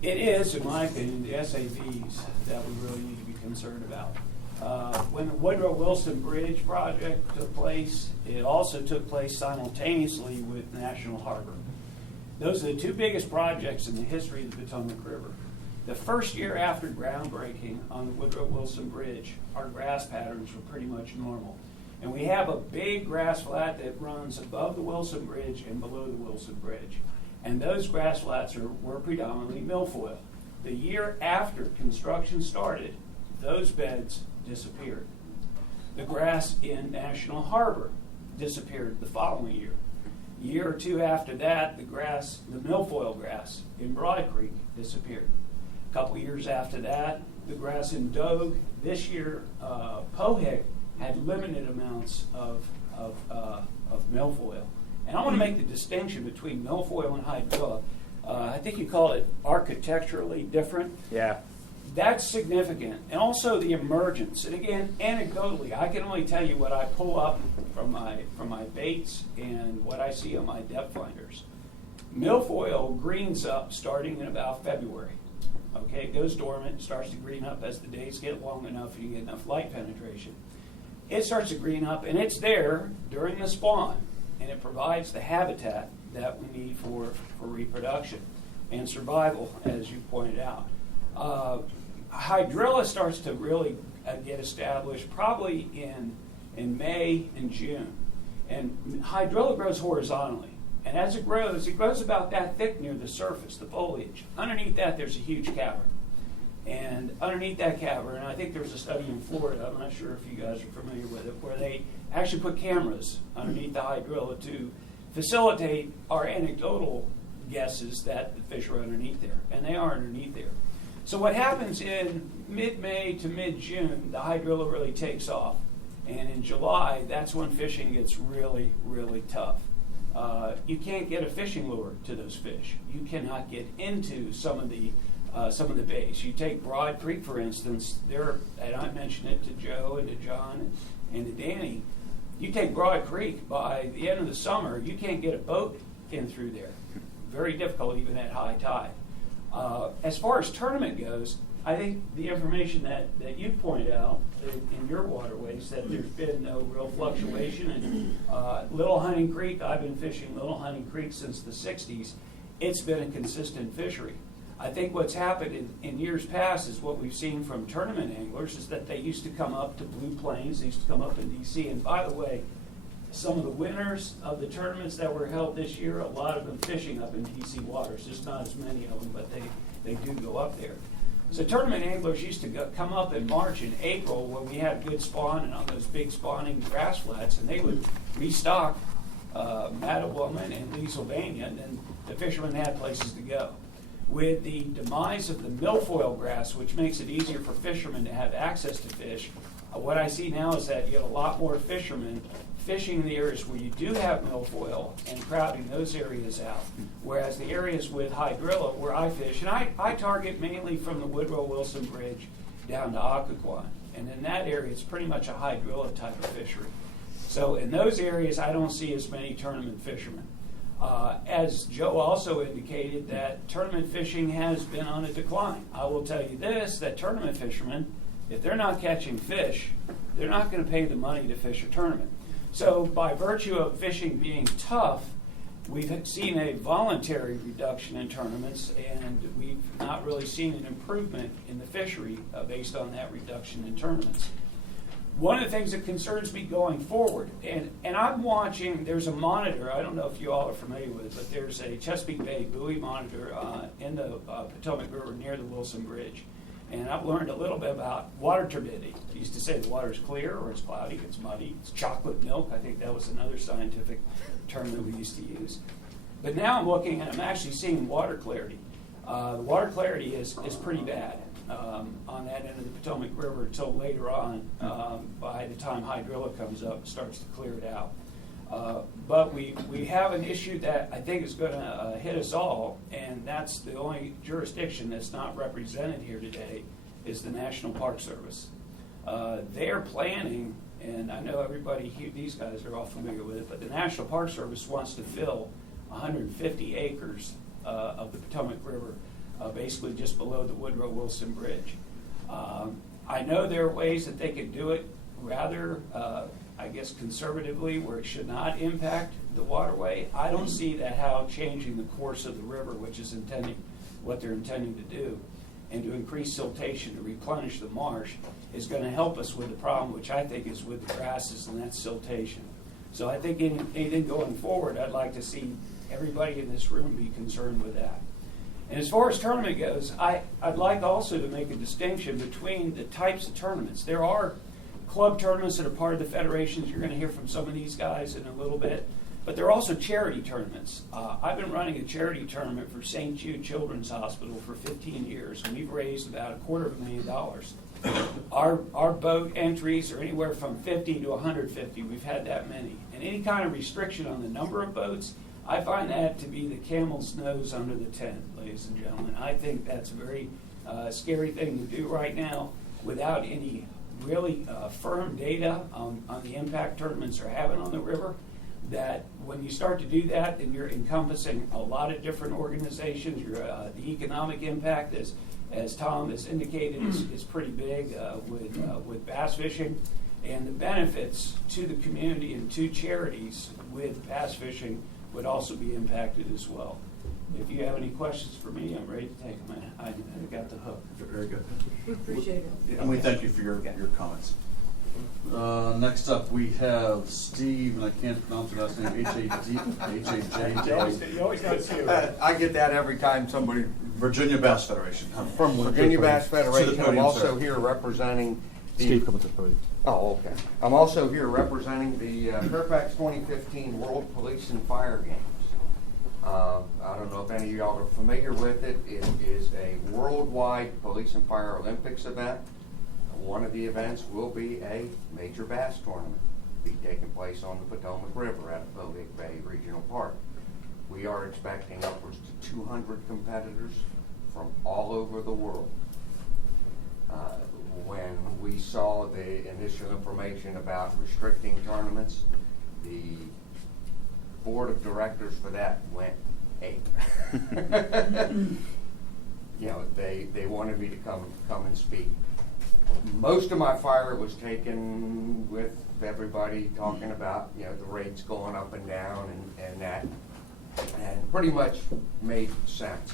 It is, in my opinion, the SAVs that we really need to be concerned about. When the Woodrow Wilson Bridge project took place, it also took place simultaneously with National Harbor. Those are the two biggest projects in the history of the Potomac River. The first year after groundbreaking on the Woodrow Wilson Bridge, our grass patterns were pretty much normal. And we have a big grass flat that runs above the Wilson Bridge and below the Wilson Bridge. And those grass flats were predominantly milfoil. The year after construction started, those beds disappeared. The grass in National Harbor disappeared the following year. A year or two after that, the milfoil grass in Broad Creek disappeared. A couple years after that, the grass in Dogue. This year, Pohick had limited amounts of milfoil. And I want to make the distinction between milfoil and hydrilla. I think you call it architecturally different. Yeah. That's significant. And also the emergence. And again, anecdotally, I can only tell you what I pull up from my baits and what I see on my depth finders. Milfoil greens up starting in about February. Okay, it goes dormant, starts to green up as the days get long enough and you get enough light penetration. It starts to green up, and it's there during the spawn, and it provides the habitat that we need for reproduction and survival, as you pointed out. Hydrilla starts to really get established probably in May and June. And hydrilla grows horizontally. And as it grows about that thick near the surface, the foliage. Underneath that, there's a huge cavern. And underneath that cavern, I think there was a study in Florida, I'm not sure if you guys are familiar with it, where they actually put cameras underneath the hydrilla to facilitate our anecdotal guesses that the fish are underneath there. And they are underneath there. So what happens in mid-May to mid-June, the hydrilla really takes off. And in July, that's when fishing gets really, really tough. You can't get a fishing lure to those fish. You cannot get into some of the bays. You take Broad Creek, for instance. And I mentioned it to Joe and to John and to Danny. You take Broad Creek, by the end of the summer, you can't get a boat in through there. Very difficult, even at high tide. As far as tournament goes, I think the information that you pointed out in your waterways, that there's been no real fluctuation. And Little Hunting Creek, I've been fishing Little Hunting Creek since the 60s. It's been a consistent fishery. I think what's happened in years past is what we've seen from tournament anglers is that they used to come up to Blue Plains, they used to come up in D.C. And by the way, some of the winners of the tournaments that were held this year, a lot of them fishing up in D.C. waters. There's not as many of them, but they do go up there. So tournament anglers used to come up in March and April when we had good spawn and on those big spawning grass flats, and they would restock Mattawoman and Leesylvania, and then the fishermen had places to go. With the demise of the milfoil grass, which makes it easier for fishermen to have access to fish, what I see now is that you have a lot more fishermen fishing in the areas where you do have milfoil and crowding those areas out. Whereas the areas with hydrilla where I fish, and I target mainly from the Woodrow Wilson Bridge down to Occoquan. And in that area, it's pretty much a hydrilla type of fishery. So in those areas, I don't see as many tournament fishermen. As Joe also indicated, that tournament fishing has been on a decline. I will tell you this, that tournament fishermen, if they're not catching fish, they're not going to pay the money to fish a tournament. So by virtue of fishing being tough, we've seen a voluntary reduction in tournaments, and we've not really seen an improvement in the fishery based on that reduction in tournaments. One of the things that concerns me going forward, and I'm watching, there's a monitor, I don't know if you all are familiar with it, but there's a Chesapeake Bay buoy monitor in the Potomac River near the Wilson Bridge. And I've learned a little bit about water turbidity. I used to say the water's clear or it's cloudy, it's muddy, it's chocolate milk. I think that was another scientific term that we used to use. But now I'm looking and I'm actually seeing water clarity. The water clarity is pretty bad on that end of the Potomac River until later on. By the time hydrilla comes up, it starts to clear it out. But we have an issue that I think is going to hit us all, and that's the only jurisdiction that's not represented here today is the National Park Service. They're planning, and I know everybody here, these guys are all familiar with it, but the National Park Service wants to fill 150 acres of the Potomac River, basically just below the Woodrow Wilson Bridge. I know there are ways that they could do it rather, I guess, conservatively, where it should not impact the waterway. I don't see that how changing the course of the river, which is what they're intending to do, and to increase siltation to replenish the marsh, is going to help us with the problem, which I think is with the grasses, and that's siltation. So I think anything going forward, I'd like to see everybody in this room be concerned with that. And as far as tournament goes, I'd like also to make a distinction between the types of tournaments. There are club tournaments that are part of the federations. You're going to hear from some of these guys in a little bit. But there are also charity tournaments. I've been running a charity tournament for St. Jude Children's Hospital for 15 years, and we've raised about $250,000. Our boat entries are anywhere from 50 to 150. We've had that many. And any kind of restriction on the number of boats, I find that to be the camel's nose under the tent, ladies and gentlemen. I think that's a very scary thing to do right now without any really firm data on the impact tournaments are having on the river. That when you start to do that, then you're encompassing a lot of different organizations. The economic impact, as Tom has indicated, is pretty big with bass fishing. And the benefits to the community and to charities with bass fishing would also be impacted as well. If you have any questions for me, I'm ready to take them. I got the hook. Very good. We appreciate it. And we thank you for your comments. Next up, we have Steve, and I can't pronounce your last name, H-A-J-J. You always got to. I get that every time somebody. Virginia Bass Federation. From Virginia Bass Federation. To the podium, I'm also sir. here representing the. Steve, come to the podium. Oh, okay. I'm also here representing the Fairfax 2015 World Police and Fire Games. I don't know if any of y'all are familiar with it. It is a worldwide police and fire Olympics event. One of the events will be a major bass tournament, be taking place on the Potomac River at Potomac Bay Regional Park. We are expecting upwards to 200 competitors from all over the world. When we saw the initial information about restricting tournaments, the board of directors for that went ape. You know, they wanted me to come and speak. Most of my fire was taken with everybody talking about, you know, the rates going up and down and that, and pretty much made sense.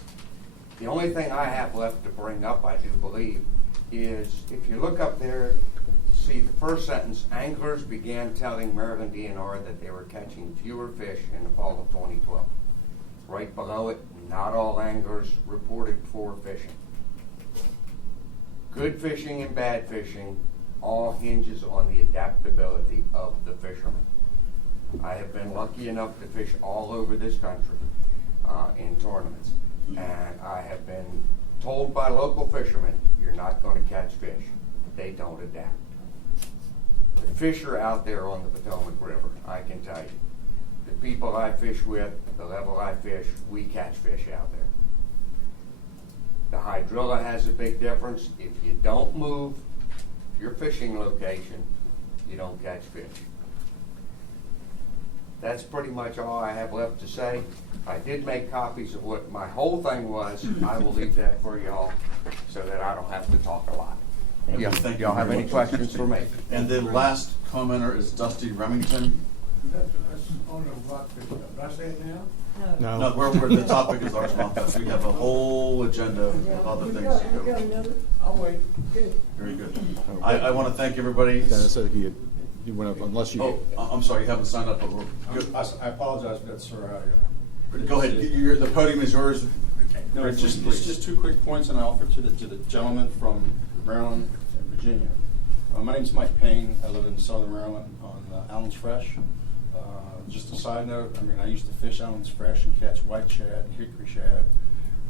The only thing I have left to bring up, I do believe, is if you look up there, see the first sentence, anglers began telling Maryland DNR that they were catching fewer fish in the fall of 2012. Right below it, not all anglers reported poor fishing. Good fishing and bad fishing all hinges on the adaptability of the fishermen. I have been lucky enough to fish all over this country in tournaments, and I have been told by local fishermen, you're not going to catch fish. They don't adapt. The fish are out there on the Potomac River, I can tell you. The people I fish with, the level I fish, we catch fish out there. The hydrilla has a big difference. If you don't move your fishing location, you don't catch fish. That's pretty much all I have left to say. I did make copies of what my whole thing was. I will leave that for y'all so that I don't have to talk a lot. Yeah, Thank y'all have any questions for me? And the last commenter is Dusty Remington. That's on the rock pickup. Did I say it now? No, we're the topic is largemouth bass. We have a whole agenda of other things to go. I'll wait. Good. Very good. I want to thank everybody. Dennis said he went up, unless you. Oh, I'm sorry, you haven't signed up, but we're good. I apologize, but sir, Go ahead. The podium is yours. No, it's Briefly, just please. 2 quick points, and I offer to the gentleman from Maryland and Virginia. My name's Mike Payne. I live in southern Maryland on Allen's Fresh. Just a side note, I mean, I used to fish Allen's Fresh and catch white shad, hickory shad,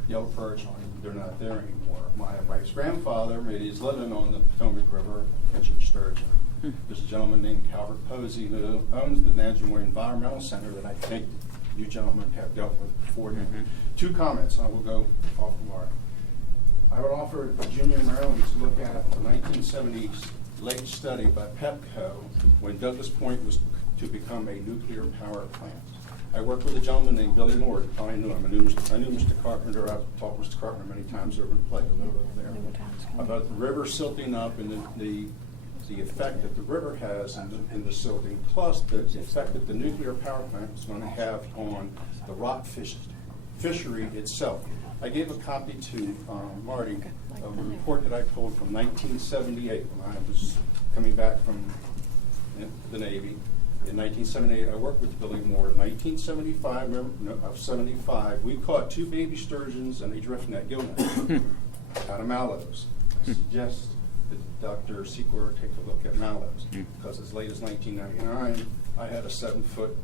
yellow perch. They're not there anymore. My wife's grandfather made his living on the Potomac River catching sturgeon. There's a gentleman named Calvert Posey who owns the Nanjumoi Environmental Center that I think you gentlemen have dealt with before. 2 comments, I will go off the mark. I would offer Virginia and Maryland to look at the 1970s late study by PEPCO when Douglas Point was to become a nuclear power plant. I worked with a gentleman named Billy Moore. You probably knew him. I knew Mr. Carpenter. I've talked with Mr. Carpenter many times over in Plato there. About the river silting up and the effect that the river has in the silting, plus the effect that the nuclear power plant is going to have on the rock fishery itself. I gave a copy to Marty of a report that I pulled from 1978 when I was coming back from the Navy. In 1978, I worked with Billy Moore. In 1975, we caught 2 baby sturgeons and a drift net gill net out of mallows. I suggest that Dr. Secor take a look at mallows, because as late as 1999, I had a 7-foot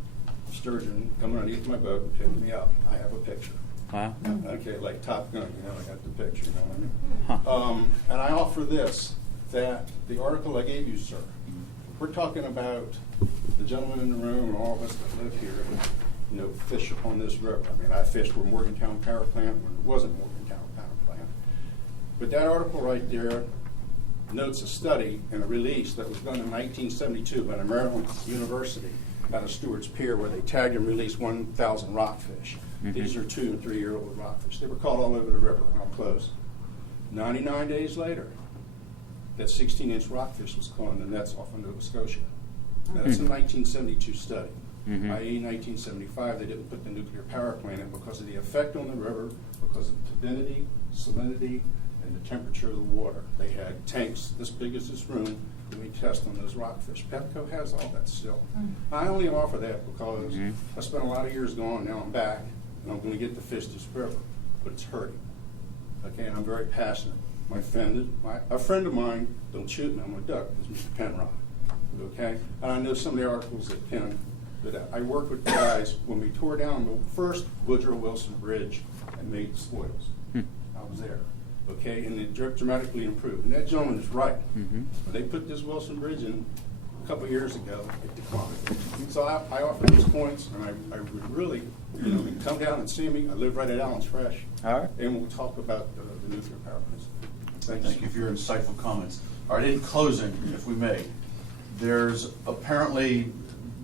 sturgeon come underneath my boat and pick me up. I have a picture. Wow. Okay, like Top Gun, I got the picture, you know what I mean? And I offer this, that the article I gave you, sir, we're talking about the gentleman in the room and all of us that live here, fish on this river. I mean, I fished where Morgantown Power Plant when it wasn't Morgantown Power Plant. But that article right there notes a study and a release that was done in 1972 by the Maryland University out of Stewart's Pier, where they tagged and released 1,000 rockfish. These are 2- and 3-year-old rockfish. They were caught all over the river. I'll close. 99 days later, that 16-inch rockfish was caught in the nets off of Nova Scotia. Now, that's a 1972 study. I.e., 1975, they didn't put the nuclear power plant in because of the effect on the river, because of the turbidity, salinity, and the temperature of the water. They had tanks this big as this room that we test on those rockfish. PEPCO has all that still. I only offer that because I spent a lot of years gone, now I'm back, and I'm going to get to fish this river, but it's hurting. Okay, and I'm very passionate. A friend of mine, don't shoot me, I'm a duck, is Mr. Penrod. Okay? And I know some of the articles that Penn, that I worked with the guys when we tore down the first Woodrow Wilson Bridge and made spoils. I was there. Okay? And it dramatically improved. And that gentleman is right. When they put this Wilson Bridge in a couple of years ago, it declined. So I offer these points, and I would really, come down and see me. I live right at Allen's Fresh. All right. And we'll talk about the nuclear power plants. Thank you for your insightful comments. All right, in closing, if we may, there's apparently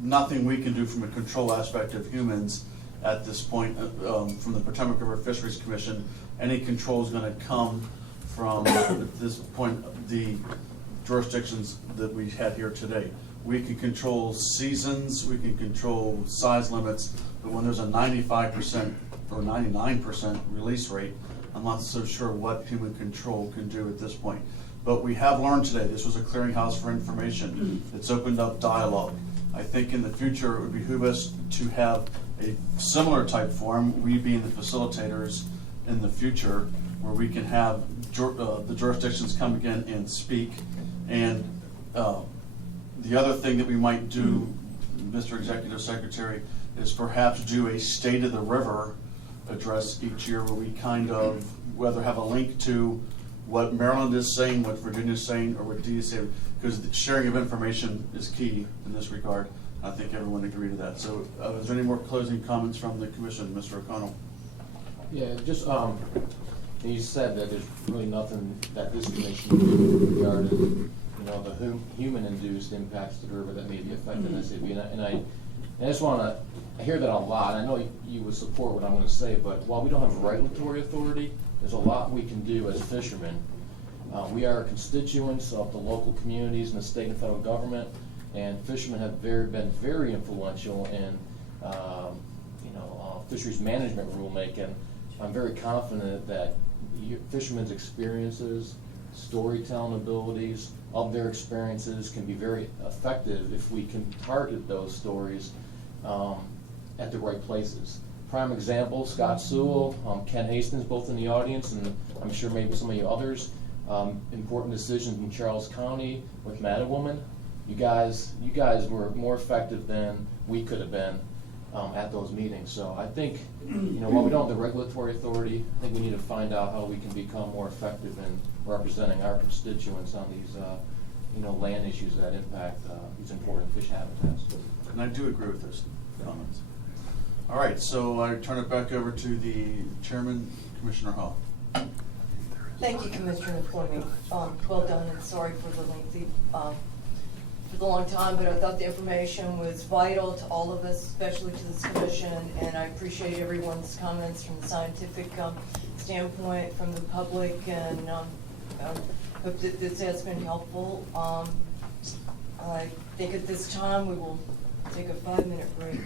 nothing we can do from a control aspect of humans at this point from the Potomac River Fisheries Commission. Any control is going to come from, at this point, the jurisdictions that we had here today. We can control seasons, we can control size limits, but when there's a 95% or 99% release rate, I'm not so sure what human control can do at this point. But we have learned today, this was a clearinghouse for information. It's opened up dialogue. I think in the future it would behoove us to have a similar type forum, we being the facilitators in the future, where we can have the jurisdictions come again and speak. And the other thing that we might do, Mr. Executive Secretary, is perhaps do a State of the River address each year, where we kind of whether have a link to what Maryland is saying, what Virginia is saying, or what D is saying, because the sharing of information is key in this regard. I think everyone agreed to that. So is there any more closing comments from the Commission, Mr. O'Connell? Yeah, just, you said that there's really nothing that this commission can do with regard to, the human-induced impacts to the river that may be affecting SAB. And I just want to, I hear that a lot. I know you would support what I'm going to say, but while we don't have regulatory authority, there's a lot we can do as fishermen. We are constituents of the local communities and the state and federal government, and fishermen have been very influential in fisheries management rulemaking. I'm very confident that fishermen's experiences, storytelling abilities of their experiences can be very effective if we can target those stories at the right places. prime example, Scott Sewell, Ken Hastings, both in the audience, and I'm sure maybe some of you others. Important decisions in Charles County with Mattawoman. You guys were more effective than we could have been at those meetings. So I think, while we don't have the regulatory authority, I think we need to find out how we can become more effective in representing our constituents on these, land issues that impact these important fish habitats. And I do agree with those comments. All right, so I turn it back over to the chairman, Commissioner Hall. Thank you, Commissioner Fleming. Well done, and sorry for the lengthy, for the long time, but I thought the information was vital to all of us, especially to this commission, and I appreciate everyone's comments from the scientific standpoint, from the public, and hope that this has been helpful. I think at this time we will take a 5-minute break.